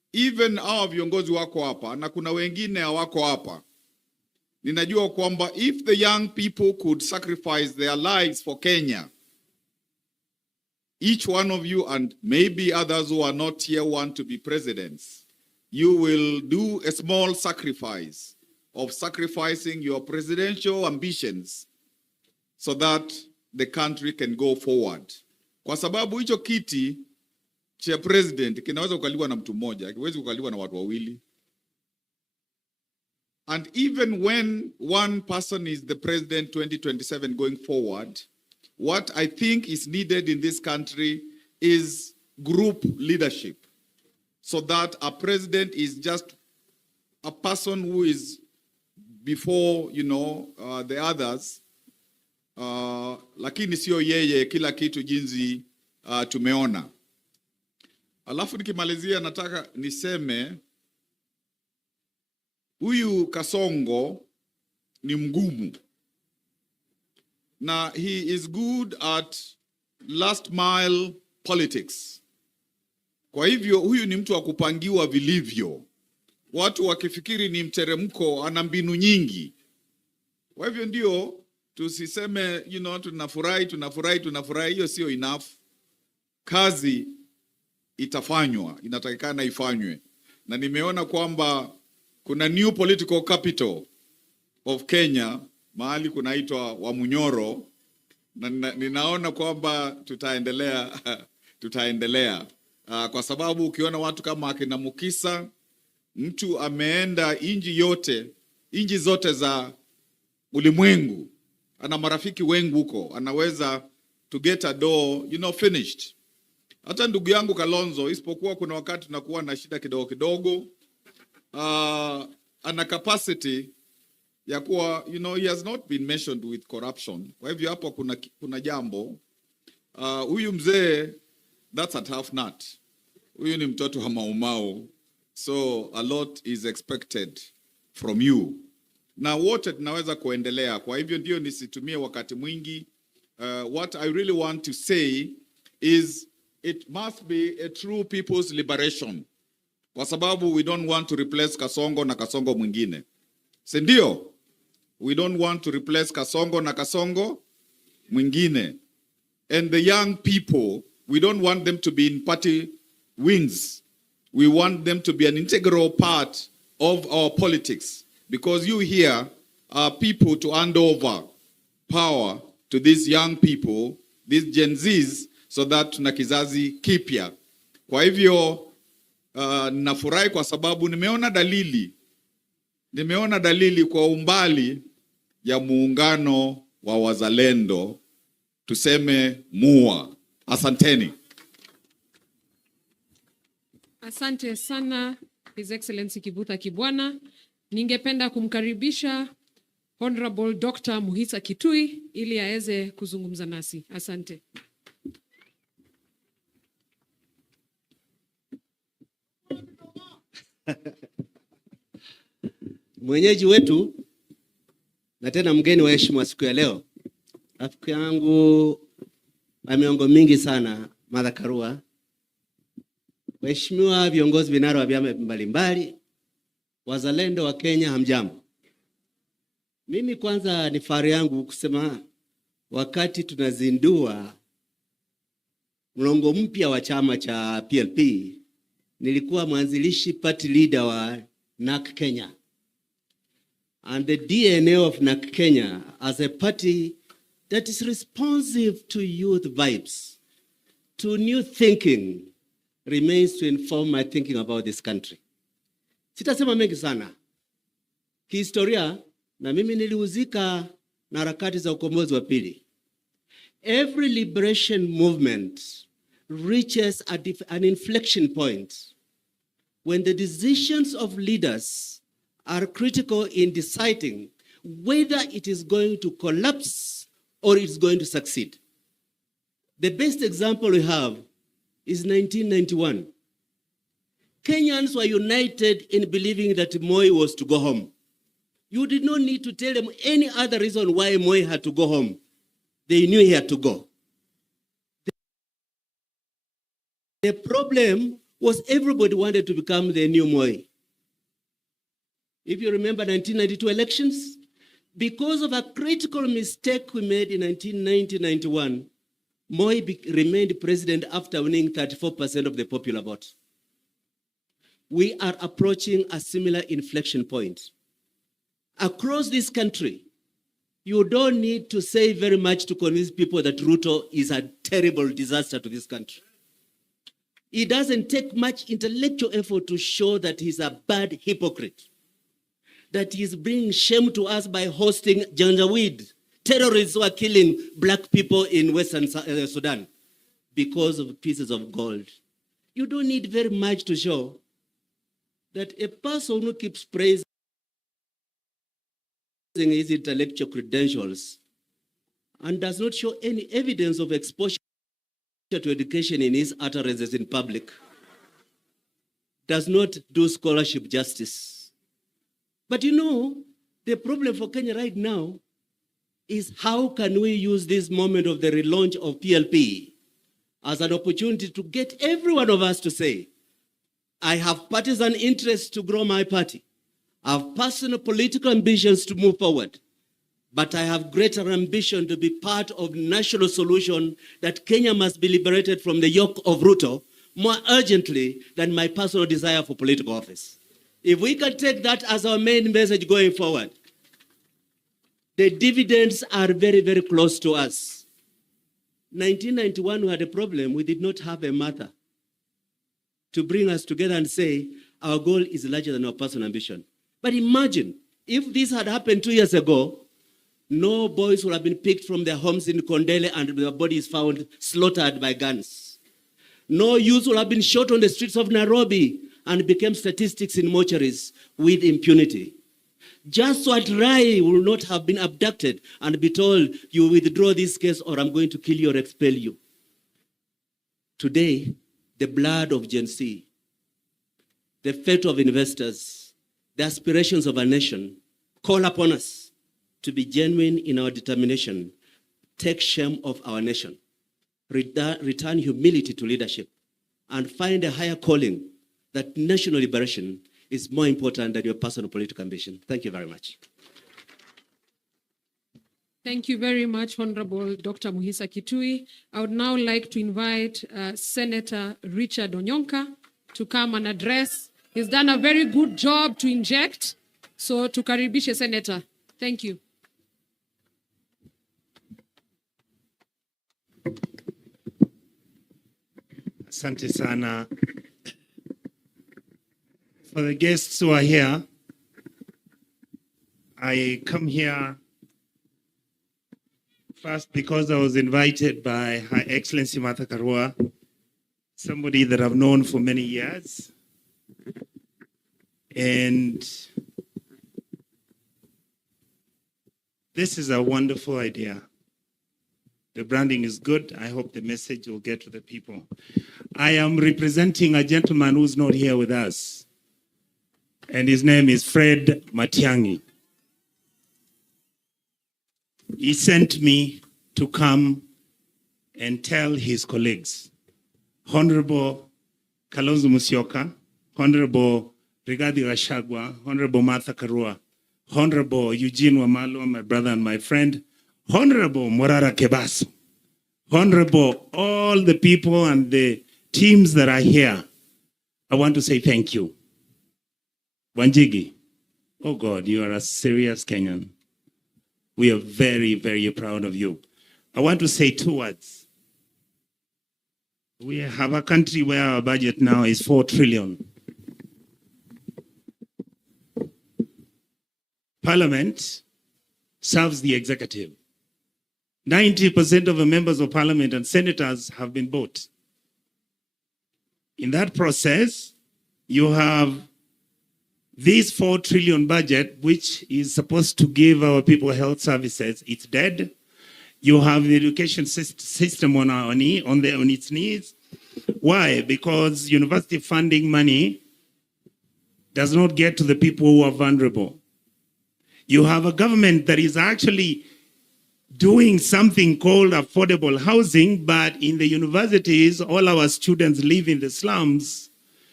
even our viongozi wako hapa na kuna wengine hawako hapa. Ninajua kwamba if the young people could sacrifice their lives for Kenya, each one of you and maybe others who are not here want to be presidents, you will do a small sacrifice of sacrificing your presidential ambitions so that the country can go forward. Kwa sababu hicho kiti cha president kinaweza kukaliwa na mtu mmoja, hakiwezi kukaliwa na watu wawili. And even when one person is the president 2027 going forward, what I think is needed in this country is group leadership, so that a president is just a person who is before, the others, lakini sio yeye kila kitu jinsi tumeona. Alafu nikimalizia nataka niseme huyu Kasongo ni mgumu, na he is good at last mile politics. Kwa hivyo huyu ni mtu wa kupangiwa vilivyo. Watu wakifikiri ni mteremko, ana mbinu nyingi. Kwa hivyo ndio tusiseme tunafurahi, hiyo sio enough. Kazi itafanywa, inatakikana ifanywe. Na nimeona kwamba kuna new political capital of Kenya, mahali kunaitwa Wamunyoro, na ninaona kwamba tutaendelea. Kwa sababu ukiona watu kama akina Mukisa, mtu ameenda inji zote za ulimwengu, ana marafiki wengi huko, anaweza to get a door, finished. Hata ndugu yangu Kalonzo, isipokuwa kuna wakati tunakuwa na shida kidogo, ana capacity ya kuwa, he has not been mentioned with corruption. Kwa hivyo hapo kuna jambo. Huyu mzee, that's a tough nut. Huyu ni mtoto wa Maumau. So a lot is expected from you. Na wote tunaweza kuendelea. Kwa hivyo ndio nisitumie wakati mwingi. What I really want to say is it must be a true people's liberation. Kwa sababu we don't want to replace Kasongo na Kasongo mwingine. Si ndio? We don't want to replace Kasongo na Kasongo mwingine. And the young people, we don't want them to be in party wings. We want them to be an integral part of our politics. Because you here are people to hand over power to these young people, these Gen Zs, so that tuna kizazi kipya. Kwa hivyo, nafurahi kwa sababu nimeona dalili kwa umbali ya muungano wa wazalendo, tuseme MUA. Asanteni. Asante sana His Excellency Kivutha Kibwana. Ningependa kumkaribisha Honorable Dr. Moisa Koui ili aweze kuzungumza nasi. Asante. Mwenyeji wetu na tena mgeni wa heshima siku ya leo, rafiki yangu wa miongo mingi sana, Martha Karua, waheshimiwa viongozi vinara wa vyama mbalimbali, wazalendo wa Kenya, hamjambo. Mimi kwanza ni fahari yangu kusema wakati tunazindua mlongo mpya wa chama cha PLP, nilikuwa mwanzilishi party leader wa NAK Kenya. And the DNA of NAK Kenya as a party that is responsive to youth vibes, to new thinking, remains to inform my thinking about this country. Sitasema mengi sana. Kihistoria, na mimi nilihusika na harakati za ukombozi wa pili. Every liberation movement reaches an inflection point when the decisions of leaders are critical in deciding whether it is going to collapse or it's going to succeed. The best example we have is 1991. Kenyans were united in believing that Moi was to go home. You did not need to tell them any other reason why Moi had to go home. They knew he had to go. The problem was everybody wanted to become the new Moi. If you remember 1992 elections, because of a critical mistake we made in 1990-91, Moi remained president after winning 34% of the popular vote. We are approaching a similar inflection point. Across this country, you don't need to say very much to convince people that Ruto is a terrible disaster to this country. It doesn't take much intellectual effort to show that he's a bad hypocrite, that he's bringing shame to us by hosting Janjaweed, terrorists who are killing black people in Western Sudan because of pieces of gold. You don't need very much to show that a person who keeps praising his intellectual credentials and does not show any evidence of exposure to education in his utterances in public does not do scholarship justice. But you know, the problem for Kenya right now is how can we use this moment of the relaunch of PLP as an opportunity to get every one of us to say, I have partisan interests to grow my party. I have personal political ambitions to move forward. But I have greater ambition to be part of national solution that Kenya must be liberated from the yoke of Ruto more urgently than my personal desire for political office. If we can take that as our main message going forward, the dividends are very, very close to us. 1991, we had a problem. We did not have a mother to bring us together and say, our goal is larger than our personal ambition. But imagine, if this had happened 2 years ago, no boys would have been picked from their homes in Kondele and their bodies found slaughtered by guns. No youth would have been shot on the streets of Nairobi and became statistics in mortuaries with impunity. Just what Ruy will not have been abducted and be told, you withdraw this case or I'm going to kill you or expel you. Today, the blood of Gen Z, the fate of investors, the aspirations of our nation call upon us to be genuine in our determination, take shame of our nation, return humility to leadership, and find a higher calling that national liberation is more important than your personal political ambition. Thank you very much. Thank you very much, Honorable Dr. Moisa Koui. I would now like to invite Senator Richard Oonka to come and address. He's done a very good job to inject. So tukaribishe Senator. Thank you. Asante sana. For the guests who are here, I come here first because I was invited by Her Excellency Martha Karua, somebody that I've known for many years. And this is a wonderful idea. The branding is good. I hope the message will get to the people. I am representing a gentleman who's not here with us, and his name is Fred Matiang'i. He sent me to come and tell his colleagues, Honorable Kalonzo Musyoka, Honorable Ruy Gachagua, Honorable Martha Karua, Honorable Eugene Wamalwa, my brother and my friend, Honorable Moisa Koui, Honorable all the people and the teams that are here, I want to say thank you. Wanjigi, oh God, you are a serious Kenyan. We are very, very proud of you. I want to say 2 words. We have a country where our budget now is 4 trillion. Parliament serves the executive. 90% of the members of parliament and senators have been bought. In that process, you have this 4 trillion budget, which is supposed to give our people health services. It's dead. You have the education system on its knees. Why? Because university funding money does not get to the people who are vulnerable. You have a government that is actually doing something called affordable housing, but in the universities, all our students live in the slums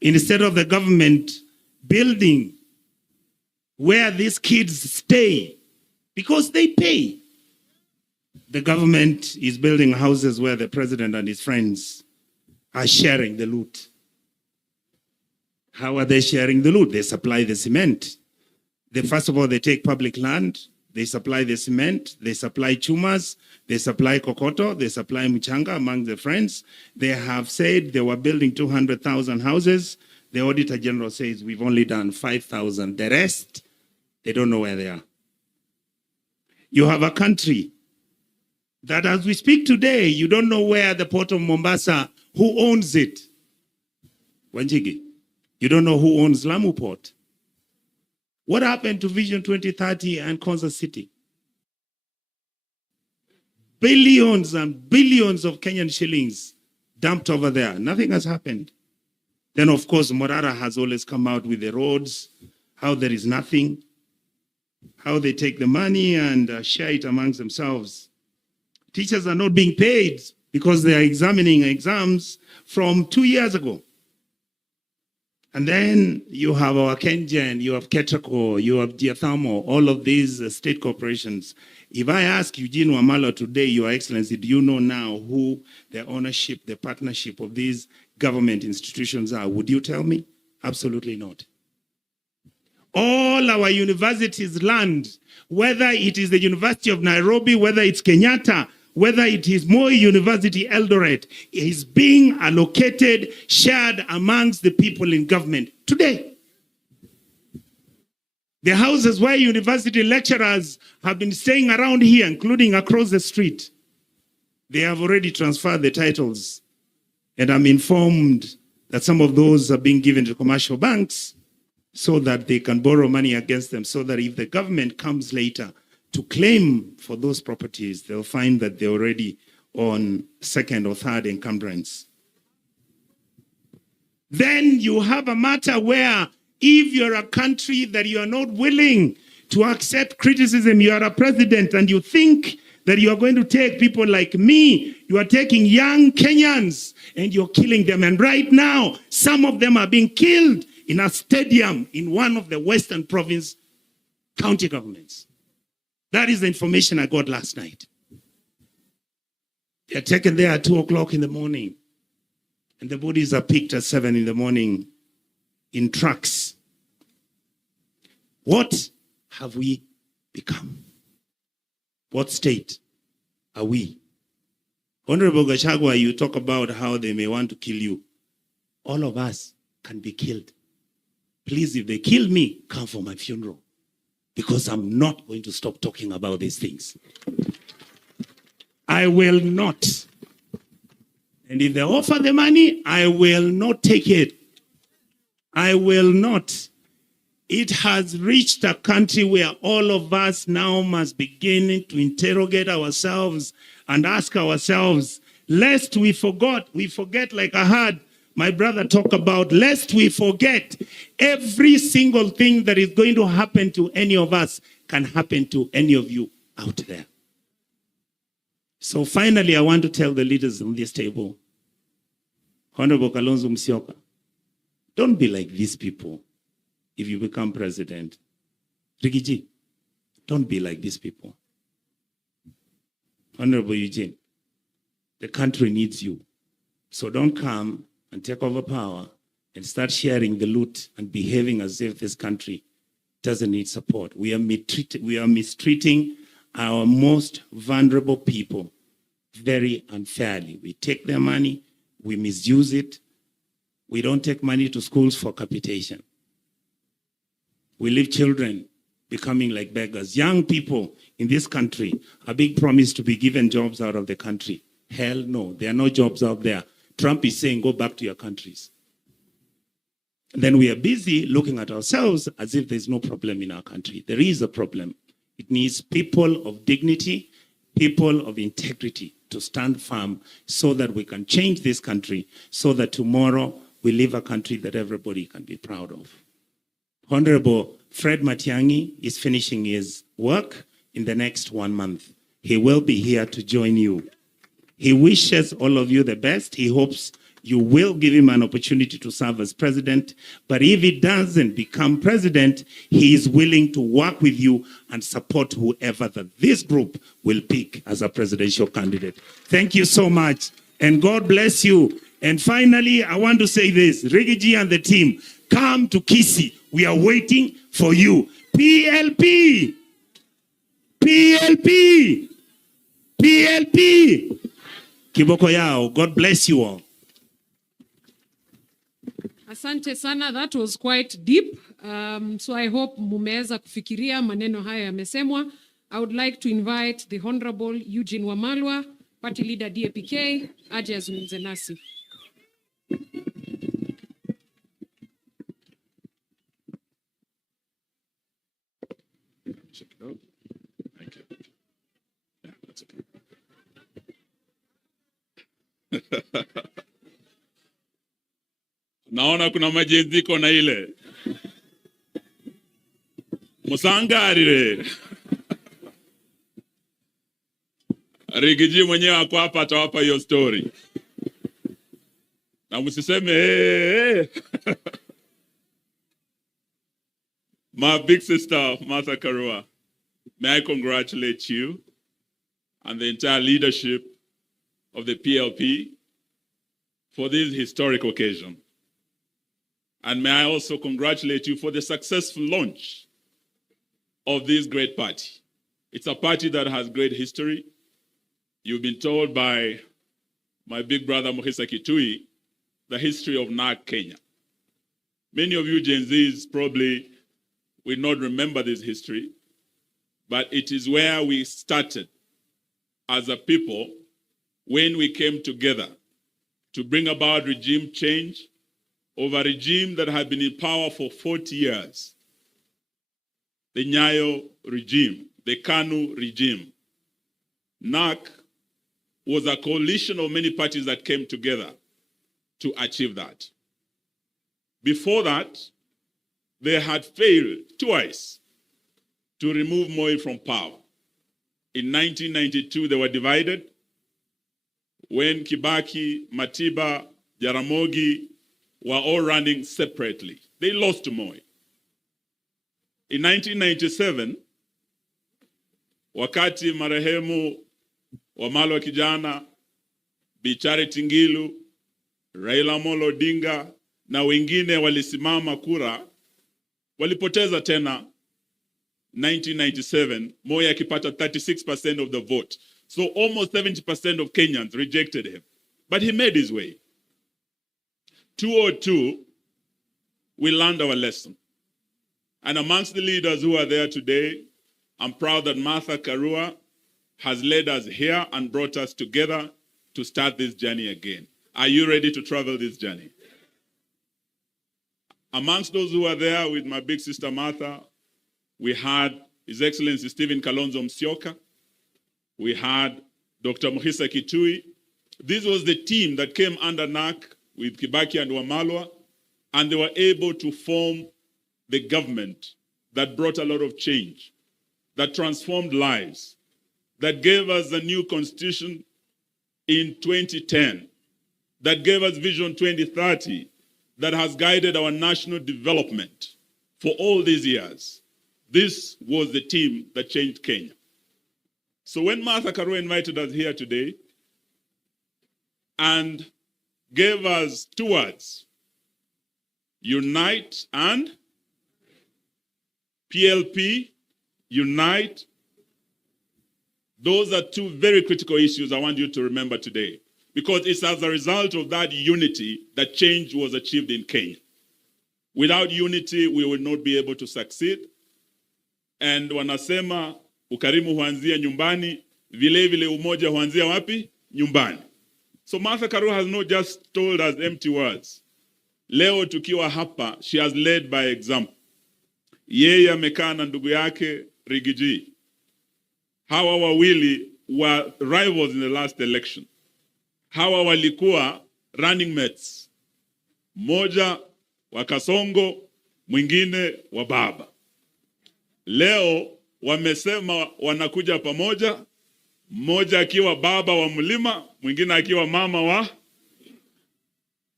Instead of the government building where these kids stay, because they pay, the government is building houses where the president and his friends are sharing the loot. How are they sharing the loot? They supply the cement. First of all, they take public land, they supply the cement, they supply chumas, they supply kokoto, they supply mchanga among the friends. They have said they were building 200,000 houses. The Auditor General says we've only done 5,000. The rest, they don't know where they are. You have a country that as we speak today, you don't know where the port of Mombasa, who owns it. Wanjigi, you don't know who owns Lamu Port. What happened to Vision 2030 and Konza City? Billions and billions of Kenyan shillings dumped over there. Nothing has happened. Then, of course, Morara has always come out with the roads, how there is nothing, how they take the money and share it amongst themselves. Teachers are not being paid because they are examining exams from 2 years ago. And then you have our Kengen, you have Ketraco, you have Diathamo, all of these state corporations. If I ask Eugene Wamalwa today, Your Excellency, do you know now who the ownership, the partnership of these government institutions are? Would you tell me? Absolutely not. All our universities' land, whether it is the University of Nairobi, whether it's Kenyatta, whether it is Moi University Eldoret, is being allocated, shared amongst the people in government today. The houses where university lecturers have been staying around here, including across the street, they have already transferred the titles. And I'm informed that some of those are being given to commercial banks so that they can borrow money against them, so that if the government comes later to claim for those properties, they'll find that they're already on second or third encumbrance. Then you have a matter where if you're a country that you are not willing to accept criticism, you are a president and you think that you are going to take people like me, you are taking young Kenyans and you're killing them. And right now, some of them are being killed in a stadium in one of the Western Province county governments. That is the information I got last night. They are taken there at 2 o'clock in the morning. And the bodies are picked at 7 in the morning in trucks. What have we become? What state are we? Honorable Gachagua, you talk about how they may want to kill you. All of us can be killed. Please, if they kill me, come for my funeral. Because I'm not going to stop talking about these things. I will not. And if they offer the money, I will not take it. I will not. It has reached a country where all of us now must begin to interrogate ourselves and ask ourselves, lest we forget like I heard my brother talk about, lest we forget every single thing that is going to happen to any of us can happen to any of you out there. So finally, I want to tell the leaders on this table, Honorable Kalonzo Musyoka, don't be like these people if you become president. Rigiji, don't be like these people. Honorable Eugene, the country needs you. So don't come and take over power and start sharing the loot and behaving as if this country doesn't need support. We are mistreating our most vulnerable people very unfairly. We take their money, we misuse it. We don't take money to schools for capitation. We leave children becoming like beggars. Young people in this country are being promised to be given jobs out of the country. Hell no, there are no jobs out there. Trump is saying, go back to your countries. And then we are busy looking at ourselves as if there's no problem in our country. There is a problem. It needs people of dignity, people of integrity to stand firm so that we can change this country, so that tomorrow we live a country that everybody can be proud of. Honorable Fred Matiang'i is finishing his work in the next 1 month. He will be here to join you. He wishes all of you the best. He hopes you will give him an opportunity to serve as president. But if he doesn't become president, he is willing to work with you and support whoever that this group will pick as a presidential candidate. Thank you so much, and God bless you. And finally, I want to say this, Rigiji and the team, come to Kisii. We are waiting for you. PLP! PLP! PLP! Kiboko yao. God bless you all. Asante sana, that was quite deep. So I hope mumeweza kufikiria maneno haya yamesemwa. I would like to invite the Honorable Eugene Wamalwa, Party Leader DAPK, aje azungumze nasi. Check it out. Thank you. Yeah, that's okay. Naona kuna majenziko na ile. Musangarire. Rigiji mwenyewe ako hapa atawapa hiyo story. Na msiseme hey. My big sister, Martha Karua, may I congratulate you and the entire leadership of the PLP for this historic occasion. And may I also congratulate you for the successful launch of this great party. It's a party that has great history. You've been told by my big brother, Moisa Koui, the history of NARC Kenya. Many of you Gen Zs probably will not remember this history, but it is where we started as a people when we came together to bring about regime change over a regime that had been in power for 40 years. The Nyayo regime, the KANU regime. NARC was a coalition of many parties that came together to achieve that. Before that, they had failed twice to remove Moi from power. In 1992, they were divided when Kibaki, Matiba, Jaramogi were all running separately. They lost to Moi. In 1997, wakati marehemu Wamalwa kijana, Bi Charity Ngilu, Raila Amolo Odinga na wengine walisimama kura, walipoteza tena 1997, Moi akipata 36% of the vote. So almost 70% of Kenyans rejected him. But he made his way. 2002, we learned our lesson. And amongst the leaders who are there today, I'm proud that Martha Karua has led us here and brought us together to start this journey again. Are you ready to travel this journey? Amongst those who are there with my big sister Martha, we had His Excellency Stephen Kalonzo Musyoka. We had Dr. Moisa Koui. This was the team that came under NARC with Kibaki and Wamalwa, and they were able to form the government that brought a lot of change, that transformed lives, that gave us a new constitution in 2010, that gave us Vision 2030, that has guided our national development for all these years. This was the team that changed Kenya. So when Martha Karua invited us here today and gave us two words, unite and PLP, unite. Those are two very critical issues I want you to remember today, because it's as a result of that unity that change was achieved in Kenya. Without unity, we will not be able to succeed. And wanasema ukarimu huanzia nyumbani, vile vile umoja huanzia wapi? Nyumbani. So Martha Karua has not just told us empty words. Leo tukiwa hapa, she has led by example. Yeye amekaa na ndugu yake Rigiji. Hawa wawili were rivals in the last election. Hawa walikuwa running mates. Moja wa Kasongo, mwingine wa baba. Leo wamesema wanakuja pamoja, mmoja akiwa baba wa mlima, mwingine akiwa mama wa.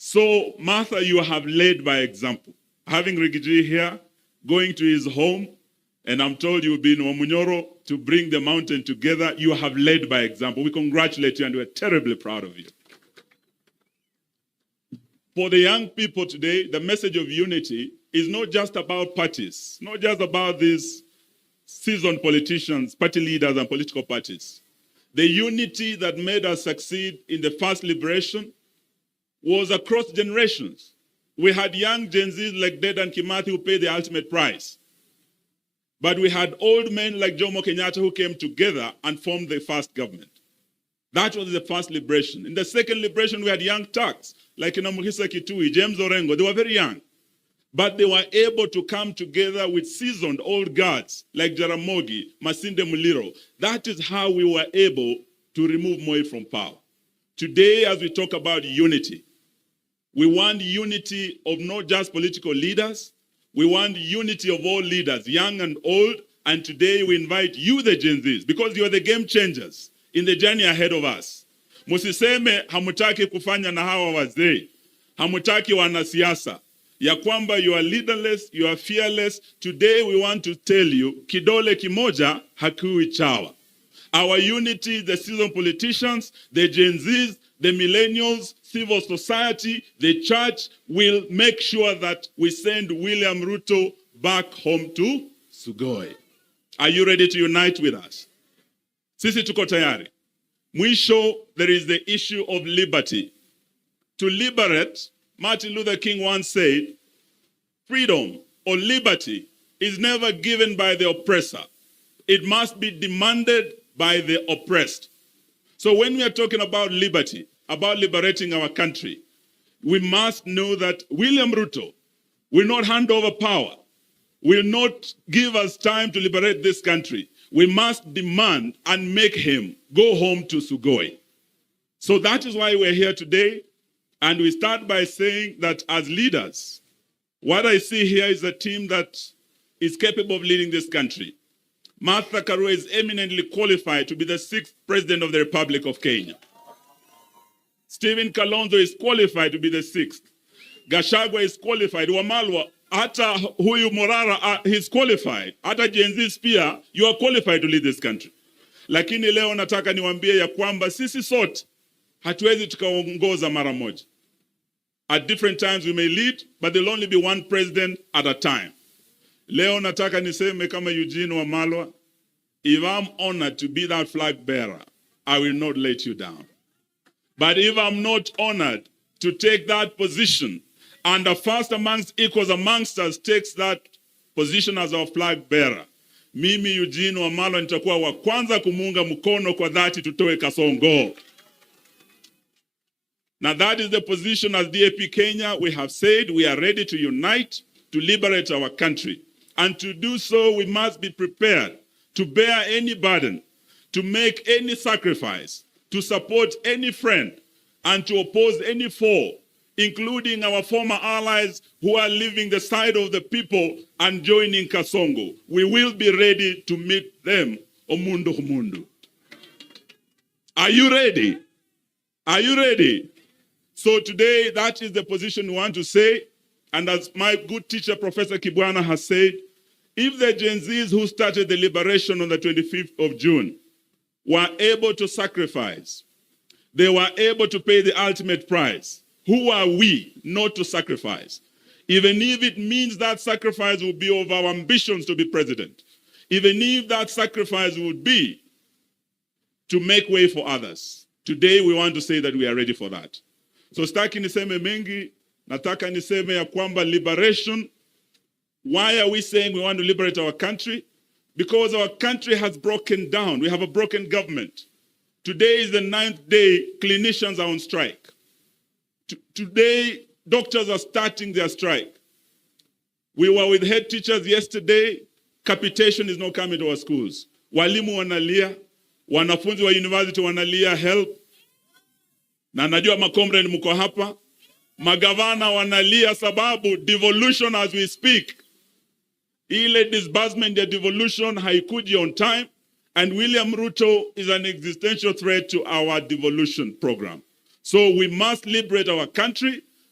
So, Martha, you have led by example. Having Rigiji here, going to his home, and I'm told you've been Wamunyoro to bring the mountain together. You have led by example. We congratulate you and we're terribly proud of you. For the young people today, the message of unity is not just about parties, not just about these seasoned politicians, party leaders and political parties. The unity that made us succeed in the first liberation was across generations. We had young Gen Zs like Dedan and Kimathi who paid the ultimate price. But we had old men like Jomo Kenyatta who came together and formed the first government. That was the first liberation. In the second liberation, we had young Turks like Muhisa Kitui, James Orengo. They were very young. But they were able to come together with seasoned old guards like Jaramogi, Masinde Muliro. That is how we were able to remove Moi from power. Today, as we talk about unity, we want unity of not just political leaders. We want unity of all leaders, young and old. And today we invite you, the Gen Zs, because you are the game changers in the journey ahead of us. Musiseme hamutaki kufanya na hawa wazee. Hamutaki wanasiasa. Ya kwamba you are leaderless, you are fearless. Today we want to tell you, kidole kimoja hakui chawa. Our unity, the seasoned politicians, the Gen Zs, the millennials, civil society, the church will make sure that we send William Ruto back home to Sugoi. Are you ready to unite with us? Sisi tuko tayari. Mwisho, there is the issue of liberty. To liberate, Martin Luther King once said, freedom or liberty is never given by the oppressor. It must be demanded by the oppressed. So when we are talking about liberty, about liberating our country, we must know that William Ruto will not hand over power, will not give us time to liberate this country. We must demand and make him go home to Sugoi. So that is why we're here today. And we start by saying that as leaders, what I see here is a team that is capable of leading this country. Martha Karua is eminently qualified to be the 6th President of the Republic of Kenya. Stephen Kalonzo is qualified to be the 6th. Gachagua is qualified. Wamalwa, hata huyu Morara, he's qualified. Hata Gen Z pia, you are qualified to lead this country. Lakini leo nataka niwaambie ya kwamba sisi sote hatuwezi tukaongoza mara moja. At different times we may lead, but there'll only be one president at a time. Leo nataka niseme kama Eugene Wamalwa, if I'm honored to be that flag bearer, I will not let you down. But if I'm not honored to take that position, and the first amongst equals amongst us takes that position as our flag bearer, mimi Eugene Wamalwa nitakuwa wa kwanza kumunga mkono kwa dhati tutoe Kasongo. Now that is the position as DAP Kenya. We have said we are ready to unite, to liberate our country. And to do so, we must be prepared to bear any burden, to make any sacrifice, to support any friend, and to oppose any foe, including our former allies who are leaving the side of the people and joining Kasongo. We will be ready to meet them. Omundo Humundu. Are you ready? Are you ready? So today, that is the position we want to say. And as my good teacher, Professor Kibwana, has said, if the Gen Zs who started the liberation on the 25th of June were able to sacrifice, they were able to pay the ultimate price, who are we not to sacrifice? Even if it means that sacrifice will be of our ambitions to be president, even if that sacrifice would be to make way for others. Today, we want to say that we are ready for that. So staki niseme mengi, nataka niseme ya kwamba liberation. Why are we saying we want to liberate our country? Because our country has broken down. We have a broken government. Today is the 9th day clinicians are on strike. Today, doctors are starting their strike. We were with head teachers yesterday. Capitation is not coming to our schools. Walimu wanalia, wanafunzi wa university wanalia help. Na najua makomrade mko hapa. Magavana wanalia sababu devolution as we speak. Ile disbursement ya devolution haikuji on time. And William Ruto is an existential threat to our devolution program. So we must liberate our country.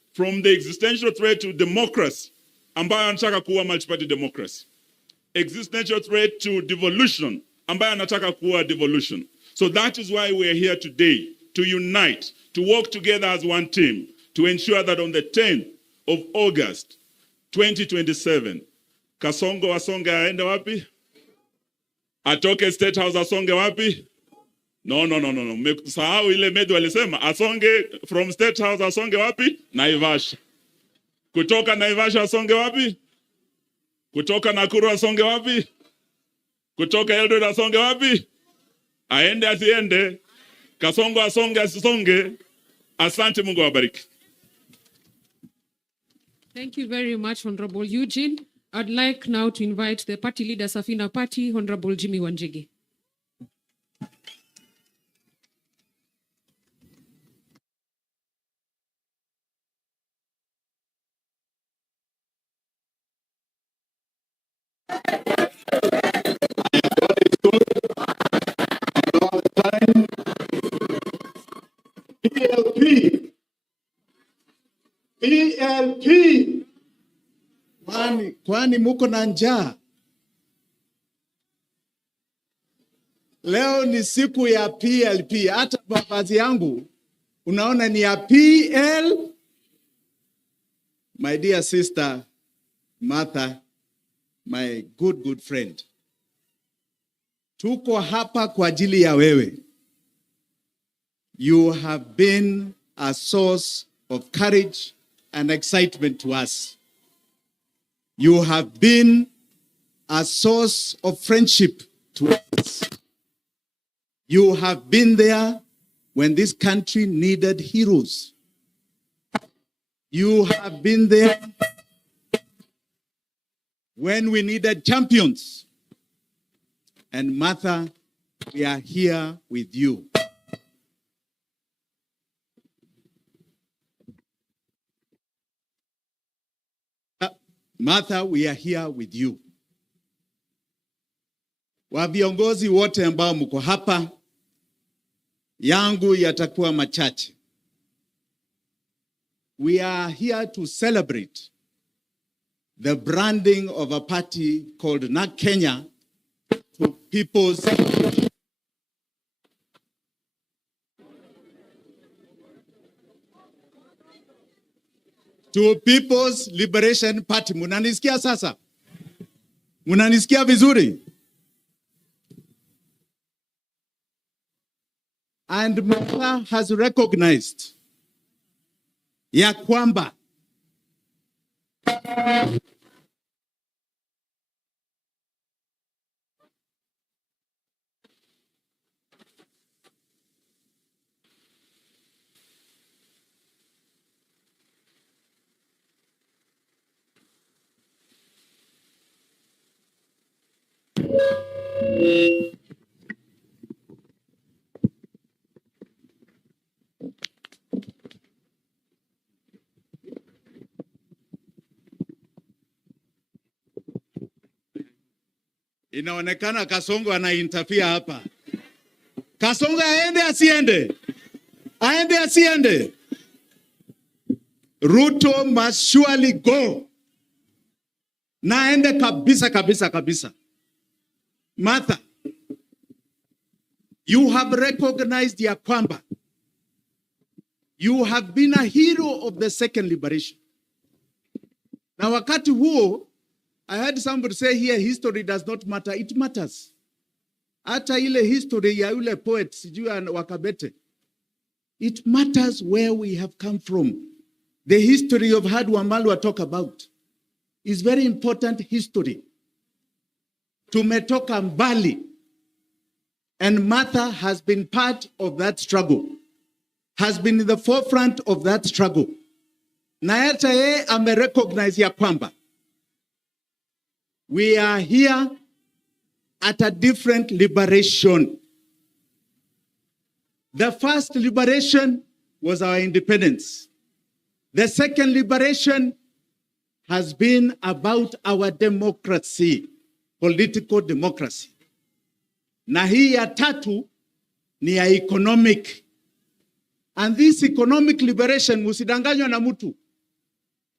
from the existential threat to democracy, ambayo anataka kuwa multi-party democracy. Existential threat to devolution, ambayo anataka kuwa devolution. So that is why we are here today, to unite, to work together as one team, to ensure that on the 10th of August, 2027, Kasongo asonge aende wapi? Atoke State House asonge wapi? No. Sahau ile Medu alisema asonge from State House asonge wapi? Naivasha. Kutoka Naivasha asonge wapi? Kutoka Nakuru asonge wapi? Kutoka Eldoret asonge wapi? Aende asiende? Kasongo asonge asisonge? Asante, Mungu awabariki. Thank you very much, Honorable Eugene. I'd like now to invite the party leader, Safina Party, Honorable Jimmy Wanjigi. PLP. Kwani muko na njaa? Leo ni siku ya PLP. Hata mavazi yangu unaona ni ya PL. My dear sister Martha, my good friend. Tuko hapa kwa ajili ya wewe. You have been a source of courage and excitement to us. You have been a source of friendship to us. You have been there when this country needed heroes. You have been there when we needed champions. And Martha, we are here with you. Martha, we are here with you. Wa viongozi wote ambao mko hapa, yangu yatakuwa machache. We are here to celebrate the branding of a party called NAK Kenya to People's Liberation Party. Munanisikia sasa? Munanisikia vizuri? And Martha has recognized ya kwamba inaonekana Kasongo anainterfere hapa. Kasongo aende asiende? Aende asiende? Ruto must surely go. Na aende kabisa. Martha, you have recognized ya kwamba you have been a hero of the second liberation. Na wakati huo, I heard somebody say here, history does not matter. It matters. Hata ile history ya yule poet, sijui Wakabete. It matters where we have come from. The history of Richard Wamalwa talk about is very important history. Tumetoka mbali. And Martha has been part of that struggle. Has been in the forefront of that struggle. Na hata yeye amerecognize ya kwamba we are here at a different liberation. The first liberation was our independence. The second liberation has been about our democracy, political democracy. Na hii ya tatu ni ya economic. And this economic liberation, musidanganywa na mtu.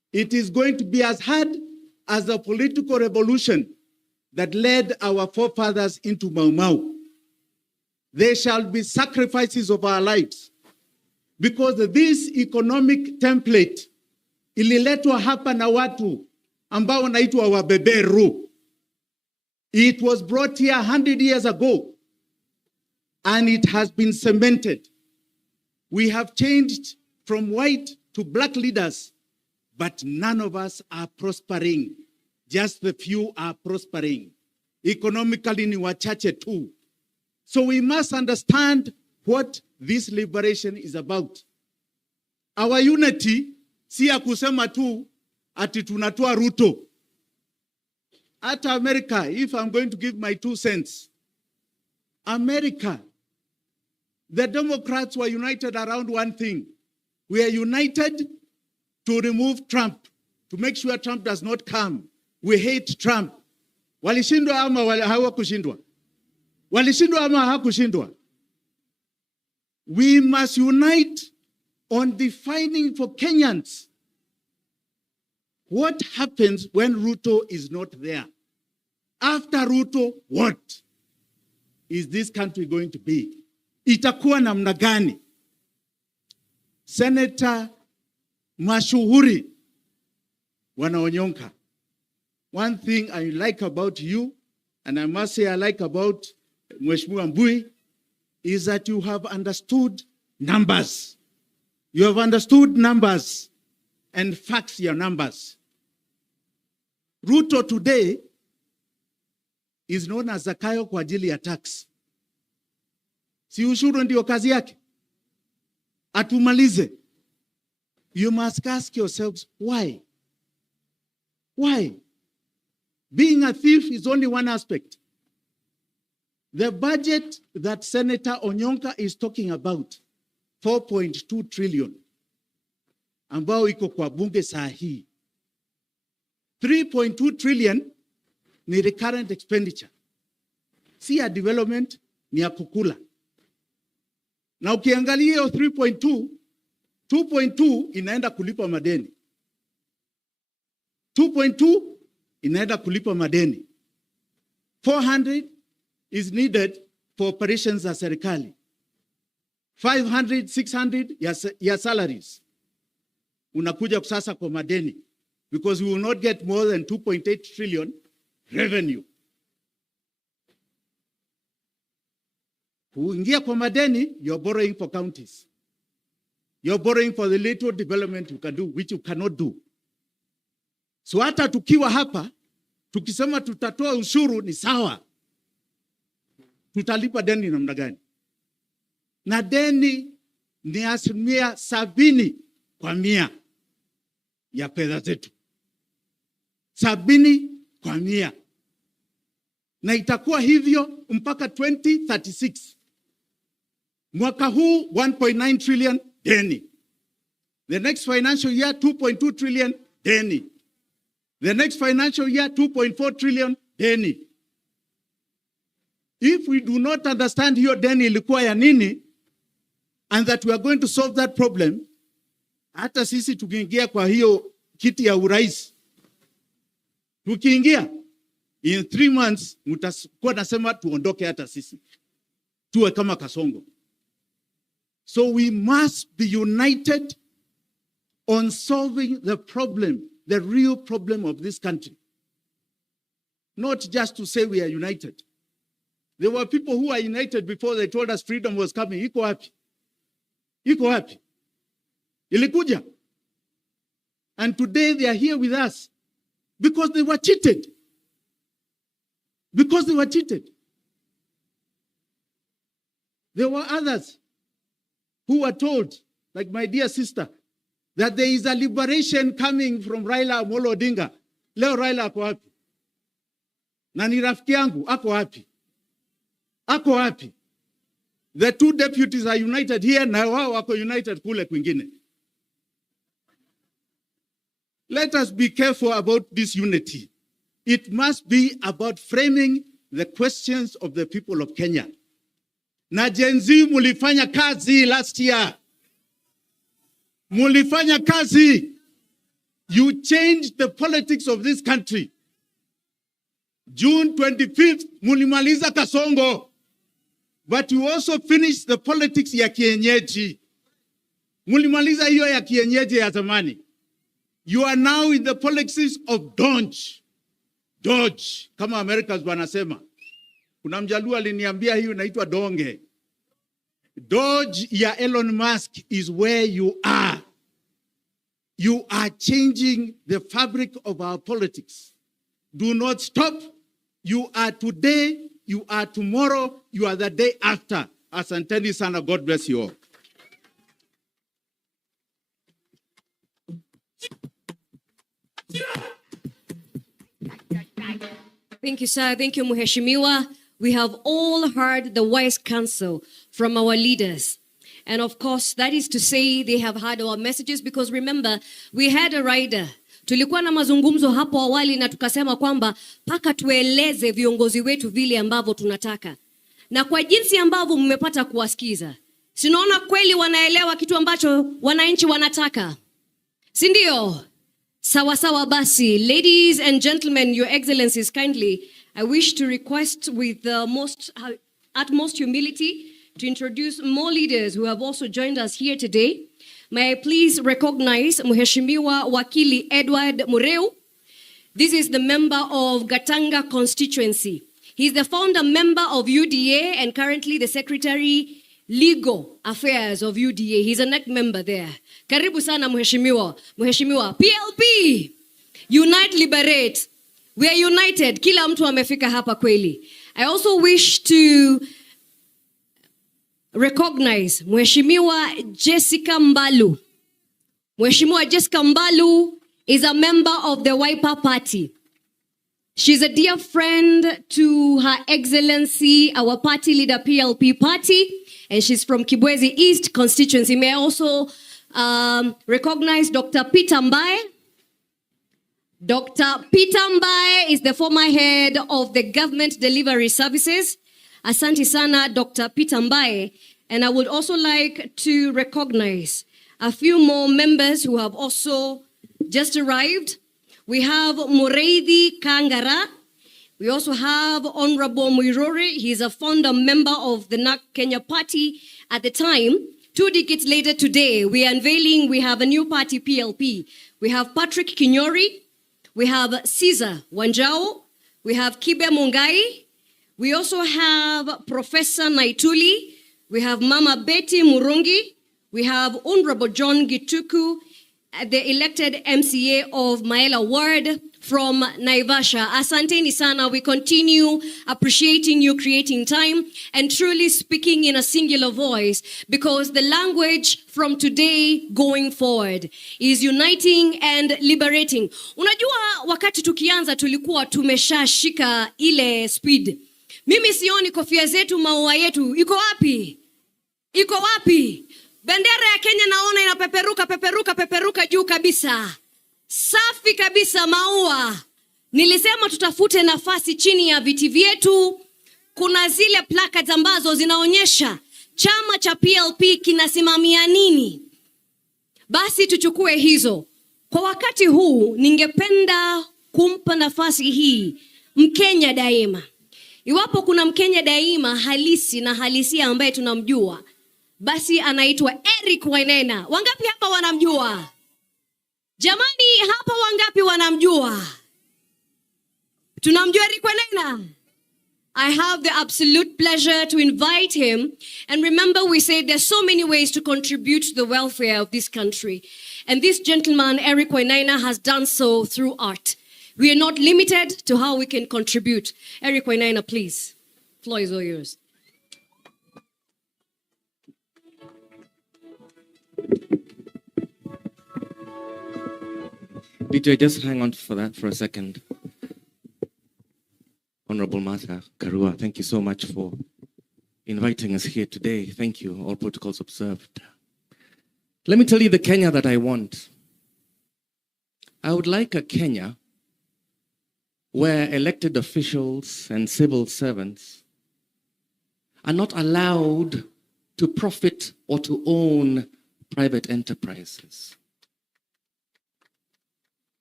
It is going to be as hard as the political revolution that led our forefathers into Mau Mau. There shall be sacrifices of our lives, because this economic template ililetwa hapa na watu ambao wanaitwa wabeberu. It was brought here 100 years ago, and it has been cemented. We have changed from white to black leaders, but none of us are prospering. Just the few are prospering. Economically ni wachache tu. So we must understand what this liberation is about. Our unity si ya kusema tu ati tunatoa Ruto. At America, if I'm going to give my 2 cents, America, the Democrats were united around one thing. We are united to remove Trump, to make sure Trump does not come. We hate Trump. Walishindwa ama hawakushindwa? Walishindwa ama hawakushindwa? We must unite on defining for Kenyans what happens when Ruto is not there. After Ruto, what is this country going to be? Itakuwa namna gani? Senator mashuhuri wanaonyonka. One thing I like about you, and I must say I like about Mheshimiwa Mbui, is that you have understood numbers. You have understood numbers and facts your numbers. Ruto today is known as Zakayo kwa ajili ya tax. Si ushuru ndio kazi yake? Atumalize. You must ask yourselves, why? Why? Being a thief is only one aspect. The budget that Senator Onyonka is talking about, 4.2 trillion, ambao iko kwa bunge saa hii. 3.2 trillion ni recurrent expenditure. Si ya development, ni ya kukula. Na ukiangalia hiyo 3.2, 2.2 inaenda kulipa madeni. 2.2 inaenda kulipa madeni. 400 is needed for operations za serikali. 500, 600 ya salaries. Unakuja sasa kwa madeni, because we will not get more than 2.8 trillion revenue. Kuingia kwa madeni, you're borrowing for counties. You're borrowing for the little development you can do, which you cannot do. So hata tukiwa hapa, tukisema tutatoa ushuru ni sawa. Tutalipa deni namna gani? Na deni ni 70% ya fedha zetu. 70%. Na itakuwa hivyo mpaka 2036. Mwaka huu 1.9 trillion deni. The next financial year 2.2 trillion deni. The next financial year 2.4 trillion deni. If we do not understand hiyo deni ilikuwa ya nini, and that we are going to solve that problem, hata sisi tukiingia kwa hiyo kiti ya urais, tukiingia in 3 months mtakuwa nasema tuondoke hata sisi tuwe kama Kasongo. So we must be united on solving the problem, the real problem of this country. Not just to say we are united. There were people who are united before they told us freedom was coming. Iko wapi? Iko wapi? Ilikuja. And today they are here with us because they were cheated. Because they were cheated. There were others who were told, like my dear sister, that there is a liberation coming from Raila Amolo Odinga. Leo Raila ako wapi? Na ni rafiki yangu, ako wapi? Ako wapi? The 2 deputies are united here, na wao wako united kule kwingine. Let us be careful about this unity. It must be about framing the questions of the people of Kenya. Na Gen Z mulifanya kazi last year. Mulifanya kazi. You changed the politics of this country. June 25th, mulimaliza Kasongo. But you also finished the politics ya kienyeji. Mulimaliza hiyo ya kienyeji ya zamani. You are now in the politics of Dodge. Dodge, kama Americans wanasema. Kuna mjaluo aliniambia hiyo inaitwa donge. Dodge ya Elon Musk is where you are. You are changing the fabric of our politics. Do not stop. You are today, you are tomorrow, you are the day after. Asanteni sana, God bless you all. Thank you, sir. Thank you, Mheshimiwa. We have all heard the wise counsel from our leaders. And of course, that is to say they have heard our messages, because remember, we had a rider. Tulikuwa na mazungumzo hapo awali na tukasema kwamba paka tueleze viongozi wetu vile ambavyo tunataka. Na kwa jinsi ambavyo mmepata kuwasikiza, sinaona kweli wanaelewa kitu ambacho wananchi wanataka. Si ndio? Sawa sawa basi. Ladies and gentlemen, your excellencies, kindly, I wish to request with the utmost humility to introduce more leaders who have also joined us here today. May I please recognize Mheshimiwa Wakili Edward Mureu. This is the member of Gatanga constituency. He's the founder member of UDA and currently the secretary legal affairs of UDA. He's a NEC member there. Karibu sana Mheshimiwa. Mheshimiwa, PLP, Unite Liberate. We are united. Kila mtu amefika hapa kweli. I also wish to recognize Mheshimiwa Jessica Mbalu. Mheshimiwa Jessica Mbalu is a member of the Wiper Party. She's a dear friend to Her Excellency, our party leader, PLP party, and she's from Kibwezi East constituency. May I also recognize Dr. Peter Mbae. Dr. Peter Mbae is the former head of the Government Delivery Services. Asante sana, Dr. Peter Mbae. And I would also like to recognize a few more members who have also just arrived. We have Mureithi Kangara. We also have Honorable Muirore. He's a founder member of the NAC Kenya party at the time. 2 decades later today, we are unveiling, we have a new party, PLP. We have Patrick Kinyori. We have Caesar Wanjao. We have Kibe Mungai. We also have Professor Naituli. We have Mama Betty Murungi. We have Honorable John Gituku, the elected MCA of Maela Ward from Naivasha. Asanteni sana. We continue appreciating you creating time and truly speaking in a singular voice, because the language from today going forward is uniting and liberating. Unajua wakati tukianza tulikuwa tumeshashika ile speed. Mimi sioni kofia zetu, maua yetu. Iko wapi? Iko wapi? Bendera ya Kenya naona inapeperuka juu kabisa. Safi kabisa maua. Nilisema tutafute nafasi chini ya viti vyetu. Kuna zile placards ambazo zinaonyesha chama cha PLP kinasimamia nini. Basi tuchukue hizo. Kwa wakati huu ningependa kumpa nafasi hii Mkenya daima. Iwapo kuna Mkenya daima halisi na halisia ambaye tunamjua, basi anaitwa Eric Wainaina. Wangapi hapa wanamjua? Jamani, hapa wangapi wanamjua? Tunamjua Eric Wainaina? I have the absolute pleasure to invite him. And remember, we said there's so many ways to contribute to the welfare of this country. And this gentleman, Eric Wainaina, has done so through art. We are not limited to how we can contribute. Eric Wainaina, please. Floor is all yours. DJ, just hang on for that for a second. Honorable Martha Karua, thank you so much for inviting us here today. Thank you, all protocols observed. Let me tell you the Kenya that I want. I would like a Kenya where elected officials and civil servants are not allowed to profit or to own private enterprises.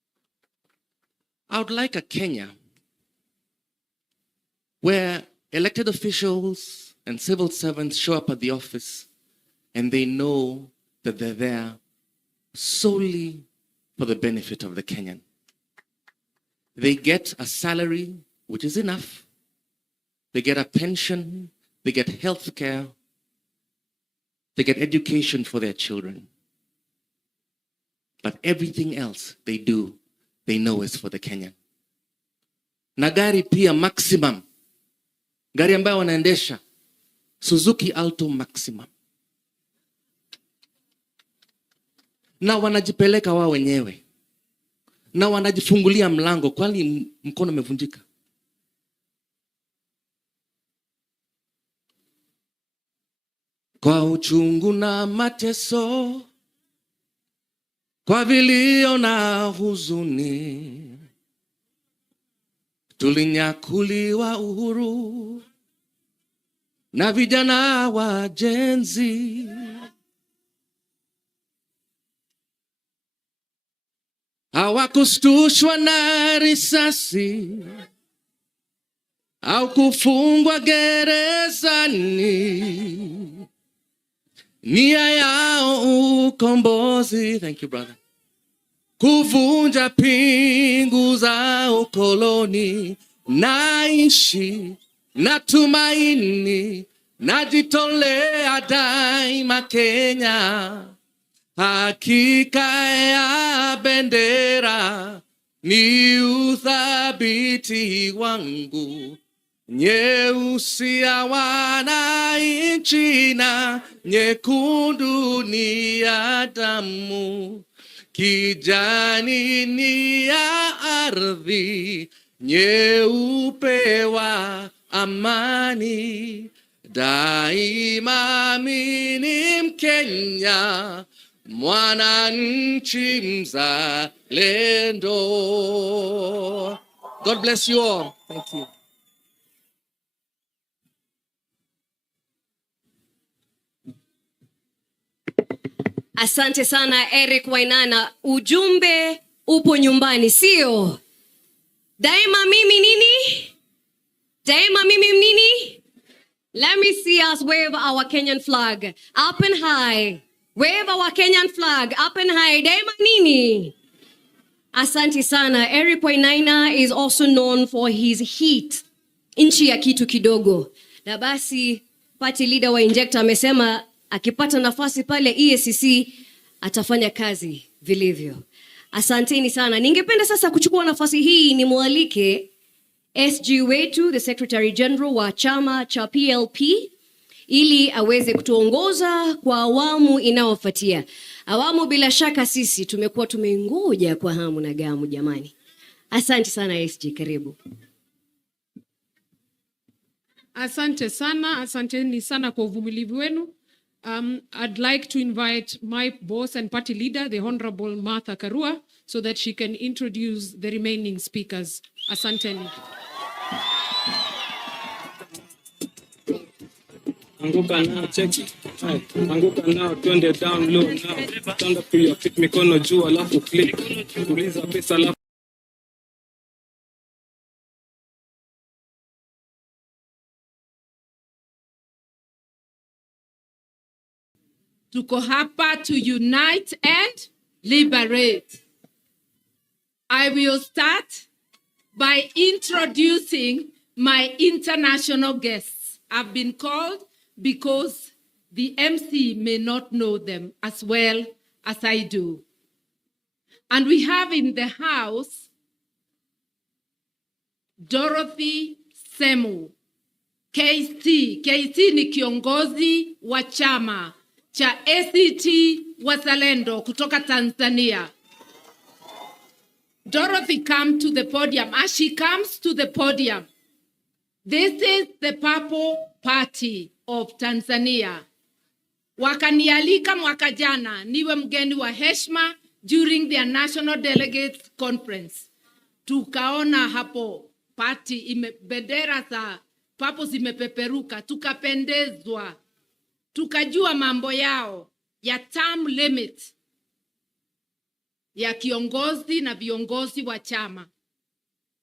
I would like a Kenya where elected officials and civil servants show up at the office and they know that they're there solely for the benefit of the Kenyan. They get a salary, which is enough. They get a pension, they get health care, they get education for their children. But everything else they do, they know is for the Kenyan. Na gari pia maximum. Gari ambayo wanaendesha Suzuki Alto maximum. Na wanajipeleka wao wenyewe. Na wanajifungulia mlango kwani mkono umevunjika. Kwa uchungu na mateso, kwa vilio na huzuni, tulinyakuliwa uhuru na vijana wa Gen Z. Hawakustushwa na risasi au kufungwa gerezani. Nia yao ukombozi, thank you brother, kuvunja pingu za ukoloni. Naishi na tumaini, najitolea daima Kenya. Hakika ya bendera ni uthabiti wangu. Nyeusi ya wananchi na nyekundu ni ya damu. Kijani ni ya ardhi, nyeupe wa amani. Daima mimi ni Mkenya, mwananchi mzalendo. God bless you all. Thank you. Asante sana Eric Wainana. Ujumbe upo nyumbani, sio? Daima mimi nini? Daima mimi nini? Let me see us wave our Kenyan flag up and high. Wave our Kenyan flag up and high. Daima nini? Asante sana. Eric Wainana is also known for his heat. Inchi ya kitu kidogo. Na basi party leader wa Injector amesema akipata nafasi pale EACC atafanya kazi vilivyo. Asanteni sana. Ningependa sasa kuchukua nafasi hii ni mualike SG wetu, the Secretary General wa chama cha PLP, ili aweze kutuongoza kwa awamu inayofuatia. Awamu bila shaka sisi tumekuwa tumengoja kwa hamu na gamu jamani. Asante sana SG, karibu. Asante sana, asanteni sana kwa uvumilivu wenu. I'd like to invite my boss and party leader, the Honorable Martha Karua, so that she can introduce the remaining speakers. Asanteni. Anguka now, check it. Anguka now, twende down low now. Stand up to your feet, mikono juu alafu click. Tuliza pesa alafu. Tuko hapa to unite and liberate. I will start by introducing my international guests. I've been called because the MC may not know them as well as I do. And we have in the house Dorothy Semu, KC. KC ni kiongozi wa chama cha ACT Wazalendo kutoka Tanzania. Dorothy, come to the podium. As she comes to the podium, this is the Purple Party of Tanzania. Wakanialika mwaka jana niwe mgeni wa heshima during their National Delegates Conference. Tukaona hapo party bendera za Purple zimepeperuka, tukapendezwa. Tukajua mambo yao ya term limit ya kiongozi na viongozi wa chama.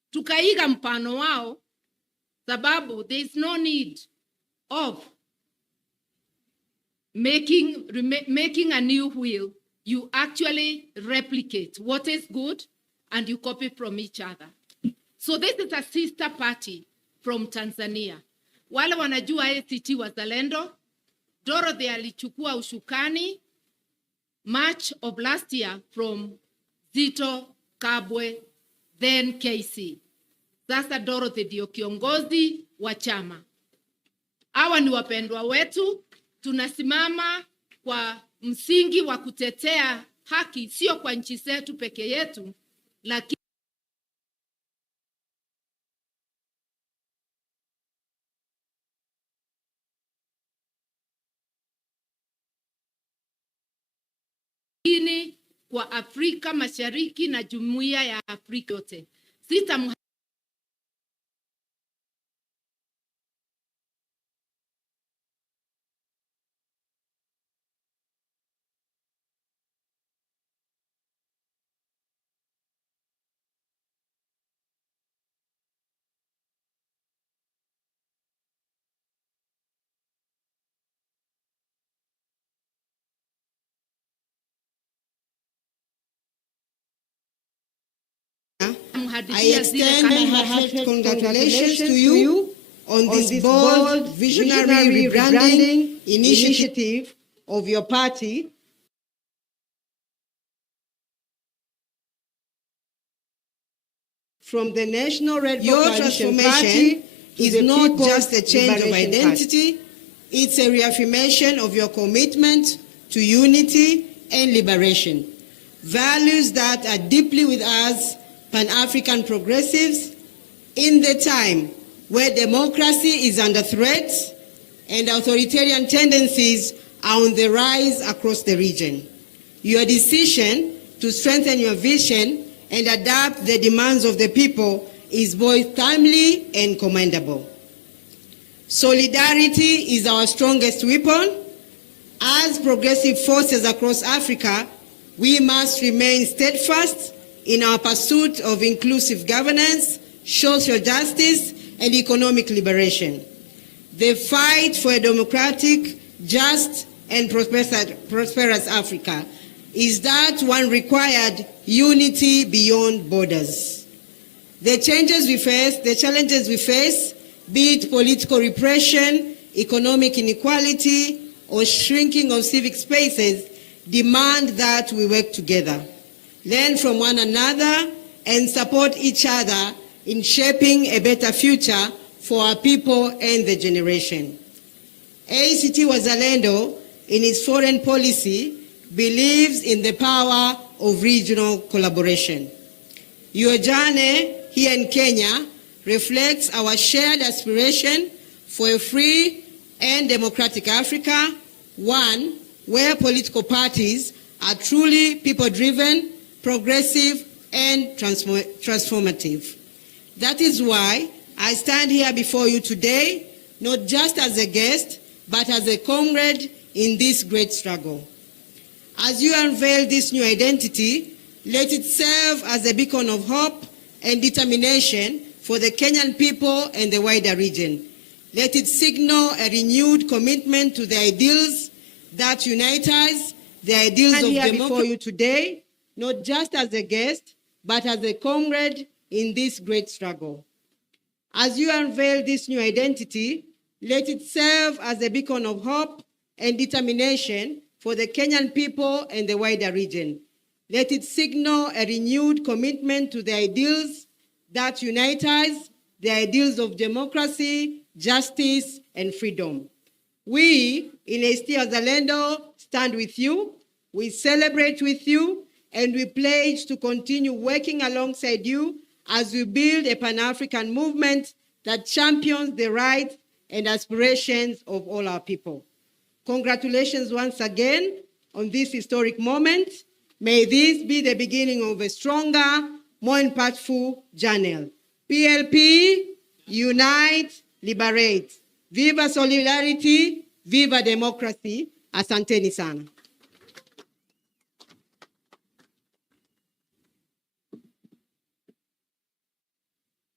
tukaiga mfano wao, sababu there is no need of making a new wheel. You actually replicate what is good and you copy from each other. So this is a sister party from Tanzania. Wale wanajua ACT Wazalendo, Dorothy alichukua ushukani March of last year from Zito Kabwe, then KC. Sasa Dorothy ndio kiongozi wa chama. Hawa ni wapendwa wetu, tunasimama kwa msingi wa kutetea haki, sio kwa nchi zetu peke yetu, lakini kwa Afrika Mashariki na jumuiya ya Afrika yote. I extend my heartfelt congratulations to you on this bold, visionary rebranding initiative of your party. From the National Red Your transformation is not just a change of identity, it's a reaffirmation of your commitment to unity and liberation. Values that are deeply with us Pan-African progressives in the time where democracy is under threat and authoritarian tendencies are on the rise across the region. Your decision to strengthen your vision and adapt the demands of the people is both timely and commendable. Solidarity is our strongest weapon. As progressive forces across Africa, we must remain steadfast in our pursuit of inclusive governance, social justice, and economic liberation. The fight for a democratic, just, and prosperous Africa is that one required unity beyond borders. The challenges we face, be it political repression, economic inequality, or shrinking of civic spaces, demand that we work together, learn from one another, and support each other in shaping a better future for our people and the generation. ACT Wazalendo, in its foreign policy, believes in the power of regional collaboration. Your journey here in Kenya reflects our shared aspiration for a free and democratic Africa, one where political parties are truly people-driven, progressive, and transformative. That is why I stand here before you today, not just as a guest, but as a comrade in this great struggle. As you unveil this new identity, let it serve as a beacon of hope and determination for the Kenyan people and the wider region. Let it signal a renewed commitment to the ideals that unite us, the ideals of democracy. Before you today, not just as a guest, but as a comrade in this great struggle. As you unveil this new identity, let it serve as a beacon of hope and determination for the Kenyan people and the wider region. Let it signal a renewed commitment to the ideals that unite us, the ideals of democracy, justice, and freedom. We in ACT Wazalendo stand with you, we celebrate with you, and we pledge to continue working alongside you as we build a Pan-African movement that champions the rights and aspirations of all our people. Congratulations once again on this historic moment. May this be the beginning of a stronger, more impactful journey. PLP, unite, liberate. Viva solidarity, viva democracy. Asanteni sana.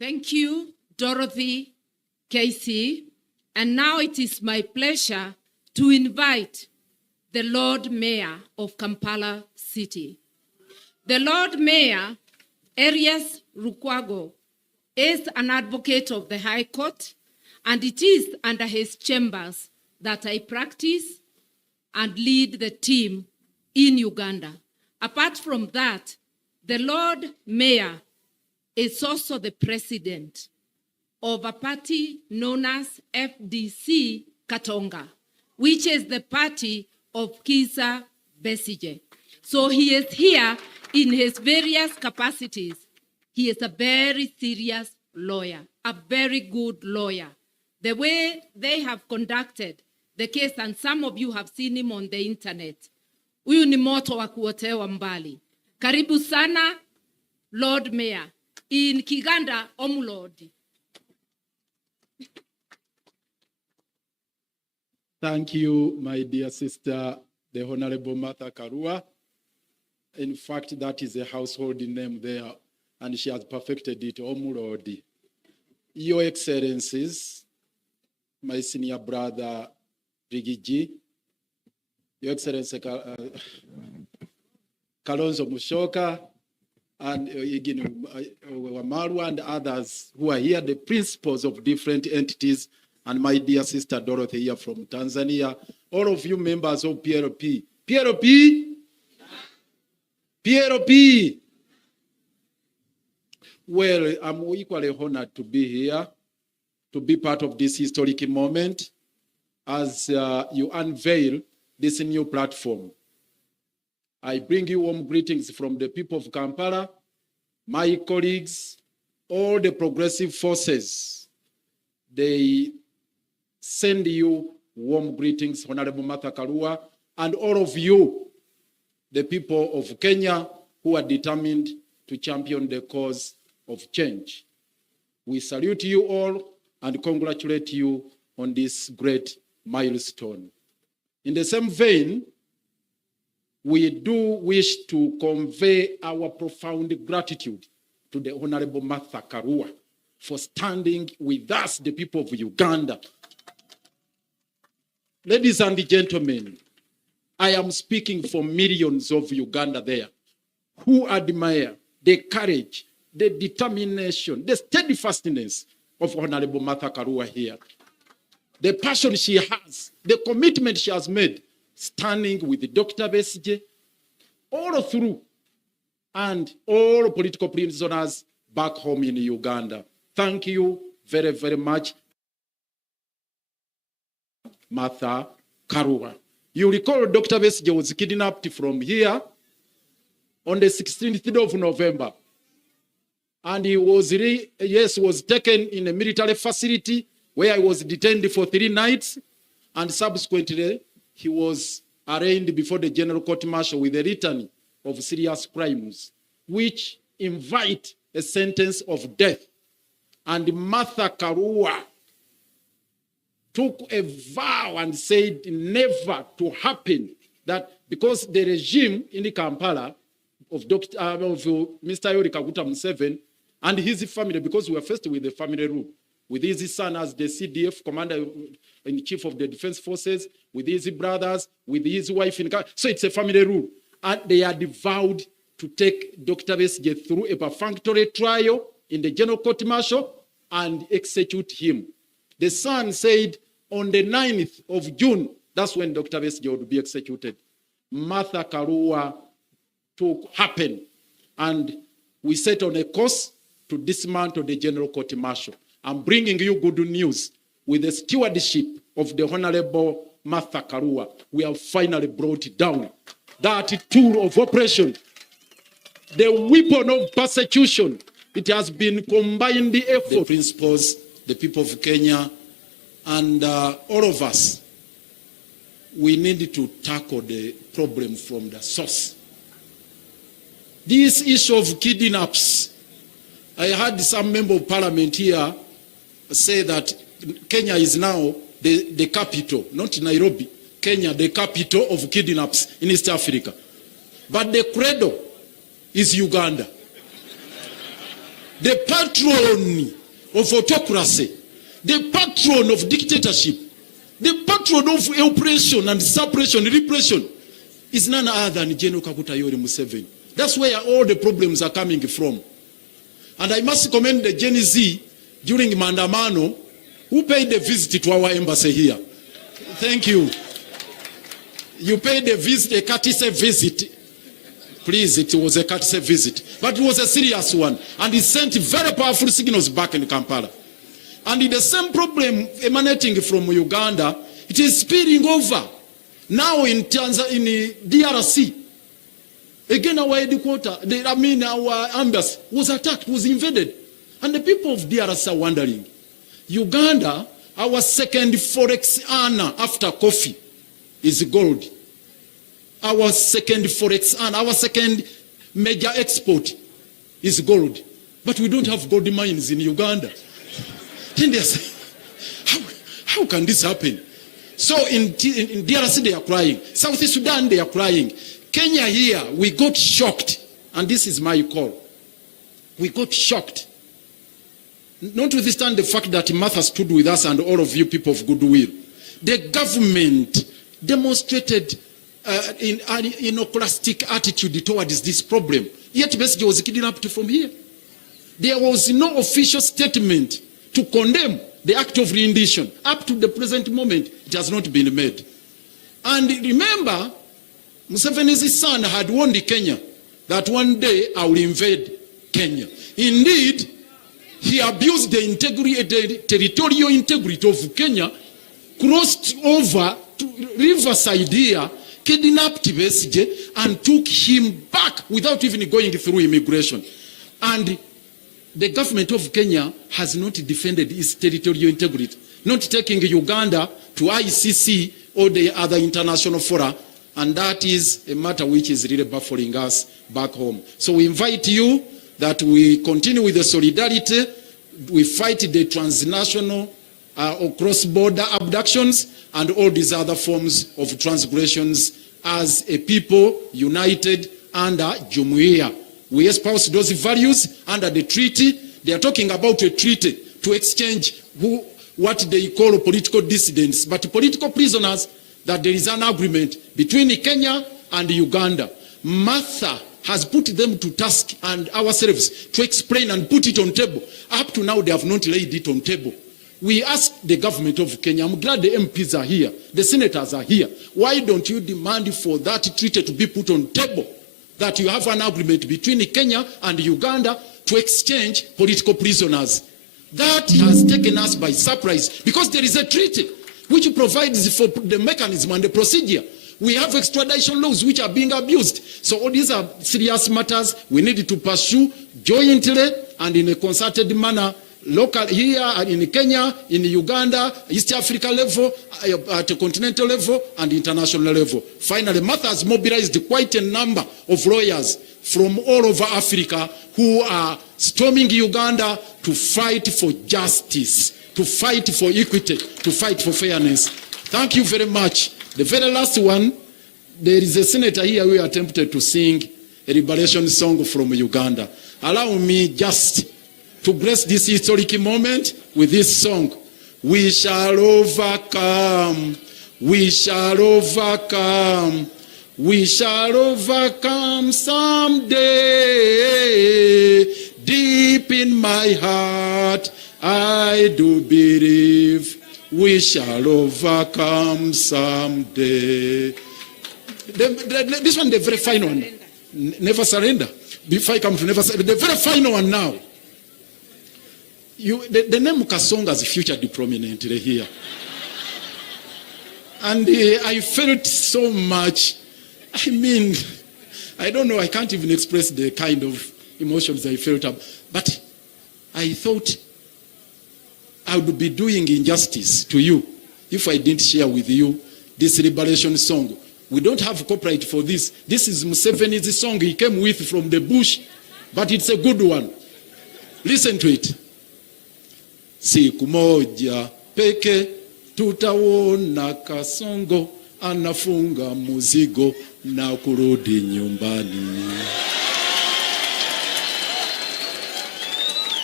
Thank you, Dorothy, Casey. And now it is my pleasure to invite the Lord Mayor of Kampala City. The Lord Mayor, Erias Lukwago, is an advocate of the High Court, and it is under his chambers that I practice and lead the team in Uganda. Apart from that, the Lord Mayor is also the president of a party known as FDC Katonga, which is the party of Kizza Besigye. So he is here in his various capacities. He is a very serious lawyer, a very good lawyer. The way they have conducted the case, and some of you have seen him on the internet. Huyu ni moto wa kuotewa mbali. Karibu sana, Lord Mayor. In Kiganda, Omulodi. Thank you, my dear sister, the Honorable Martha Karua. In fact, that is a household name there, and she has perfected it, Omulodi. Your Excellencies, my senior brother, Rigiji, Your Excellency Kalonzo Musyoka, and Eugene Wamalwa and others who are here, the principals of different entities, and my dear sister Dorothy here from Tanzania, all of you members of PLP. PLP? PLP! Well, I'm equally honored to be here, to be part of this historic moment as you unveil this new platform. I bring you warm greetings from the people of Kampala, my colleagues, all the progressive forces. They send you warm greetings, Honorable Martha Karua, and all of you, the people of Kenya who are determined to champion the cause of change. We salute you all and congratulate you on this great milestone. In the same vein, we do wish to convey our profound gratitude to the Honorable Martha Karua for standing with us, the people of Uganda. Ladies and gentlemen, I am speaking for millions of Uganda there who admire the courage, the determination, the steadfastness of Honorable Martha Karua here. The passion she has, the commitment she has made, standing with Dr. Besigye, all through, and all political prisoners back home in Uganda. Thank you very, very much, Martha Karua. You recall Dr. Besigye was kidnapped from here on the 16th of November. And he was, was taken in a military facility where he was detained for 3 nights. And subsequently, he was arraigned before the General Court Martial with a litany of serious crimes, which invite a sentence of death. And Martha Karua took a vow and said never to happen, that because the regime in the Kampala of Mr. Yoweri Kaguta Museveni and his family, because we were faced with the family rule, with his son as the CDF commander-in-chief of the defense forces, with his brothers, with his wife. So it's a family rule. And they had vowed to take Dr. Besigye through a perfunctory trial in the General Court Martial and execute him. The son said on the 9th of June, that's when Dr. Besigye would be executed. Martha Karua happened, and we set on a course to dismantle the General Court Martial. I'm bringing you good news. With the stewardship of the Honorable Martha Karua, we have finally brought down that tool of oppression, the weapon of persecution. It has been combined the effort. The principals, the people of Kenya, and all of us, we need to tackle the problem from the source. This issue of kidnaps, I heard some member of parliament here say that Kenya is now the capital, not Nairobi, Kenya, the capital of kidnaps in East Africa. But the cradle is Uganda. the patron of autocracy, the patron of dictatorship, the patron of oppression and suppression, repression, is none other than General Kaguta Yoweri Museveni. That's where all the problems are coming from. And I must commend the Gen Z during Mandamano, who paid a visit to our embassy here. Thank you. You paid a visit, a courtesy visit. Please, it was a courtesy visit. But it was a serious one. And it sent very powerful signals back in Kampala. And the same problem emanating from Uganda, it is spilling over. Now in DRC. Again, our headquarters, our embassy was attacked, was invaded. And the people of DRC are wondering, Uganda, our second forex earner after coffee, is gold. Our second forex earner, our second major export is gold. But we don't have gold mines in Uganda. Then they say, how can this happen? So in DRC they are crying. South Sudan they are crying. Kenya here, we got shocked. And this is my call. We got shocked. Notwithstanding the fact that Martha stood with us and all of you people of goodwill, the government demonstrated an iconoclastic attitude towards this problem. Yet Besigye was kidnapped from here. There was no official statement to condemn the act of rendition. Up to the present moment, it has not been made. And remember, Museveni's son had warned Kenya that one day I will invade Kenya. Indeed, he abused the territorial integrity of Kenya, crossed over to Riverside here, kidnapped Besigye, and took him back without even going through immigration. And the government of Kenya has not defended its territorial integrity, not taking Uganda to ICC or the other international fora, and that is a matter which is really baffling us back home. So we invite you that we continue with the solidarity, we fight the transnational or cross-border abductions and all these other forms of transgressions as a people united under Jumuiya. We espouse those values under the treaty. They are talking about a treaty to exchange what they call political dissidents, but political prisoners, that there is an agreement between Kenya and Uganda. Martha has put them to task and ourselves to explain and put it on table. Up to now, they have not laid it on table. We ask the government of Kenya, I'm glad the MPs are here, the senators are here. Why don't you demand for that treaty to be put on table? That you have an agreement between Kenya and Uganda to exchange political prisoners. That has taken us by surprise because there is a treaty which provides for the mechanism and the procedure. We have extradition laws which are being abused. So all these are serious matters we need to pursue jointly and in a concerted manner, local here and in Kenya, in Uganda, East Africa level, at a continental level and international level. Finally, Martha has mobilized quite a number of lawyers from all over Africa who are storming Uganda to fight for justice, to fight for equity, to fight for fairness. Thank you very much. The very last one, there is a senator here who attempted to sing a liberation song from Uganda. Allow me just to grace this historic moment with this song. We shall overcome, we shall overcome, we shall overcome someday. Deep in my heart, I do believe we shall overcome someday. This one, the very final one. Never surrender. Before I come to never surrender, the very final one now. The name Kasonga is featured prominently here. And I felt so much. I mean, I don't know, I can't even express the kind of emotions I felt. But I thought I would be doing injustice to you if I didn't share with you this liberation song. We don't have copyright for this. This is Museveni's song he came with from the bush, but it's a good one. Listen to it. Siku moja peke tutaona Kasongo anafunga muzigo na kurudi nyumbani.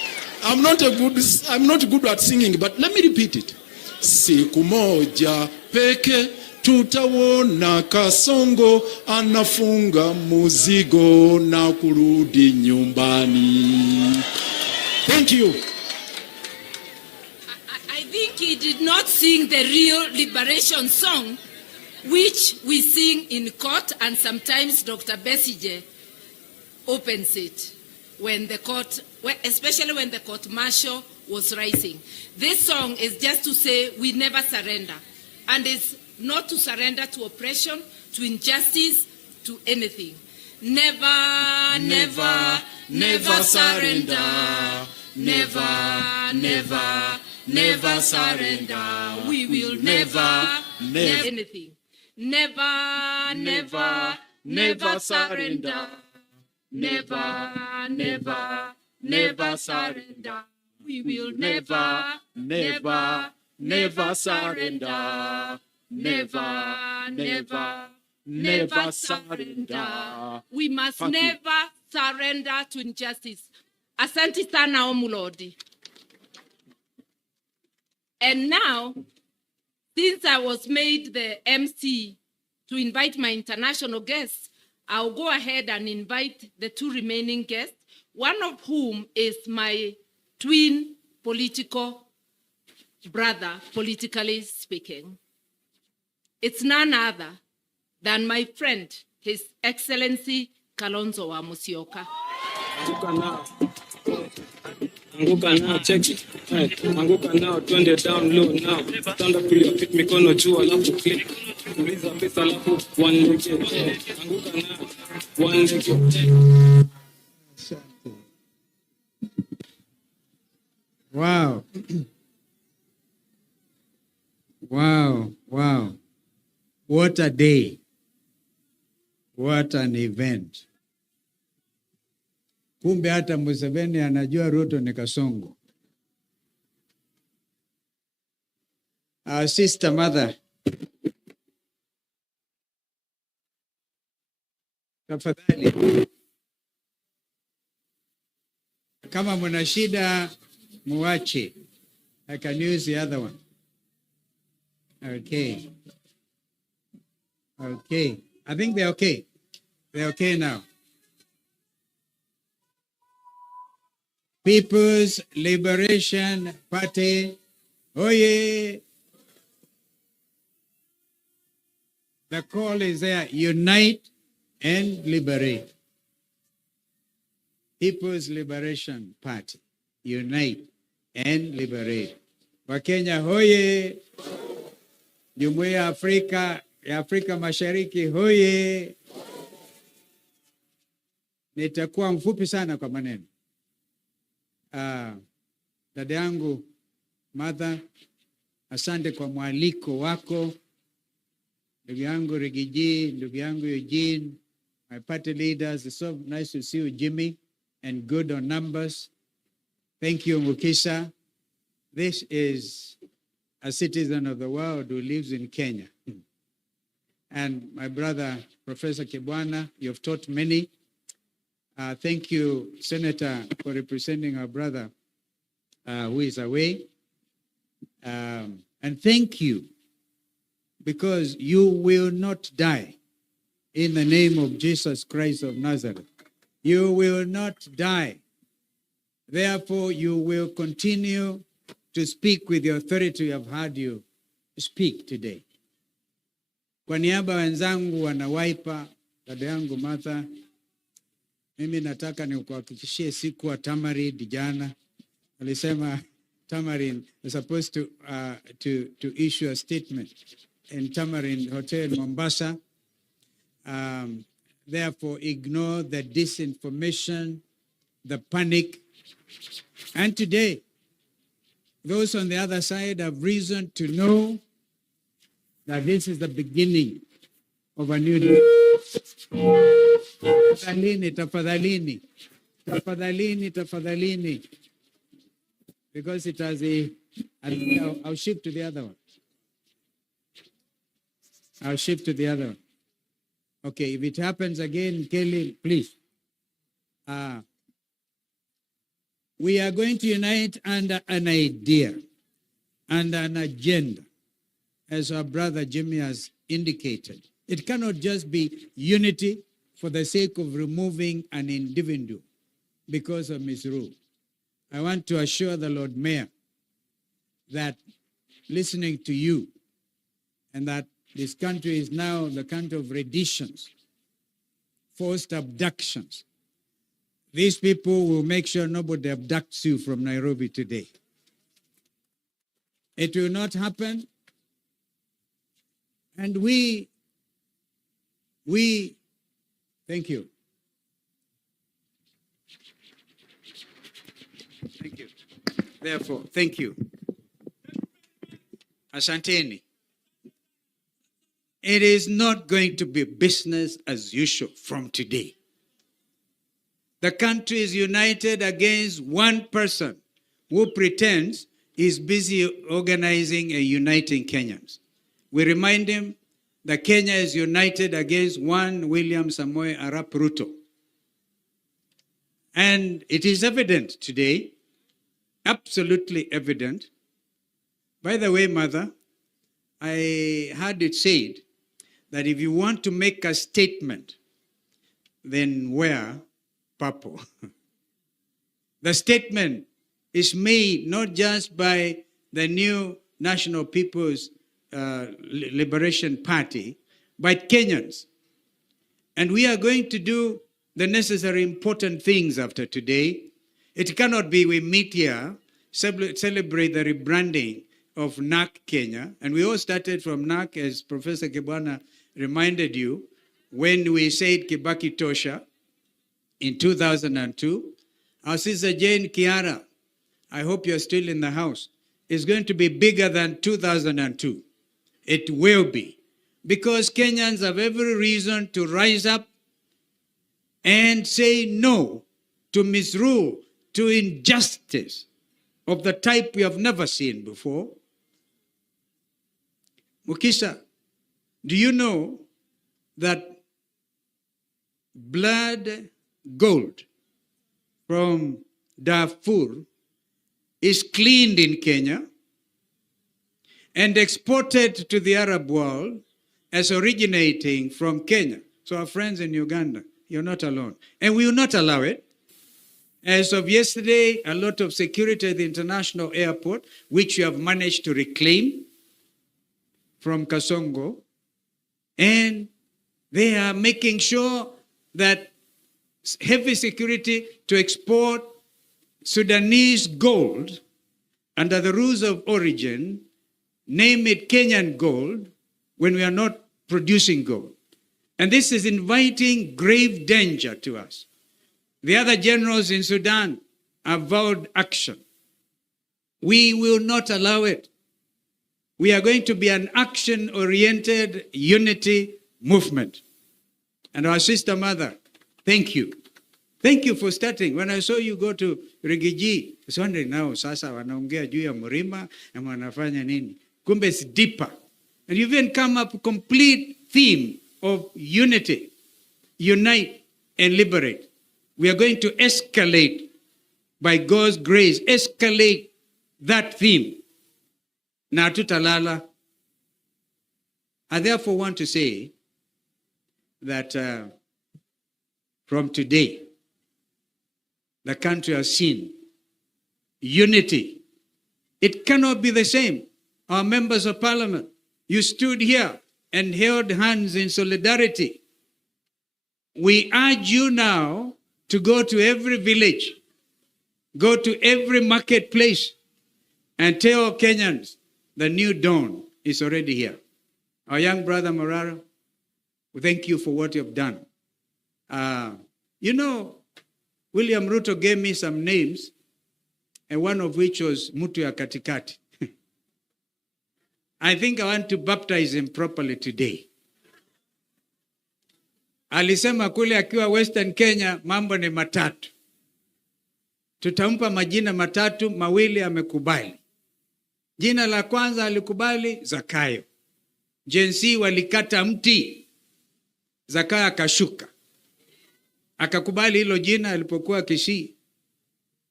I'm not good at singing, but let me repeat it. Siku moja peke tutaona Kasongo anafunga muzigo na kurudi nyumbani. Thank you. I think he did not sing the real liberation song, which we sing in court, and sometimes Dr. Besigye opens it when the court, especially when the court martial was rising. This song is just to say we never surrender, and it's not to surrender to oppression, to injustice, to anything. Never, never, never surrender. Never, never, never surrender. We will never, never anything. Never, never, never surrender. Never, never, never surrender. We will never, never, never surrender. Never, never, never surrender. We must never surrender to injustice. Asante sana Omulodi. And now, since I was made the MC to invite my international guests, I'll go ahead and invite the two remaining guests, one of whom is my twin political brother, politically speaking. It's none other than my friend, His Excellency Kalonzo wa Musyoka. Anguka now, check it. Hey, anguka now, twende down low now. Stand up to your feet, mikono juu alafu click. Uliza pesa alafu one leg. Anguka now, one leg. Wow. Wow, wow. What a day. What an event. Kumbe hata Museveni anajua Ruto ni Kasongo. Our sister mother. Tafadhali. Kama mna shida muache. I can use the other one. Okay. Okay. I think they're okay. They're okay now. People's Liberation Party. Oh yeah. The call is there. Unite and liberate. People's Liberation Party. Unite and liberate. Wakenya hoye. Jumuiya ya Afrika Mashariki hoye. Nitakuwa mfupi sana kwa maneno. Dada yangu Martha, asante kwa mwaliko wako. Ndugu yangu Rigiji, ndugu yangu Eugene, my party leaders, it's so nice to see you, Jimmy, and good on numbers. Thank you, Mukisha. This is a citizen of the world who lives in Kenya. And my brother, Professor Kibwana, you've taught many. Thank you, Senator, for representing our brother who is away. And thank you, because you will not die in the name of Jesus Christ of Nazareth. You will not die. Therefore, you will continue to speak with the authority I've heard you speak today. Kwa niaba wenzangu wana Wiper, dada yangu Martha, mimi nataka nikuhakikishie siku wa Tamarin jana. Alisema Tamarin is supposed to issue a statement in Tamarin Hotel Mombasa. Therefore, ignore the disinformation, the panic. And today, those on the other side have reason to know that this is the beginning of a new day. Tafadhalini, tafadhalini, tafadhalini. Because it has I'll shift to the other one. I'll shift to the other one. Okay, if it happens again, Kelly, please. we are going to unite under an idea and an agenda, as our brother Jimmy has indicated. It cannot just be unity for the sake of removing an individual because of misrule. I want to assure the Lord Mayor that listening to you, and that this country is now the country of reditions, forced abductions. These people will make sure nobody abducts you from Nairobi today. It will not happen. And we, thank you. Thank you. Therefore, thank you. Asanteni. It is not going to be business as usual from today. The country is united against one person who pretends he's busy organizing and uniting Kenyans. We remind him that Kenya is united against one William Samoei Arap Ruto. And it is evident today, absolutely evident. By the way, Mother, I heard it said that if you want to make a statement, then wear purple. The statement is made not just by the new National People's Liberation Party, but Kenyans. And we are going to do the necessary important things after today. It cannot be we meet here, celebrate the rebranding of NAC Kenya. And we all started from NAC, as Professor Kibwana reminded you, when we said Kibaki Tosha in 2002. Our sister Jane Kiara, I hope you're still in the house, is going to be bigger than 2002. It will be. Because Kenyans have every reason to rise up and say no to misrule, to injustice of the type we have never seen before. Mukisha, do you know that blood gold from Darfur is cleaned in Kenya and exported to the Arab world as originating from Kenya? So our friends in Uganda, you're not alone. And we will not allow it. As of yesterday, a lot of security at the international airport, which we have managed to reclaim from Kasongo, and they are making sure that heavy security to export Sudanese gold under the rules of origin, name it Kenyan gold, when we are not producing gold. And this is inviting grave danger to us. The other generals in Sudan have vowed action. We will not allow it. We are going to be an action-oriented unity movement. And our sister mother, thank you. Thank you for starting. When I saw you go to Rigiji, I was wondering now, sasa wanaongea juu ya mlima na wanafanya nini? Kumbe it's deeper. And you even come up with a complete theme of unity, unite and liberate. We are going to escalate, by God's grace, escalate that theme. Na tutalala. I therefore want to say that from today, the country has seen unity. It cannot be the same. Our members of parliament, you stood here and held hands in solidarity. We urge you now to go to every village, go to every marketplace, and tell Kenyans the new dawn is already here. Our young brother Morara, thank you for what you have done. You know, William Ruto gave me some names, and one of which was Mutu ya Katikati. I think I want to baptize him properly today. Alisema kule akiwa Western Kenya, mambo ni matatu. Tutampa majina matatu, mawili amekubali. Jina la kwanza alikubali Zakayo. Jensi walikata mti, Zakayo akashuka. Akakubali hilo jina alipokuwa Kisii.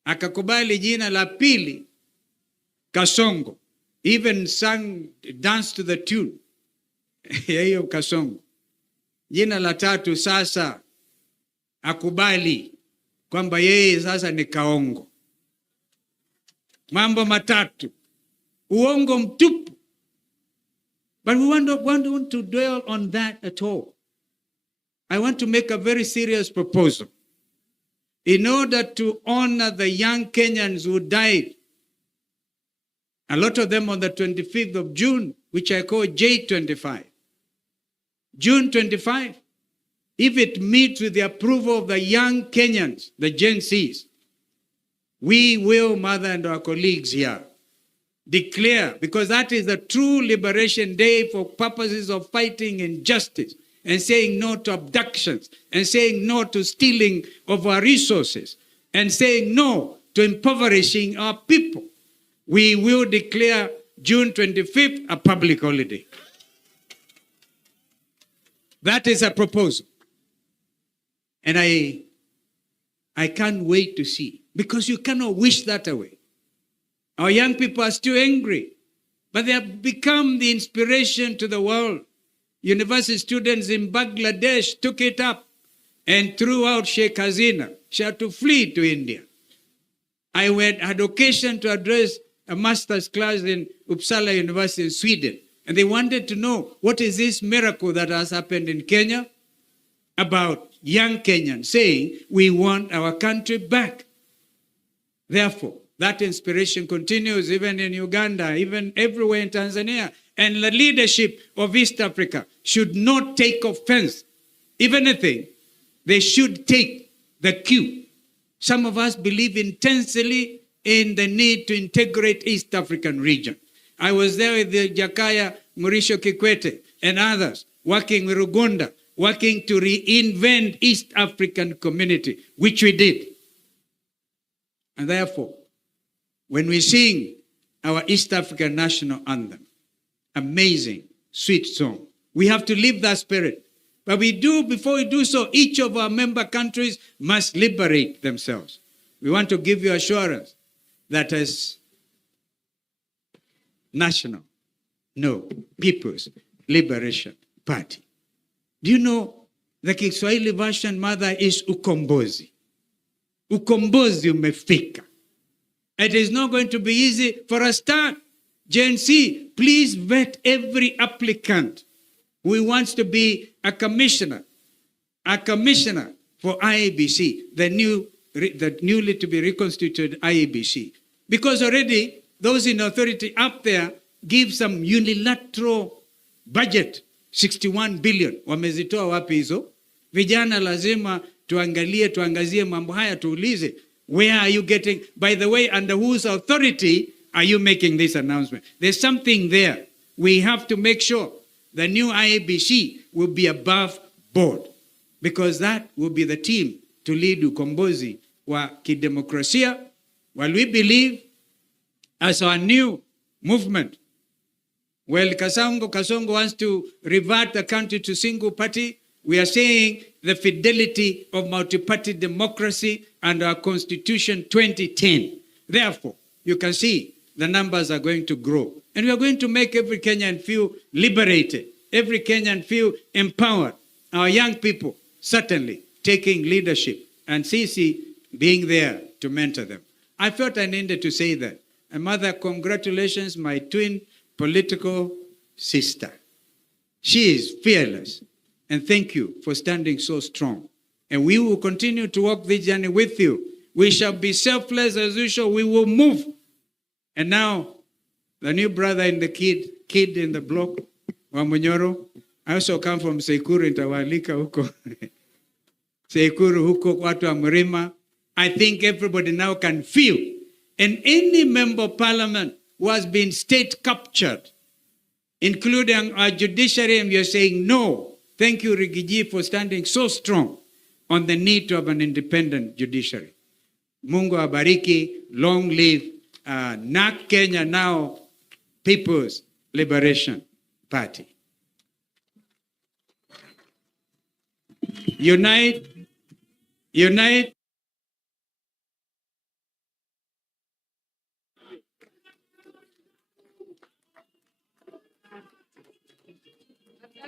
akakubali jina la pili Kasongo, even sang dance to the tune ya hiyo Kasongo. Jina la tatu sasa akubali kwamba yeye sasa ni Kaongo. Mambo matatu, uongo mtupu. But we don't want to dwell on that at all. I want to make a very serious proposal. In order to honor the young Kenyans who died, a lot of them on the 25th of June, which I call J25. June 25, if it meets with the approval of the young Kenyans, the Gen Zs, we will, Mother and our colleagues here, declare, because that is the true liberation day for purposes of fighting injustice and saying no to abductions and saying no to stealing of our resources and saying no to impoverishing our people. We will declare June 25th a public holiday. That is a proposal. And I can't wait to see, because you cannot wish that away. Our young people are still angry, but they have become the inspiration to the world. University students in Bangladesh took it up and threw out Sheikh Hasina. She had to flee to India. I had occasion to address a master's class in Uppsala University in Sweden, and they wanted to know, what is this miracle that has happened in Kenya about young Kenyans saying, we want our country back. Therefore, that inspiration continues even in Uganda, even everywhere in Tanzania. And the leadership of East Africa should not take offense. If anything, they should take the cue. Some of us believe intensely in the need to integrate East African region. I was there with the Jakaya Mrisho Kikwete and others, working with Uganda, working to reinvent East African community, which we did. And therefore, when we sing our East African national anthem, amazing, sweet song, we have to live that spirit. But before we do so, each of our member countries must liberate themselves. We want to give you assurance that as People's Liberation Party. Do you know the Kiswahili version, Mother, is ukombozi. Ukombozi umefika. It is not going to be easy for a start. Gen Z, please vet every applicant who wants to be a commissioner for IEBC, the newly to be reconstituted IEBC. Because already those in authority up there give some unilateral budget, 61 billion. Wamezitoa wapi hizo? Vijana lazima tuangazie mambo haya, tuulize, where are you getting, by the way, under whose authority are you making this announcement? There's something there. We have to make sure the new IEBC will be above board, because that will be the team to lead ukombozi wa kidemokrasia. While we believe as our new movement, well, Kasongo wants to revert the country to single party. We are saying the fidelity of multi-party democracy and our Constitution 2010. Therefore, you can see the numbers are going to grow. And we are going to make every Kenyan feel liberated, every Kenyan feel empowered. Our young people certainly taking leadership, and CC being there to mentor them. I felt I needed to say that. And Mother, congratulations, my twin political sister. She is fearless. And thank you for standing so strong. And we will continue to walk this journey with you. We shall be selfless as usual. We will move. And now, the new brother in the kid in the block, Wamunyoro. I also come from Sekuru, Ntawalika huko. Sekuru huko, watu wa Mrima. I think everybody now can feel. And any member of parliament who has been state captured, including our judiciary, and we are saying no. Thank you, Rigiji, for standing so strong on the need to have an independent judiciary. Mungu abariki, long live NAK Kenya now, People's Liberation Party. Unite,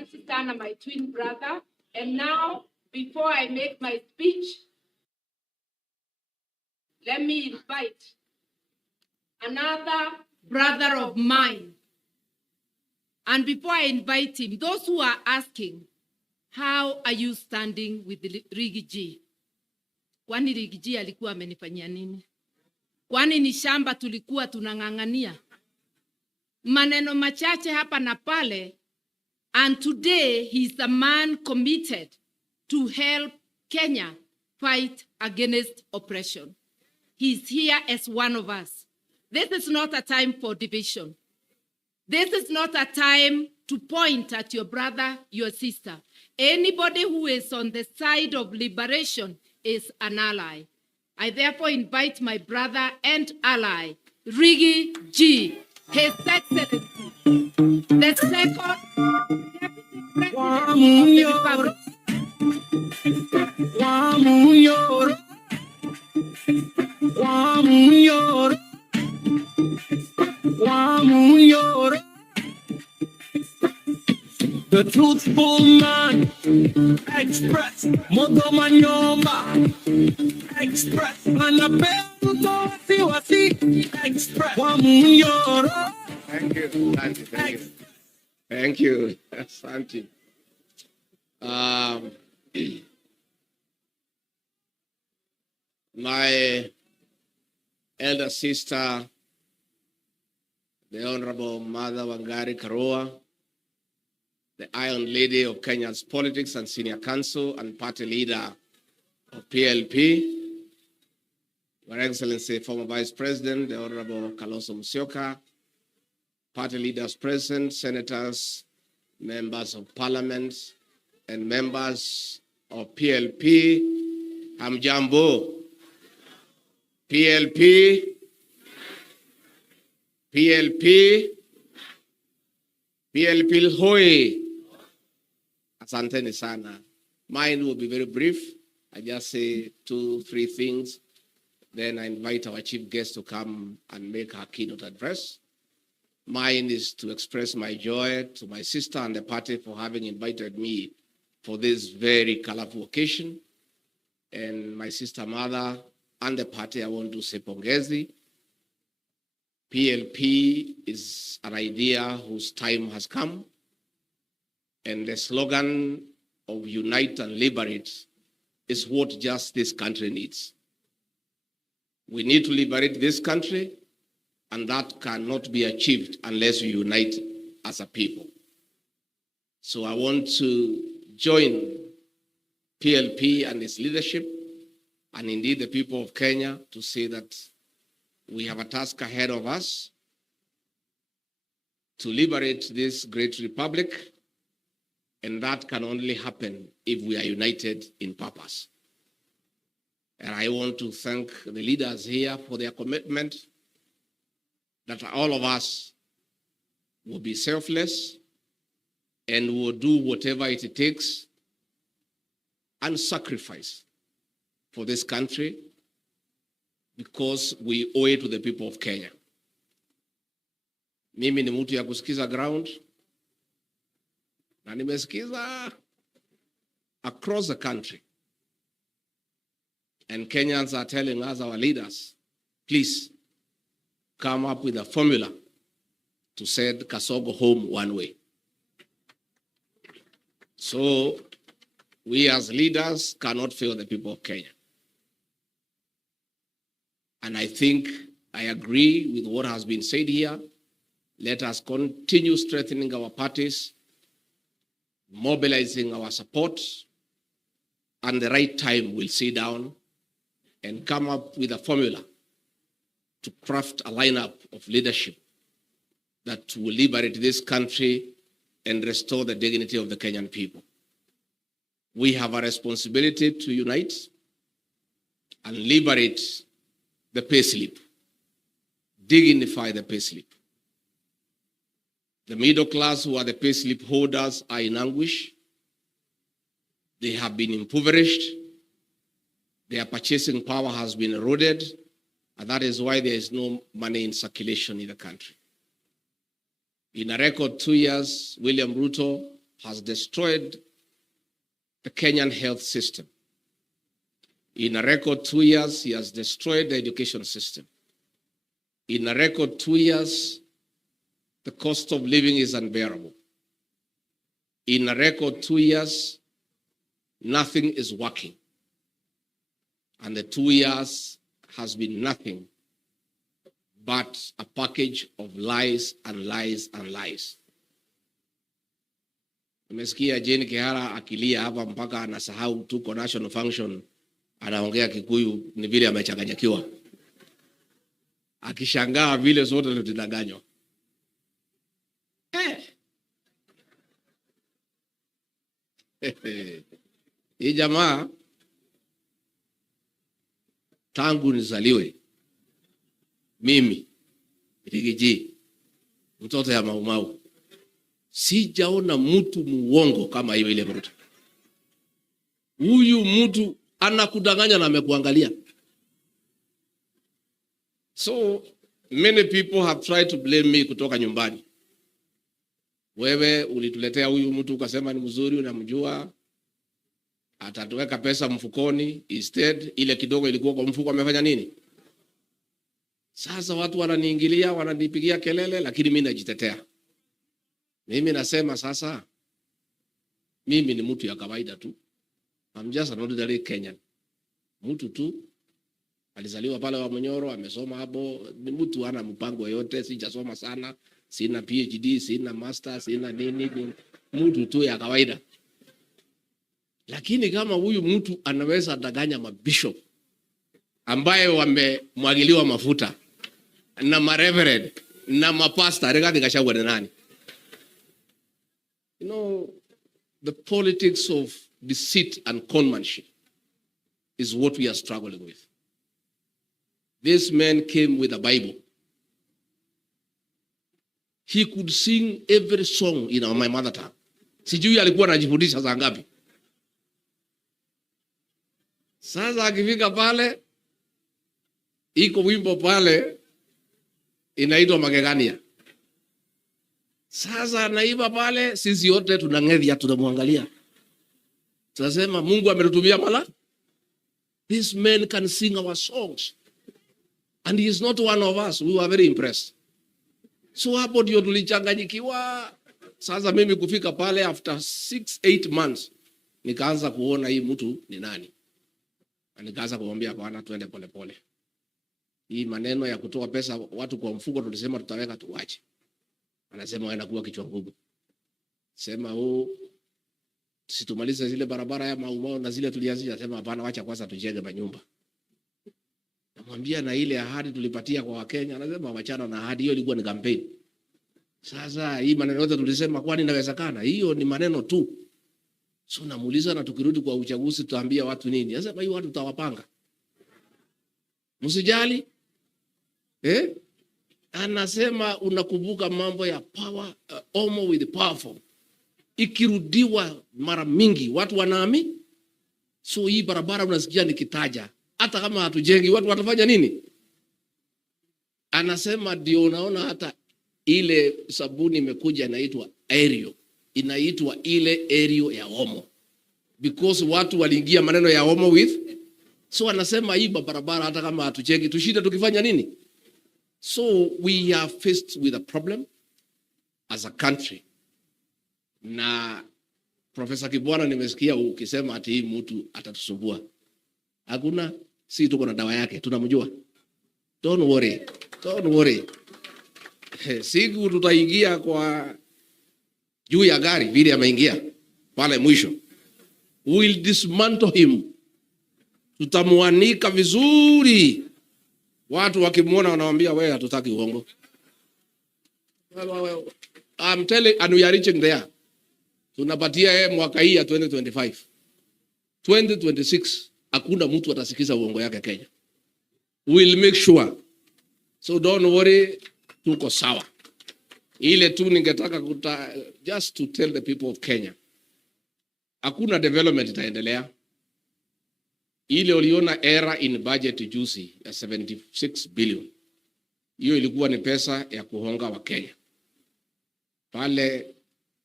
sister and my twin brother. And now, before I make my speech, let me invite another brother of mine. And before I invite him, those who are asking, how are you standing with Ruy G? Kwani Ruy G alikuwa amenifanyia nini? Kwani ni shamba tulikuwa tunang'ang'ania? Maneno machache hapa na pale, and today he's a man committed to help Kenya fight against oppression. He's here as one of us. This is not a time for division. This is not a time to point at your brother, your sister. Anybody who is on the side of liberation is an ally. I therefore invite my brother and ally, Ruy G, His Excellency, the second Deputy President The truthful man, express, moto manyoma, express, manapendo wasi, express, wamunyoro. Thank you, thank you. Thank you, Santi. My elder sister, the Honorable Mother Wangari Karua, the Iron Lady of Kenya's politics and senior counsel and party leader of PLP, Your Excellency, former Vice President, the Honorable Kalonzo Musyoka, party leaders present, senators, members of parliament, and members of PLP, Hamjambo, PLP, hoi. Asanteni sana. Mine will be very brief. I just say 2-3 things. Then I invite our chief guest to come and make her keynote address. Mine is to express my joy to my sister and the party for having invited me for this very colorful occasion. And my sister mother and the party, I want to say pongezi. PLP is an idea whose time has come. And the slogan of unite and liberate is what just this country needs. We need to liberate this country, and that cannot be achieved unless we unite as a people. So I want to join PLP and its leadership, and indeed the people of Kenya, to say that we have a task ahead of us to liberate this great republic, and that can only happen if we are united in purpose. And I want to thank the leaders here for their commitment that all of us will be selfless and will do whatever it takes and sacrifice for this country, because we owe it to the people of Kenya. Mimi ni mtu ya kusikiza ground, na nimesikiza across the country. And Kenyans are telling us, our leaders, please come up with a formula to send Kasogo home one way. So we as leaders cannot fail the people of Kenya. And I think I agree with what has been said here. Let us continue strengthening our parties, mobilizing our support, and the right time we'll sit down and come up with a formula to craft a lineup of leadership that will liberate this country and restore the dignity of the Kenyan people. We have a responsibility to unite and liberate the payslip, dignify the payslip. The middle class who are the payslip holders are in anguish. They have been impoverished. Their purchasing power has been eroded, and that is why there is no money in circulation in the country. In a record 2 years, William Ruto has destroyed the Kenyan health system. In a record 2 years, he has destroyed the education system. In a record 2 years, the cost of living is unbearable. In a record 2 years, nothing is working. And the 2 years has been nothing but a package of lies and lies and lies. Nimesikia Jane Kihara akilia hapa mpaka anasahau tuko national function, anaongea Kikuyu ni vile amechanganyikiwa. Akishangaa vile zote zilidanganywa. Hii jamaa tangu nizaliwe mimi Rigiji mtoto ya Maumau sijaona mtu muongo kama hiyo ile Ruto. Huyu mtu anakudanganya na amekuangalia. So many people have tried to blame me kutoka nyumbani. Wewe ulituletea huyu mtu ukasema ni mzuri, unamjua, atatuweka pesa mfukoni, instead ile kidogo ilikuwa kwa mfuko amefanya nini? Sasa watu wananiingilia, wananipigia kelele, lakini mimi najitetea. Mimi nasema sasa mimi ni mtu ya kawaida tu. I'm just an ordinary Kenyan. Mtu tu alizaliwa pale wa Munyoro, amesoma hapo, ni mtu ana mpango yote, sijasoma sana, sina PhD, sina master, sina nini, mtu tu ya kawaida. Lakini kama huyu mtu anaweza danganya mabishop ambaye wamemwagiliwa mafuta na mareverend na mapasta, Ruy Gachagua ni nani? You know, the politics of deceit and conmanship is what we are struggling with. This man came with a Bible. He could sing every song in my mother tongue. Sijui alikuwa anajifundisha saa ngapi. Sasa akifika pale, iko wimbo pale inaitwa Magegania. Sasa naiba pale, sisi yote tunang'edhia, tunamwangalia. Tunasema Mungu ametutumia mala. This man can sing our songs. And he is not one of us. We were very impressed. So hapo ndio tulichanganyikiwa. Sasa mimi kufika pale after 6-8 months nikaanza kuona hii mtu ni nani. Na nikaanza kumwambia bwana twende pole pole. Hii maneno ya kutoa pesa watu kwa mfuko tulisema tutaweka tuache. Anasema wewe unakuwa kichwa ngumu. Sema situmalize zile barabara ya Maumau na zile tulianzisha, sema hapana, acha kwanza tujenge manyumba. Namwambia na ile ahadi tulipatia kwa Wakenya, anasema wachana na ahadi hiyo, ilikuwa ni campaign. Sasa hii maneno yote tulisema kwani inawezekana? Hiyo ni maneno tu. So namuuliza na tukirudi kwa uchaguzi tutaambia watu nini? Anasema hiyo watu tutawapanga. Msijali. Anasema unakumbuka mambo ya power, Omo with the powerful. Ikirudiwa mara mingi watu wanaamini. So hii barabara unasikia nikitaja, hata kama hatujengi watu watafanya nini? Anasema ndio unaona hata ile sabuni imekuja inaitwa Aerial. Inaitwa ile Aerial ya Omo. Because watu waliingia maneno ya Omo with. So anasema hii barabara hata kama hatujengi tushinde tukifanya nini? So we are faced with a problem as a country. Na Professor Kibwana nimesikia ukisema ati hii mtu atatusumbua. Hakuna, si tuko na dawa yake, tunamjua. Don't worry. Don't worry. Siku tutaingia kwa juu ya gari vile ameingia pale mwisho. We will dismantle him. Tutamuanika vizuri. Watu wakimuona wanawaambia wewe hatutaki uongo. I'm telling, and we are reaching there. Tunapatia yeye mwaka hii ya 2025. 2026 hakuna mtu atasikiza uongo yake Kenya. We'll make sure. So don't worry, tuko sawa. Ile tu ningetaka just to tell the people of Kenya. Hakuna development itaendelea. Ile uliona era in budget juzi ya 76 billion. Hiyo ilikuwa ni pesa ya kuhonga wa Kenya. Pale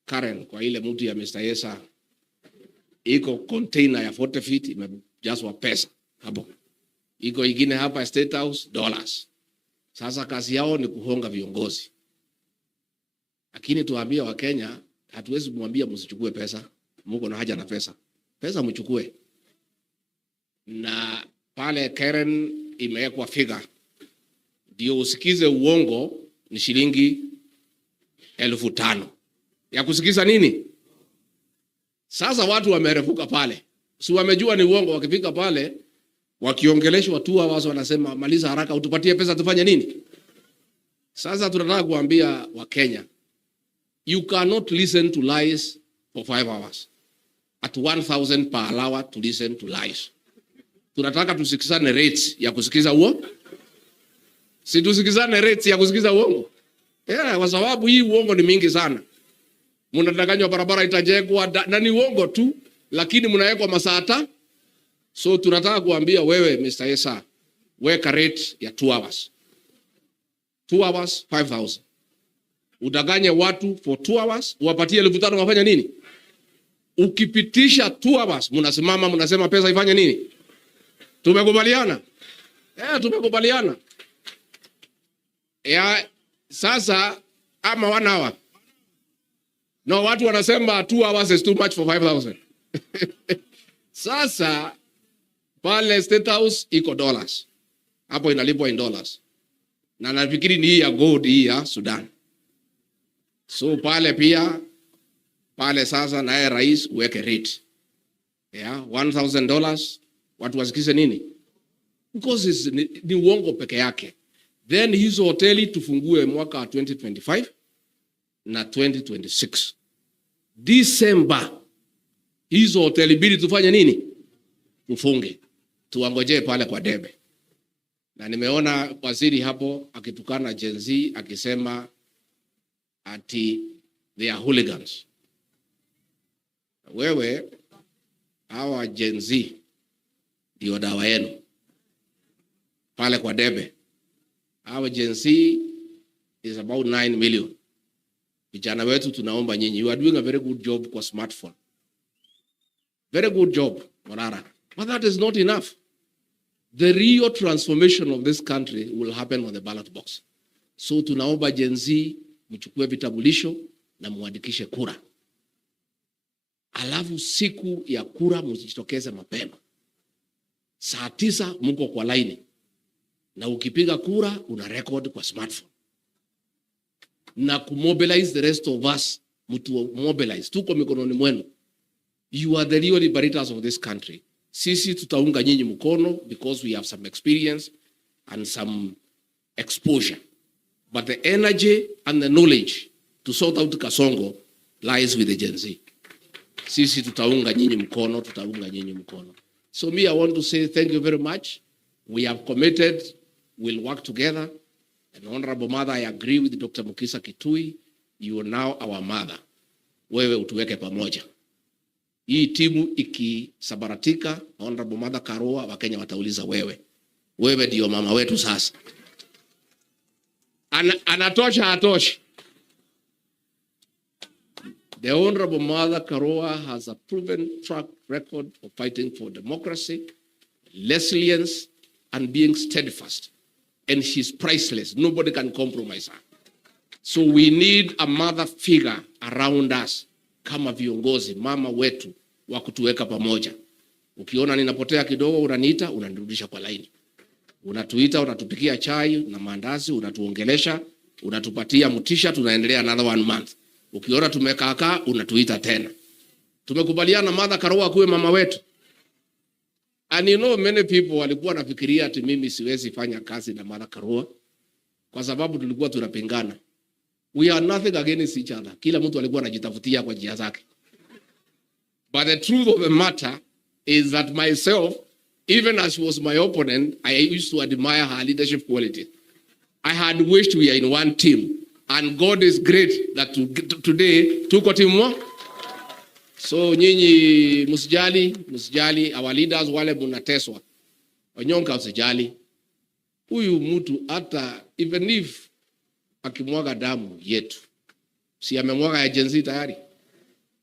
Karen kwa ile mtu ya Mr. Yesa iko container ya 40 feet imejazwa pesa hapo. Iko ingine hapa State House dollars. Sasa kazi yao ni kuhonga viongozi. Lakini tuambia wa Kenya hatuwezi kumwambia msichukue pesa. Mungu na haja na pesa. Pesa mchukue. Na pale Karen imewekwa figure. Ndio usikize uongo ni shilingi 5,000. Ya kusikiza nini? Sasa watu wamerefuka pale. Si wamejua ni uongo, wakifika pale wakiongeleshwa tu wazo wanasema maliza haraka utupatie pesa tufanye nini? Sasa tunataka kuambia wa Kenya, you cannot listen to lies for 5 hours. At 1,000 per hour to listen to lies. Tunataka tusikizane rates ya kusikiza uongo. Si tusikizane rates ya kusikiza uongo. Kwa sababu hii uongo ni mingi sana. Mnadanganywa barabara itajengwa na ni uongo tu, lakini mnawekwa masaa. So tunataka kuambia wewe Mr. Yesa, weka rate ya 2 hours. 2 hours 5,000. Udanganye watu for 2 hours, uwapatie 5,000 wafanye nini? Ukipitisha 2 hours, mnasimama mnasema pesa ifanye nini? Tumekubaliana? Tumekubaliana. Sasa ama 1 hour. No, watu wanasema 2 hours is too much for 5,000. Sasa pale State House iko dollars. Hapo inalipwa in dollars. Na nafikiri ni hii ya gold hii ya Sudan. So pale pia pale sasa naye rais uweke rate. $1,000 watu wasikize nini? Because ni uongo peke yake. Then hizo hoteli tufungue mwaka 2025 na 2026. December hizo hoteli bili tufanye nini? Tufunge. Tuangoje pale kwa debe. Na nimeona waziri hapo akitukana Gen Z akisema ati they are hooligans. Wewe hawa Gen Z ndio dawa yenu pale kwa debe. Hawa Gen Z is about 9 million. Vijana wetu tunaomba nyinyi, you are doing a very good job kwa smartphone. Very good job, Morara. But that is not enough. The real transformation of this country will happen on the ballot box. So tunaomba Gen Z mchukue vitambulisho na muandikishe kura. Alafu siku ya kura msijitokeze mapema. Saa 9 mko kwa line. Na ukipiga kura una record kwa smartphone. Na kumobilize the rest of us, mtu mobilize. Tuko mikononi mwenu. You are the real liberators of this country. Sisi tutaunga nyinyi mkono because we have some experience and some exposure. But the energy and the knowledge to sort out Kasongo lies with the Gen Z. Sisi tutaunga nyinyi mkono, tutaunga nyinyi mkono. So me, I want to say thank you very much. We have committed, we'll work together. And Honorable Mother, I agree with Dr. Mukisa Kitui. You are now our mother. Wewe utuweke pamoja. Hii timu ikisabaratika, Honorable Mother Karua, Wakenya watauliza wewe. Wewe ndio mama wetu sasa. Anatosha hatoshi. The Honorable Mother Karua has a proven track record of fighting for democracy, resilience, and being steadfast. And she's priceless. Nobody can compromise her. So we need a mother figure around us. Kama viongozi, mama wetu, wa kutuweka pamoja. Ukiona ninapotea kidogo, unaniita, unanirudisha kwa laini. Unatuita, unatupikia chai na mandazi, unatuongelesha, unatupatia mutisha, tunaendelea another 1 month. Ukiona tumekaakaa, unatuita tena. Tumekubaliana Mother Karua kuwe mama wetu. And you know many people walikuwa nafikiria ati mimi siwezi fanya kazi na Mother Karua kwa sababu tulikuwa tunapingana. We are nothing against each other. Kila mtu alikuwa anajitafutia kwa njia zake. But the truth of the matter is that myself, even as she was my opponent, I used to admire her leadership quality. I had wished we are in one team. And God is great that today tuko timu moja. So nyinyi msijali, our leaders wale munateswa. Onyonka usijali. Huyu mtu hata even if akimwaga damu yetu, si amemwaga ya Gen Z tayari.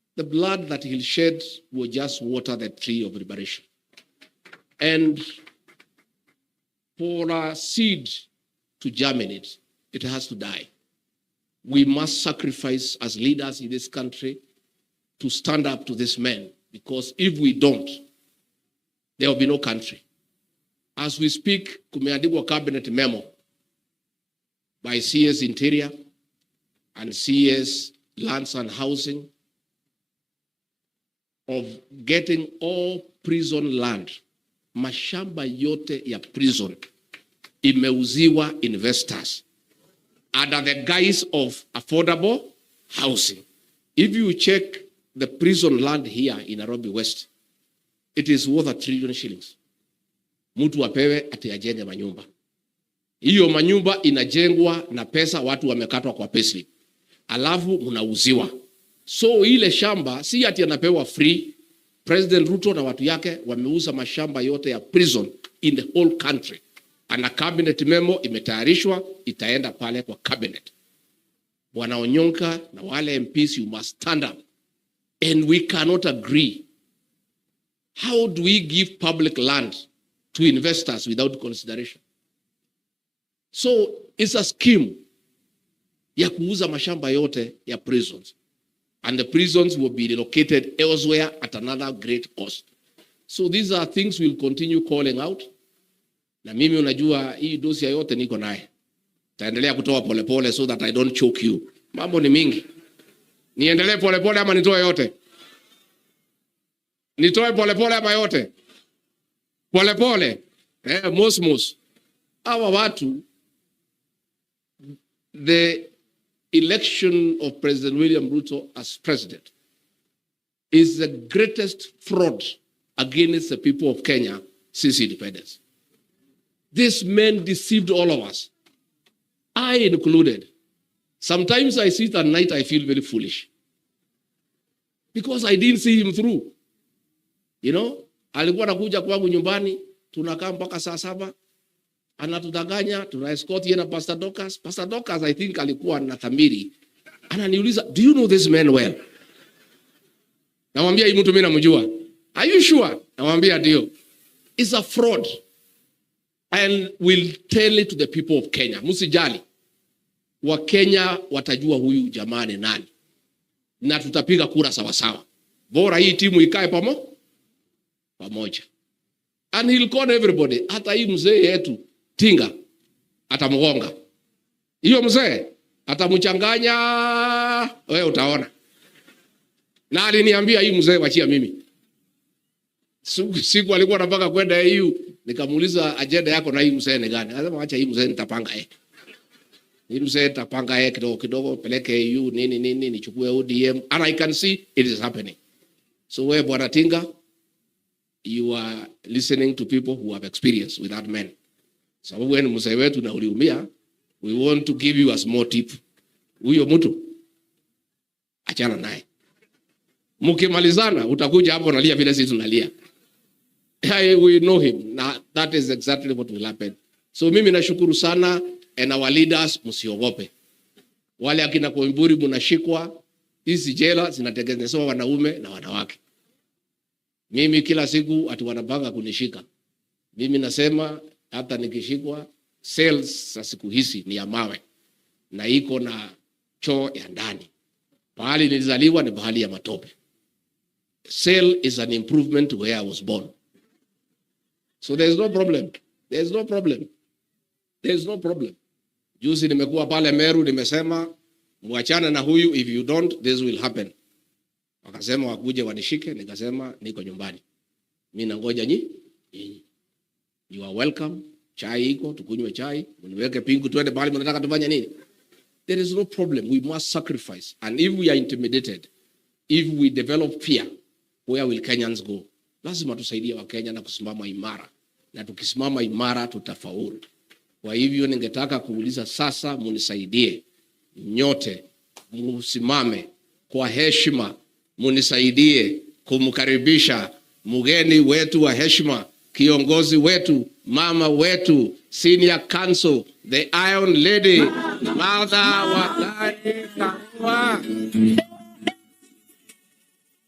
the blood that he'll shed will just water the tree of liberation. And for a seed to germinate, it has to die. We must sacrifice as leaders in this country to stand up to this man, because if we don't, there will be no country. As we speak, kumeandikwa cabinet memo by CS Interior and CS Lands and Housing of getting all prison land, mashamba yote ya prison imeuziwa investors under the guise of affordable housing. If you check the prison land here in Nairobi West, it is worth 1 trillion shillings. Mtu apewe ati ajenge manyumba. Hiyo manyumba inajengwa na pesa watu wamekatwa kwa payslip. Alafu mnauziwa. So ile shamba si ati anapewa free. President Ruto na watu yake wameuza mashamba yote ya prison in the whole country. Ana cabinet memo imetayarishwa, itaenda pale kwa cabinet. Bwana Onyonka na wale MPs, you must stand up. And we cannot agree. How do we give public land to investors without consideration? So it's a scheme ya kuuza mashamba yote ya prisons. And the prisons will be relocated elsewhere at another great cost. So these are things we'll continue calling out. Na mimi unajua hii dosia yote niko naye. Taendelea kutoa polepole so that I don't choke you. Mambo ni mingi. Niendelee polepole ama nitoe yote? Nitoe polepole ama yote? Polepole. Mosmos. Hawa watu, the election of President William Ruto as president is the greatest fraud against the people of Kenya since independence. This man deceived all of us, I included. Sometimes I sit at night, I feel very foolish because I didn't see him through. You know, alikuwa anakuja kwangu nyumbani, tunakaa mpaka saa 7, anatudanganya, tuna escort yeye na Pastor Dorcas. Pastor Dorcas, I think alikuwa na dhamiri. Ananiuliza, do you know this man well? Namwambia hii mtu mimi namjua. Are you sure? Namwambia ndio. It's a fraud. And we'll tell it to the people of Kenya. Msijali. Wa Kenya watajua huyu jamaa ni nani. Na tutapiga kura sawa sawa. Bora hii timu ikae pamoja. And he'll call everybody. Hata hii mzee yetu Tinga atamgonga. Hiyo mzee atamchanganya, wewe utaona. Na aliniambia hii mzee wachia mimi. Siku alikuwa anataka kwenda EU, nikamuuliza agenda yako na hii mzee ni gani? Anasema acha hii mzee nitapanga Hii mzee nitapanga kidogo kidogo, peleke EU nini nichukue ODM, and I can see it is happening. So wewe bwana Tinga, you are listening to people who have experience with that man. Sababu wewe ni mzee wetu na uliumia, we want to give you a small tip. Huyo mtu achana naye. Mkimalizana utakuja hapo unalia vile sisi tunalia. We know him. Now, that is exactly what will happen. So mimi nashukuru sana, and our leaders msiogope. Wale akina Koimburi mnashikwa, hizi jela zinatengenezwa wanaume na wanawake. Mimi kila siku ati wanapanga kunishika. Mimi nasema hata nikishikwa, cells za siku hizi ni ya mawe na iko na choo ya ndani. Pahali nilizaliwa ni pahali ya matope. Cell is an improvement to where I was born. So there's no problem. There's no problem. There's no problem. Juzi nimekuwa pale Meru, nimesema muachane na huyu, if you don't this will happen. Wakasema wakuje wanishike, nikasema niko nyumbani. Mimi nangoja nyinyi. You are welcome. Chai iko, tukunywe chai, mniweke pingu twende bali mnataka tufanye nini? There is no problem. We must sacrifice. And if we are intimidated, if we develop fear, where will Kenyans go? Lazima tusaidie wa Kenya na kusimama imara. Na tukisimama imara tutafaulu. Kwa hivyo ningetaka kuuliza sasa, munisaidie nyote, msimame kwa heshima, munisaidie kumkaribisha mgeni wetu wa heshima, kiongozi wetu, mama wetu, senior counsel, the Iron Lady, Martha Wangari Karua.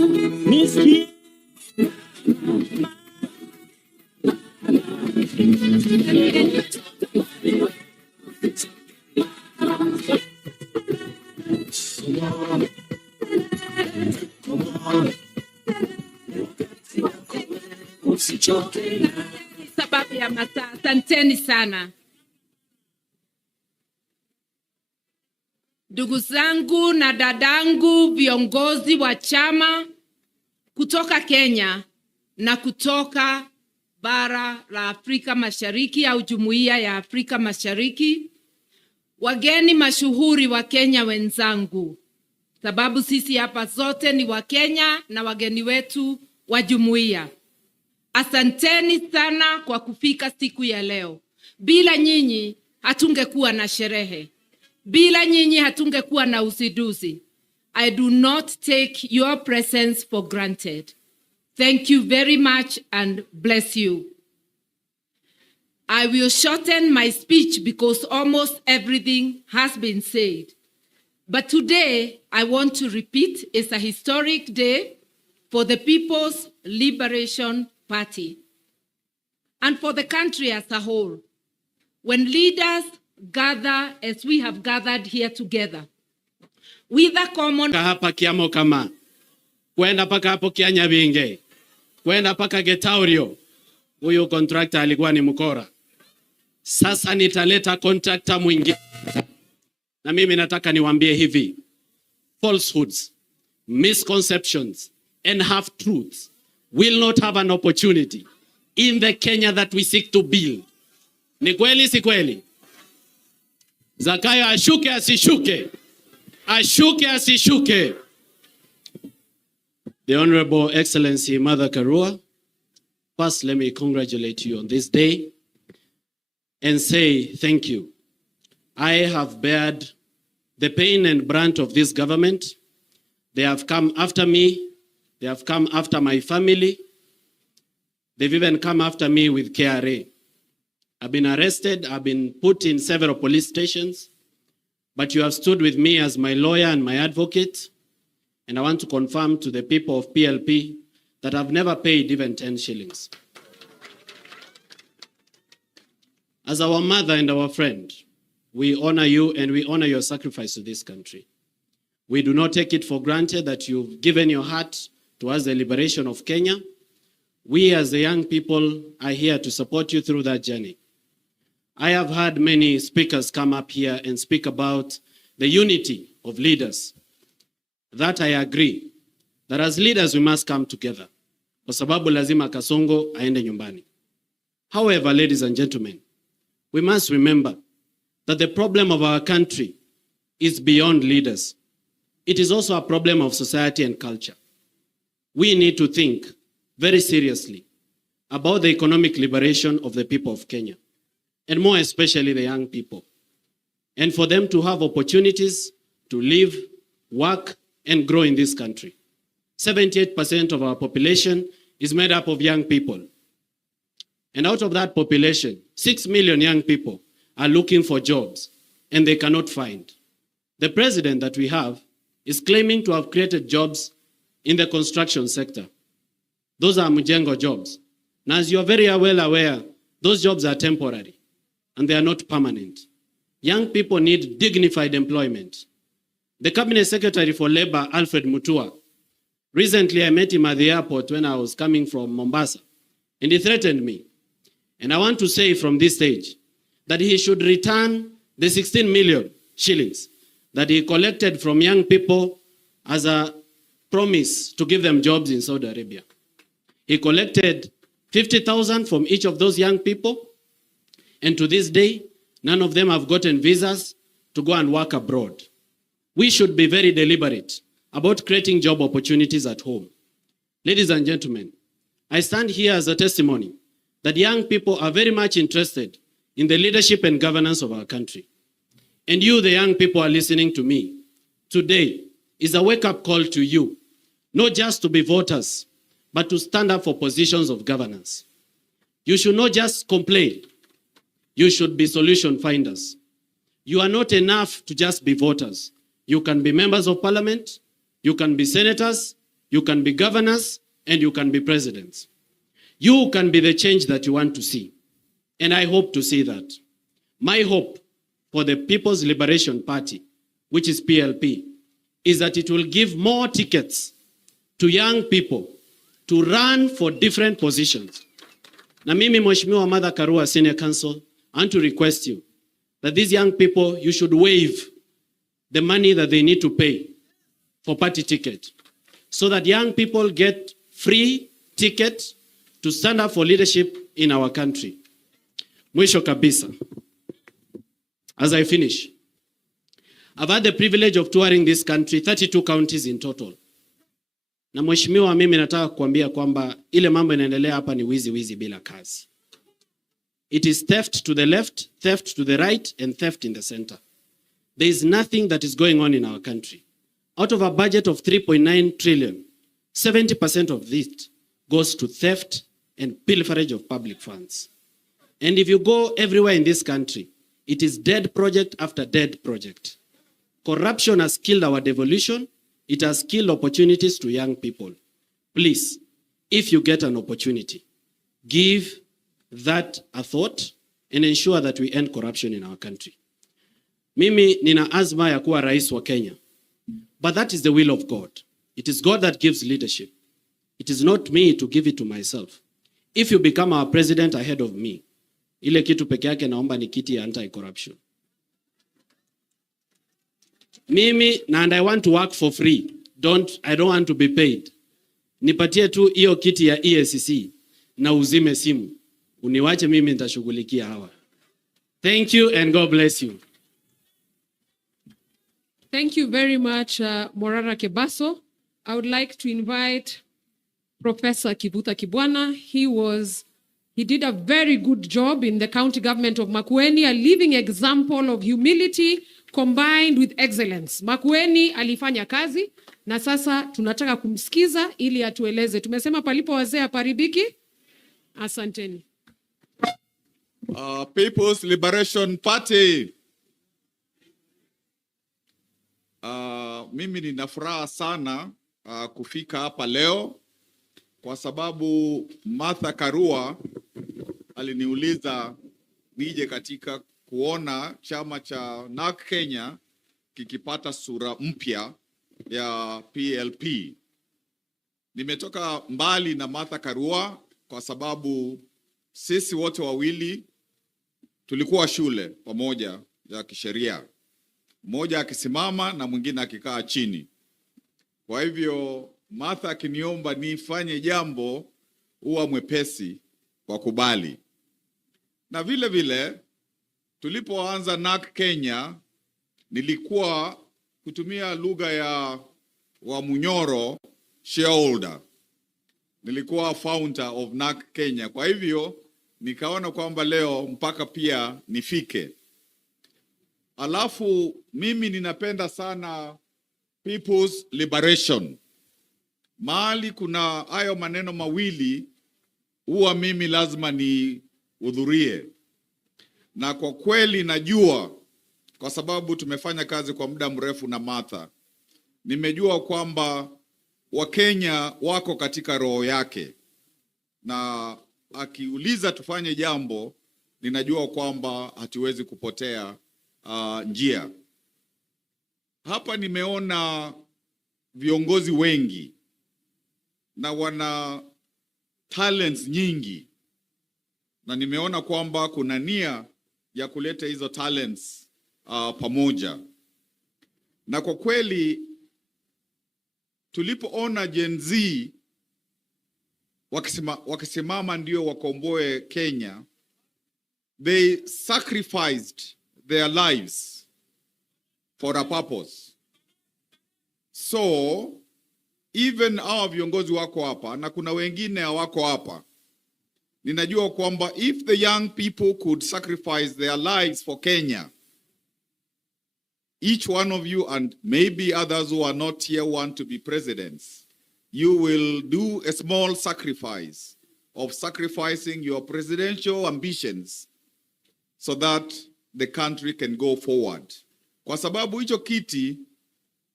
Sababu ya masaa. Asanteni sana ndugu zangu na dadangu, viongozi wa chama kutoka Kenya na kutoka bara la Afrika Mashariki au Jumuiya ya Afrika Mashariki, wageni mashuhuri wa Kenya wenzangu, sababu sisi hapa zote ni wa Kenya na wageni wetu wa jumuiya. Asanteni sana kwa kufika siku ya leo. Bila nyinyi hatungekuwa na sherehe. Bila nyinyi hatungekuwa na uzinduzi. I do not take your presence for granted. Thank you very much and bless you. I will shorten my speech because almost everything has been said. But today, I want to repeat, it's a historic day for the People's Liberation Party and for the country as a whole. When leaders gather as we have gathered here together, with a common... Hapa kiamo kama, kwenda paka hapo Kianya Binge, kwenda paka Getaurio, huyo contractor alikuwa ni mkora. Sasa nitaleta contractor mwingine. Na mimi nataka niwaambie hivi, falsehoods, misconceptions, and half-truths will not have an opportunity in the Kenya that we seek to build. Ni kweli si kweli? Zakayo ashuke asishuke. Ashuke asishuke. The Honorable Excellency Mother Karua, first let me congratulate you on this day and say thank you. I have bared the pain and brunt of this government. They have come after me. They have come after my family. They've even come after me with KRA. I've been arrested. I've been put in several police stations. But you have stood with me as my lawyer and my advocate. And I want to confirm to the people of PLP that I've never paid even 10 shillings. As our mother and our friend, we honor you and we honor your sacrifice to this country. We do not take it for granted that you've given your heart towards the liberation of Kenya. We as the young people are here to support you through that journey. I have heard many speakers come up here and speak about the unity of leaders. That I agree. That as leaders we must come together. Kwa sababu lazima Kasongo aende nyumbani. However, ladies and gentlemen, we must remember that the problem of our country is beyond leaders. It is also a problem of society and culture. We need to think very seriously about the economic liberation of the people of Kenya, and more especially the young people, and for them to have opportunities to live, work, and grow in this country. 78% of our population is made up of young people. And out of that population, 6 million young people are looking for jobs, and they cannot find. The president that we have is claiming to have created jobs in the construction sector. Those are Mujengo jobs. Now, as you are very well aware, those jobs are temporary, and they are not permanent. Young people need dignified employment. The Cabinet Secretary for Labor, Alfred Mutua, recently I met him at the airport when I was coming from Mombasa, and he threatened me. And I want to say from this stage that he should return the 16 million shillings that he collected from young people as a promise to give them jobs in Saudi Arabia. He collected 50,000 from each of those young people, and to this day, none of them have gotten visas to go and work abroad. We should be very deliberate about creating job opportunities at home. Ladies and gentlemen, I stand here as a testimony that young people are very much interested in the leadership and governance of our country. And you, the young people, are listening to me. Today is a wake-up call to you, not just to be voters, but to stand up for positions of governance. You should not just complain. You should be solution finders. You are not enough to just be voters. You can be members of parliament, you can be senators, you can be governors, and you can be presidents. You can be the change that you want to see. And I hope to see that. My hope for the People's Liberation Party, which is PLP, is that it will give more tickets to young people to run for different positions. Na mimi Mheshimiwa Mother Karua Senior Counsel, I want to request you that these young people, you should waive the money that they need to pay for party ticket, so that young people get free ticket to stand up for leadership in our country. Mwisho kabisa, as I finish, I've had the privilege of touring this country, 32 counties in total. Na mheshimiwa, mimi nataka kuambia kwamba ile mambo inaendelea hapa ni wizi bila kazi. It is theft to the left, theft to the right, and theft in the center. There is nothing that is going on in our country. Out of a budget of 3.9 trillion, 70% of it goes to theft and pilferage of public funds. And if you go everywhere in this country, it is dead project after dead project. Corruption has killed our devolution. It has killed opportunities to young people. Please, if you get an opportunity, give that a thought and ensure that we end corruption in our country. Mimi nina azma ya kuwa rais wa Kenya. But that is the will of God. It is God that gives leadership. It is not me to give it to myself. If you become our president ahead of me, ile kitu peke yake naomba ni kiti ya anti-corruption. Mimi, and I want to work for free. I don't want to be paid. Nipatie tu hiyo kiti ya EACC na uzime simu. Uniwache mimi nitashughulikia hawa. Thank you and God bless you. Thank you very much, Morara Kebaso. I would like to invite Professor Kivutha Kibwana. He did a very good job in the county government of Makueni, a living example of humility combined with excellence. Makueni alifanya kazi na sasa tunataka kumsikiza ili atueleze. Tumesema palipo wazee haparibiki. Asanteni. People's Liberation Party. Mimi nina furaha sana kufika hapa leo kwa sababu Martha Karua aliniuliza nije katika kuona chama cha NARC Kenya kikipata sura mpya ya PLP. Nimetoka mbali na Martha Karua kwa sababu sisi wote wawili tulikuwa shule pamoja ya kisheria. Mmoja akisimama na mwingine akikaa chini. Kwa hivyo Martha akiniomba nifanye jambo huwa mwepesi kwa kubali. Na vile vile tulipoanza NARC Kenya nilikuwa kutumia lugha ya Wamunyoro shareholder. Nilikuwa founder of NARC Kenya. Kwa hivyo nikaona kwamba leo mpaka pia nifike. Alafu mimi ninapenda sana People's Liberation. Mahali kuna hayo maneno mawili huwa mimi lazima nihudhurie. Na kwa kweli najua kwa sababu tumefanya kazi kwa muda mrefu na Martha. Nimejua kwamba Wakenya wako katika roho yake. Na akiuliza tufanye jambo, ninajua kwamba hatuwezi kupotea njia. Hapa nimeona viongozi wengi na wana talents nyingi. Na nimeona kwamba kuna nia ya kuleta hizo talents pamoja. Na kwa kweli tulipoona Gen Z wakisimama ndio wakomboe Kenya, they sacrificed their lives for a purpose. So even our viongozi wako hapa na kuna wengine hawako hapa. Ninajua kwamba if the young people could sacrifice their lives for Kenya, each one of you and maybe others who are not here want to be presidents, you will do a small sacrifice of sacrificing your presidential ambitions so that the country can go forward. Kwa sababu hicho kiti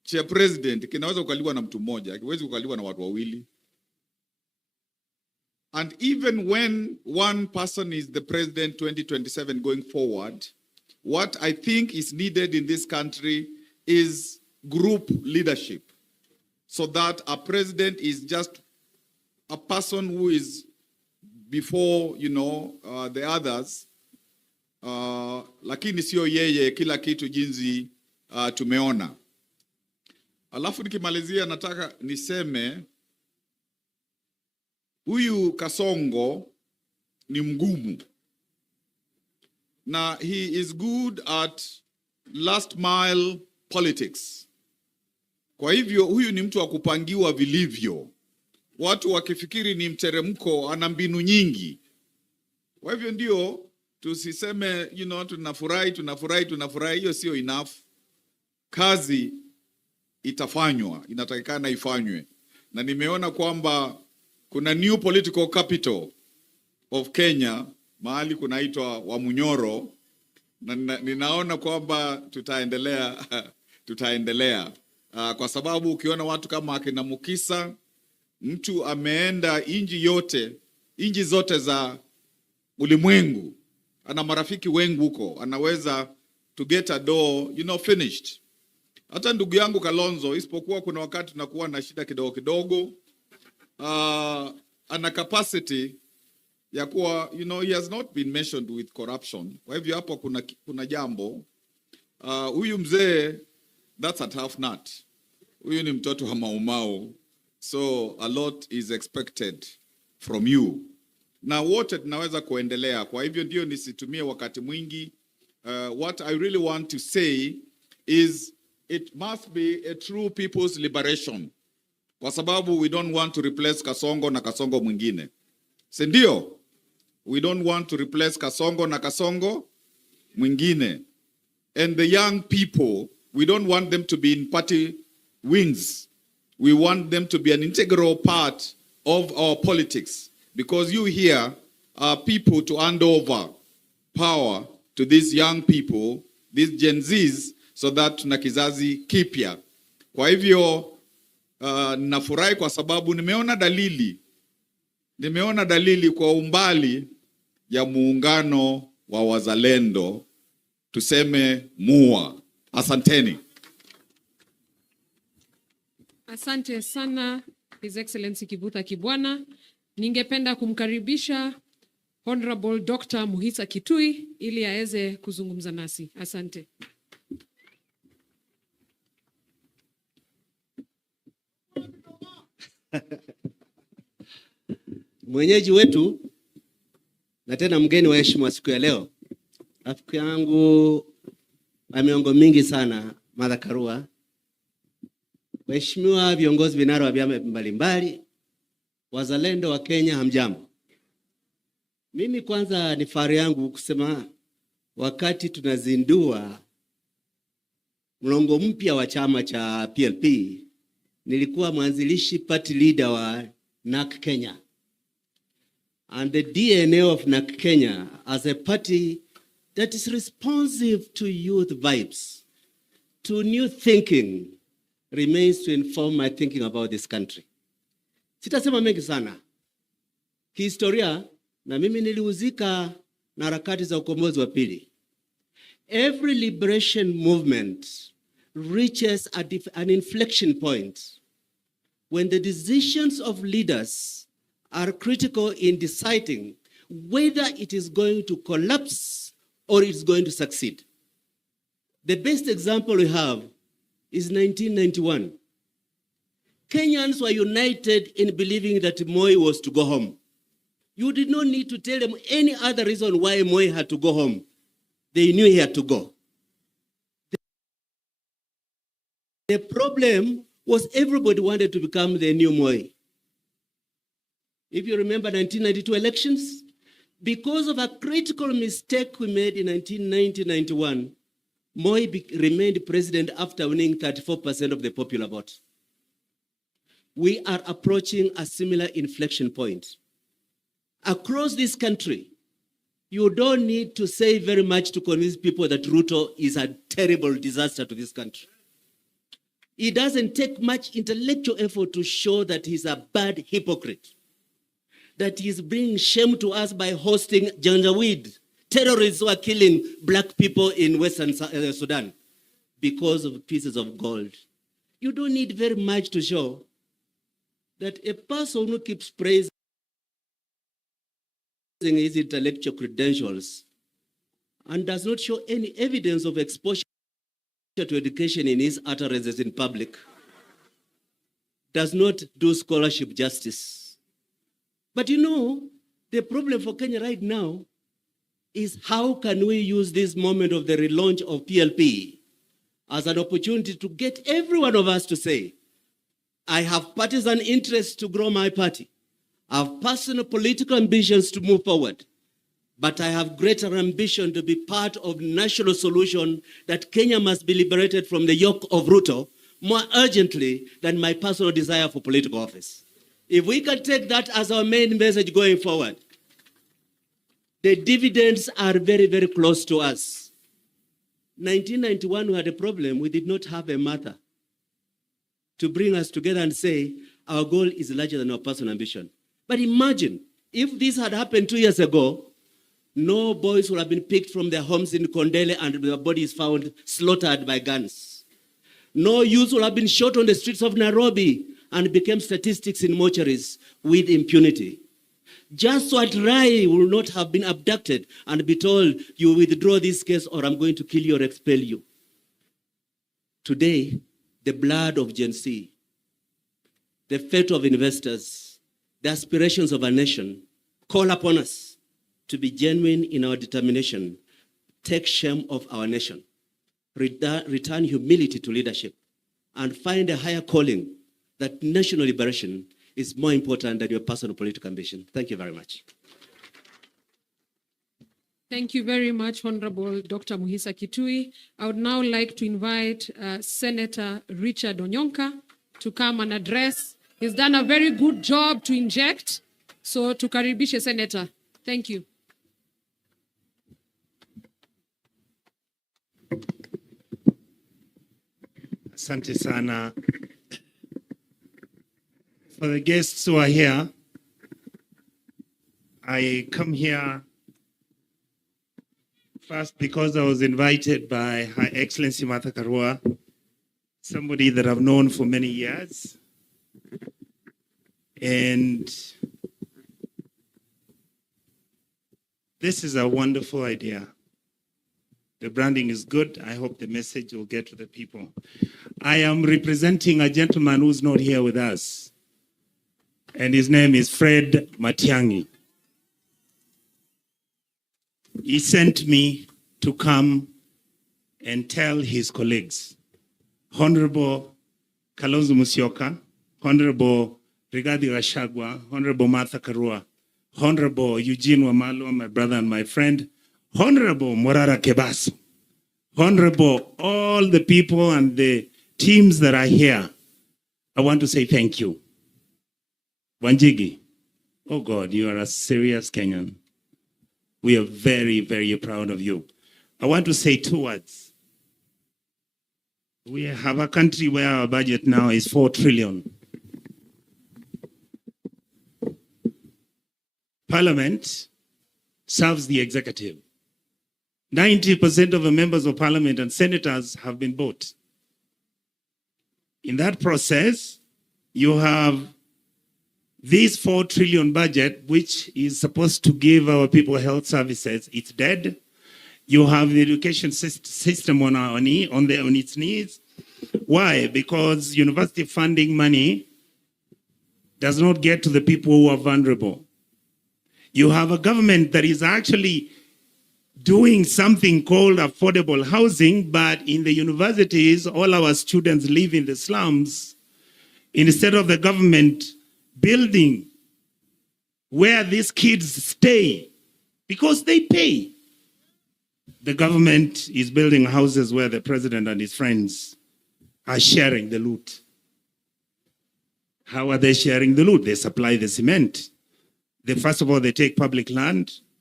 cha president kinaweza kukaliwa na mtu mmoja, hakiwezi kukaliwa na watu wawili. And even when one person is the president 2027 going forward, what I think is needed in this country is group leadership, so that a president is just a person who is before, the others, lakini sio yeye kila kitu jinsi tumeona. Alafu nikimalizia nataka niseme huyu Kasongo ni mgumu, na he is good at last mile politics. Kwa hivyo huyu ni mtu wa kupangiwa vilivyo. Watu wakifikiri ni mteremko, ana mbinu nyingi. Kwa hivyo ndio tusiseme tunafurahi, hiyo sio enough. Kazi itafanywa, inatakikana ifanywe. Na nimeona kwamba kuna new political capital of Kenya, mahali kunaitwa Wamunyoro, na ninaona kwamba tutaendelea. Kwa sababu ukiona watu kama akina Mukisa, mtu ameenda inji zote za ulimwengu, ana marafiki wengi huko, anaweza to get a door, finished. Hata ndugu yangu Kalonzo, isipokuwa kuna wakati tunakuwa na shida kidogo, ana capacity ya kuwa, he has not been mentioned with corruption. Kwa hivyo hapo kuna jambo. Huyu mzee, that's a tough nut. Huyu ni mtoto wa Maumau. So a lot is expected from you. Na wote tunaweza kuendelea. Kwa hivyo ndio nisitumie wakati mwingi. What I really want to say is it must be a true people's liberation. Kwa sababu we don't want to replace Kasongo na Kasongo mwingine. Si ndio? We don't want to replace Kasongo na Kasongo mwingine. And the young people, we don't want them to be in party wings. We want them to be an integral part of our politics. Because you here are people to hand over power to these young people, these Gen Zs, so that tuna kizazi kipya. Kwa hivyo, nafurahi kwa sababu nimeona dalili kwa umbali ya muungano wa wazalendo, tuseme MUA. Asanteni. Asante sana His Excellency Kivutha Kibwana. Ningependa kumkaribisha Honorable Dr. Moisa Koui ili aweze kuzungumza nasi. Asante. Mwenyeji wetu na tena mgeni wa heshima siku ya leo, rafiki yangu wa miongo mingi sana, Martha Karua, waheshimiwa viongozi vinara wa vyama mbalimbali, wazalendo wa Kenya, hamjambo. Mimi kwanza ni fahari yangu kusema wakati tunazindua mlongo mpya wa chama cha PLP, nilikuwa mwanzilishi party leader wa NAK Kenya. And the DNA of NAK Kenya as a party that is responsive to youth vibes, to new thinking, remains to inform my thinking about this country. Sitasema mengi sana. Kihistoria, na mimi nilihusika na harakati za ukombozi wa pili. Every liberation movement reaches an inflection point when the decisions of leaders are critical in deciding whether it is going to collapse or it's going to succeed. The best example we have is 1991. Kenyans were united in believing that Moi was to go home. You did not need to tell them any other reason why Moi had to go home. They knew he had to go. The problem was everybody wanted to become the new Moi. If you remember 1992 elections, because of a critical mistake we made in 1990-91, Moi remained president after winning 34% of the popular vote. We are approaching a similar inflection point. Across this country, you don't need to say very much to convince people that Ruto is a terrible disaster to this country. It doesn't take much intellectual effort to show that he's a bad hypocrite, that he's bringing shame to us by hosting Janjaweed, terrorists who are killing black people in Western Sudan because of pieces of gold. You don't need very much to show that a person who keeps praising his intellectual credentials and does not show any evidence of exposure to education in his utterances in public does not do scholarship justice. But you know, the problem for Kenya right now is how can we use this moment of the relaunch of PLP as an opportunity to get every one of us to say, I have partisan interests to grow my party. I have personal political ambitions to move forward. But I have greater ambition to be part of national solution that Kenya must be liberated from the yoke of Ruto more urgently than my personal desire for political office. If we can take that as our main message going forward, the dividends are very, very close to us. 1991, we had a problem. We did not have a mother to bring us together and say, our goal is larger than our personal ambition. But imagine, if this had happened 2 years ago, no boys would have been picked from their homes in Kondele and their bodies found slaughtered by guns. No youth would have been shot on the streets of Nairobi and became statistics in mortuaries with impunity. Just what Ruy will not have been abducted and be told, you withdraw this case or I'm going to kill you or expel you. Today, the blood of Gen Z, the fate of investors, the aspirations of our nation call upon us to be genuine in our determination, take shame off our nation, return humility to leadership, and find a higher calling that national liberation is more important than your personal political ambition. Thank you very much. Thank you very much, Honorable Dr. Moisa Koui. I would now like to invite Senator Richard Oonka to come and address. He's done a very good job to inject. So tukaribishe Senator. Thank you. Asante sana. For the guests who are here, I come here first because I was invited by Her Excellency Martha Karua, somebody that I've known for many years. And this is a wonderful idea. The branding is good. I hope the message will get to the people. I am representing a gentleman who's not here with us. And his name is Fred Matiang'i. He sent me to come and tell his colleagues, Honorable Kalonzo Musyoka, Honorable Rigathi Gachagua, Honorable Martha Karua, Honorable Eugene Wamalwa, my brother and my friend, Honorable Moisa Koui, Honorable all the people and the teams that are here, I want to say thank you. Wanjigi, oh God, you are a serious Kenyan. We are very, very proud of you. I want to say 2 words. We have a country where our budget now is 4 trillion. Parliament serves the executive. 90% of the members of parliament and senators have been bought. In that process, you have this 4 trillion budget, which is supposed to give our people health services. It's dead. You have the education system on its knees. Why? Because university funding money does not get to the people who are vulnerable. You have a government that is actually doing something called affordable housing, but in the universities, all our students live in the slums. Instead of the government building where these kids stay, because they pay, the government is building houses where the president and his friends are sharing the loot. How are they sharing the loot? They supply the cement. First of all, they take public land,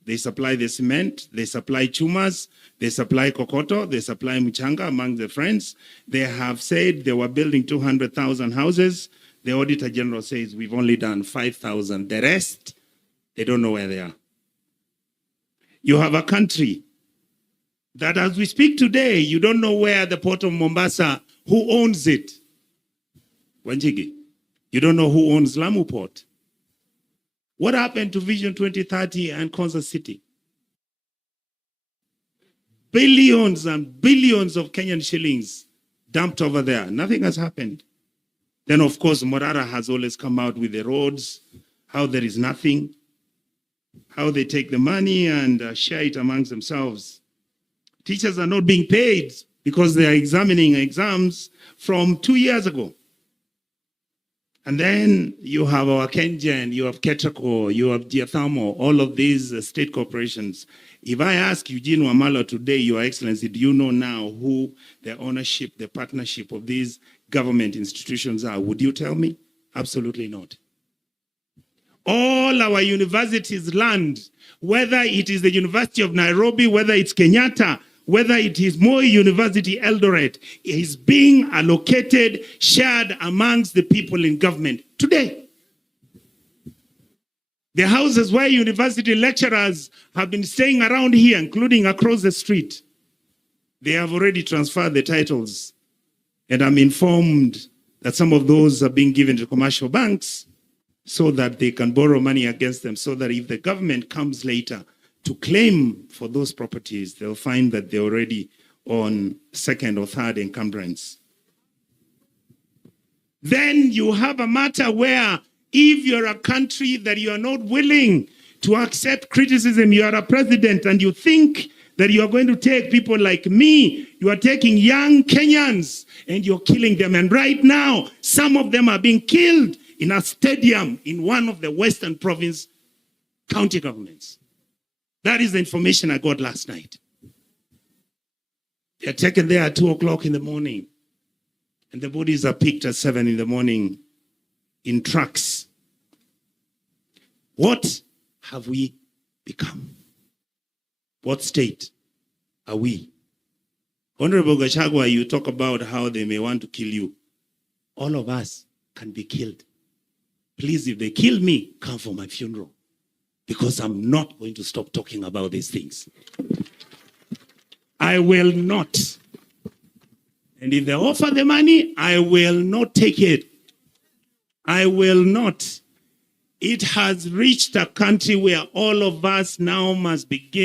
They supply the cement, they supply chumas, they supply kokoto, they supply mchanga among the friends. They have said they were building 200,000 houses. The Auditor General says we've only done 5,000. The rest, they don't know where they are. You have a country that as we speak today, you don't know where the port of Mombasa, who owns it. Wanjigi, you don't know who owns Lamu Port. What happened to Vision 2030 and Kansas City? Billions and billions of Kenyan shillings dumped over there. Nothing has happened. Then, of course, Morara has always come out with the roads, how there is nothing, how they take the money and share it amongst themselves. Teachers are not being paid because they are examining exams from 2 years ago. And then you have our Kenyan, you have Ketraco, you have Diathamo, all of these state corporations. If I ask Eugene Wamalwa today, Your Excellency, do you know now who the ownership, the partnership of these government institutions are? Would you tell me? Absolutely not. All our universities land, whether it is the University of Nairobi, whether it's Kenyatta, whether it is Moi University Eldoret, is being allocated, shared amongst the people in government today. The houses where university lecturers have been staying around here, including across the street, they have already transferred the titles. And I'm informed that some of those are being given to commercial banks so that they can borrow money against them, so that if the government comes later to claim for those properties, they'll find that they're already on second or third encumbrance. Then you have a matter where if you're a country that you are not willing to accept criticism, you are a president and you think that you are going to take people like me, you are taking young Kenyans and you're killing them. And right now, some of them are being killed in a stadium in one of the Western Province county governments. That is the information I got last night. They're taken there at 2 o'clock in the morning. And the bodies are picked at 7 in the morning in trucks. What have we become? What state are we? Honorable Gachagua, you talk about how they may want to kill you. All of us can be killed. Please, if they kill me, come for my funeral. Because I'm not going to stop talking about these things. I will not. And if they offer the money, I will not take it. I will not. It has reached a country where all of us now must begin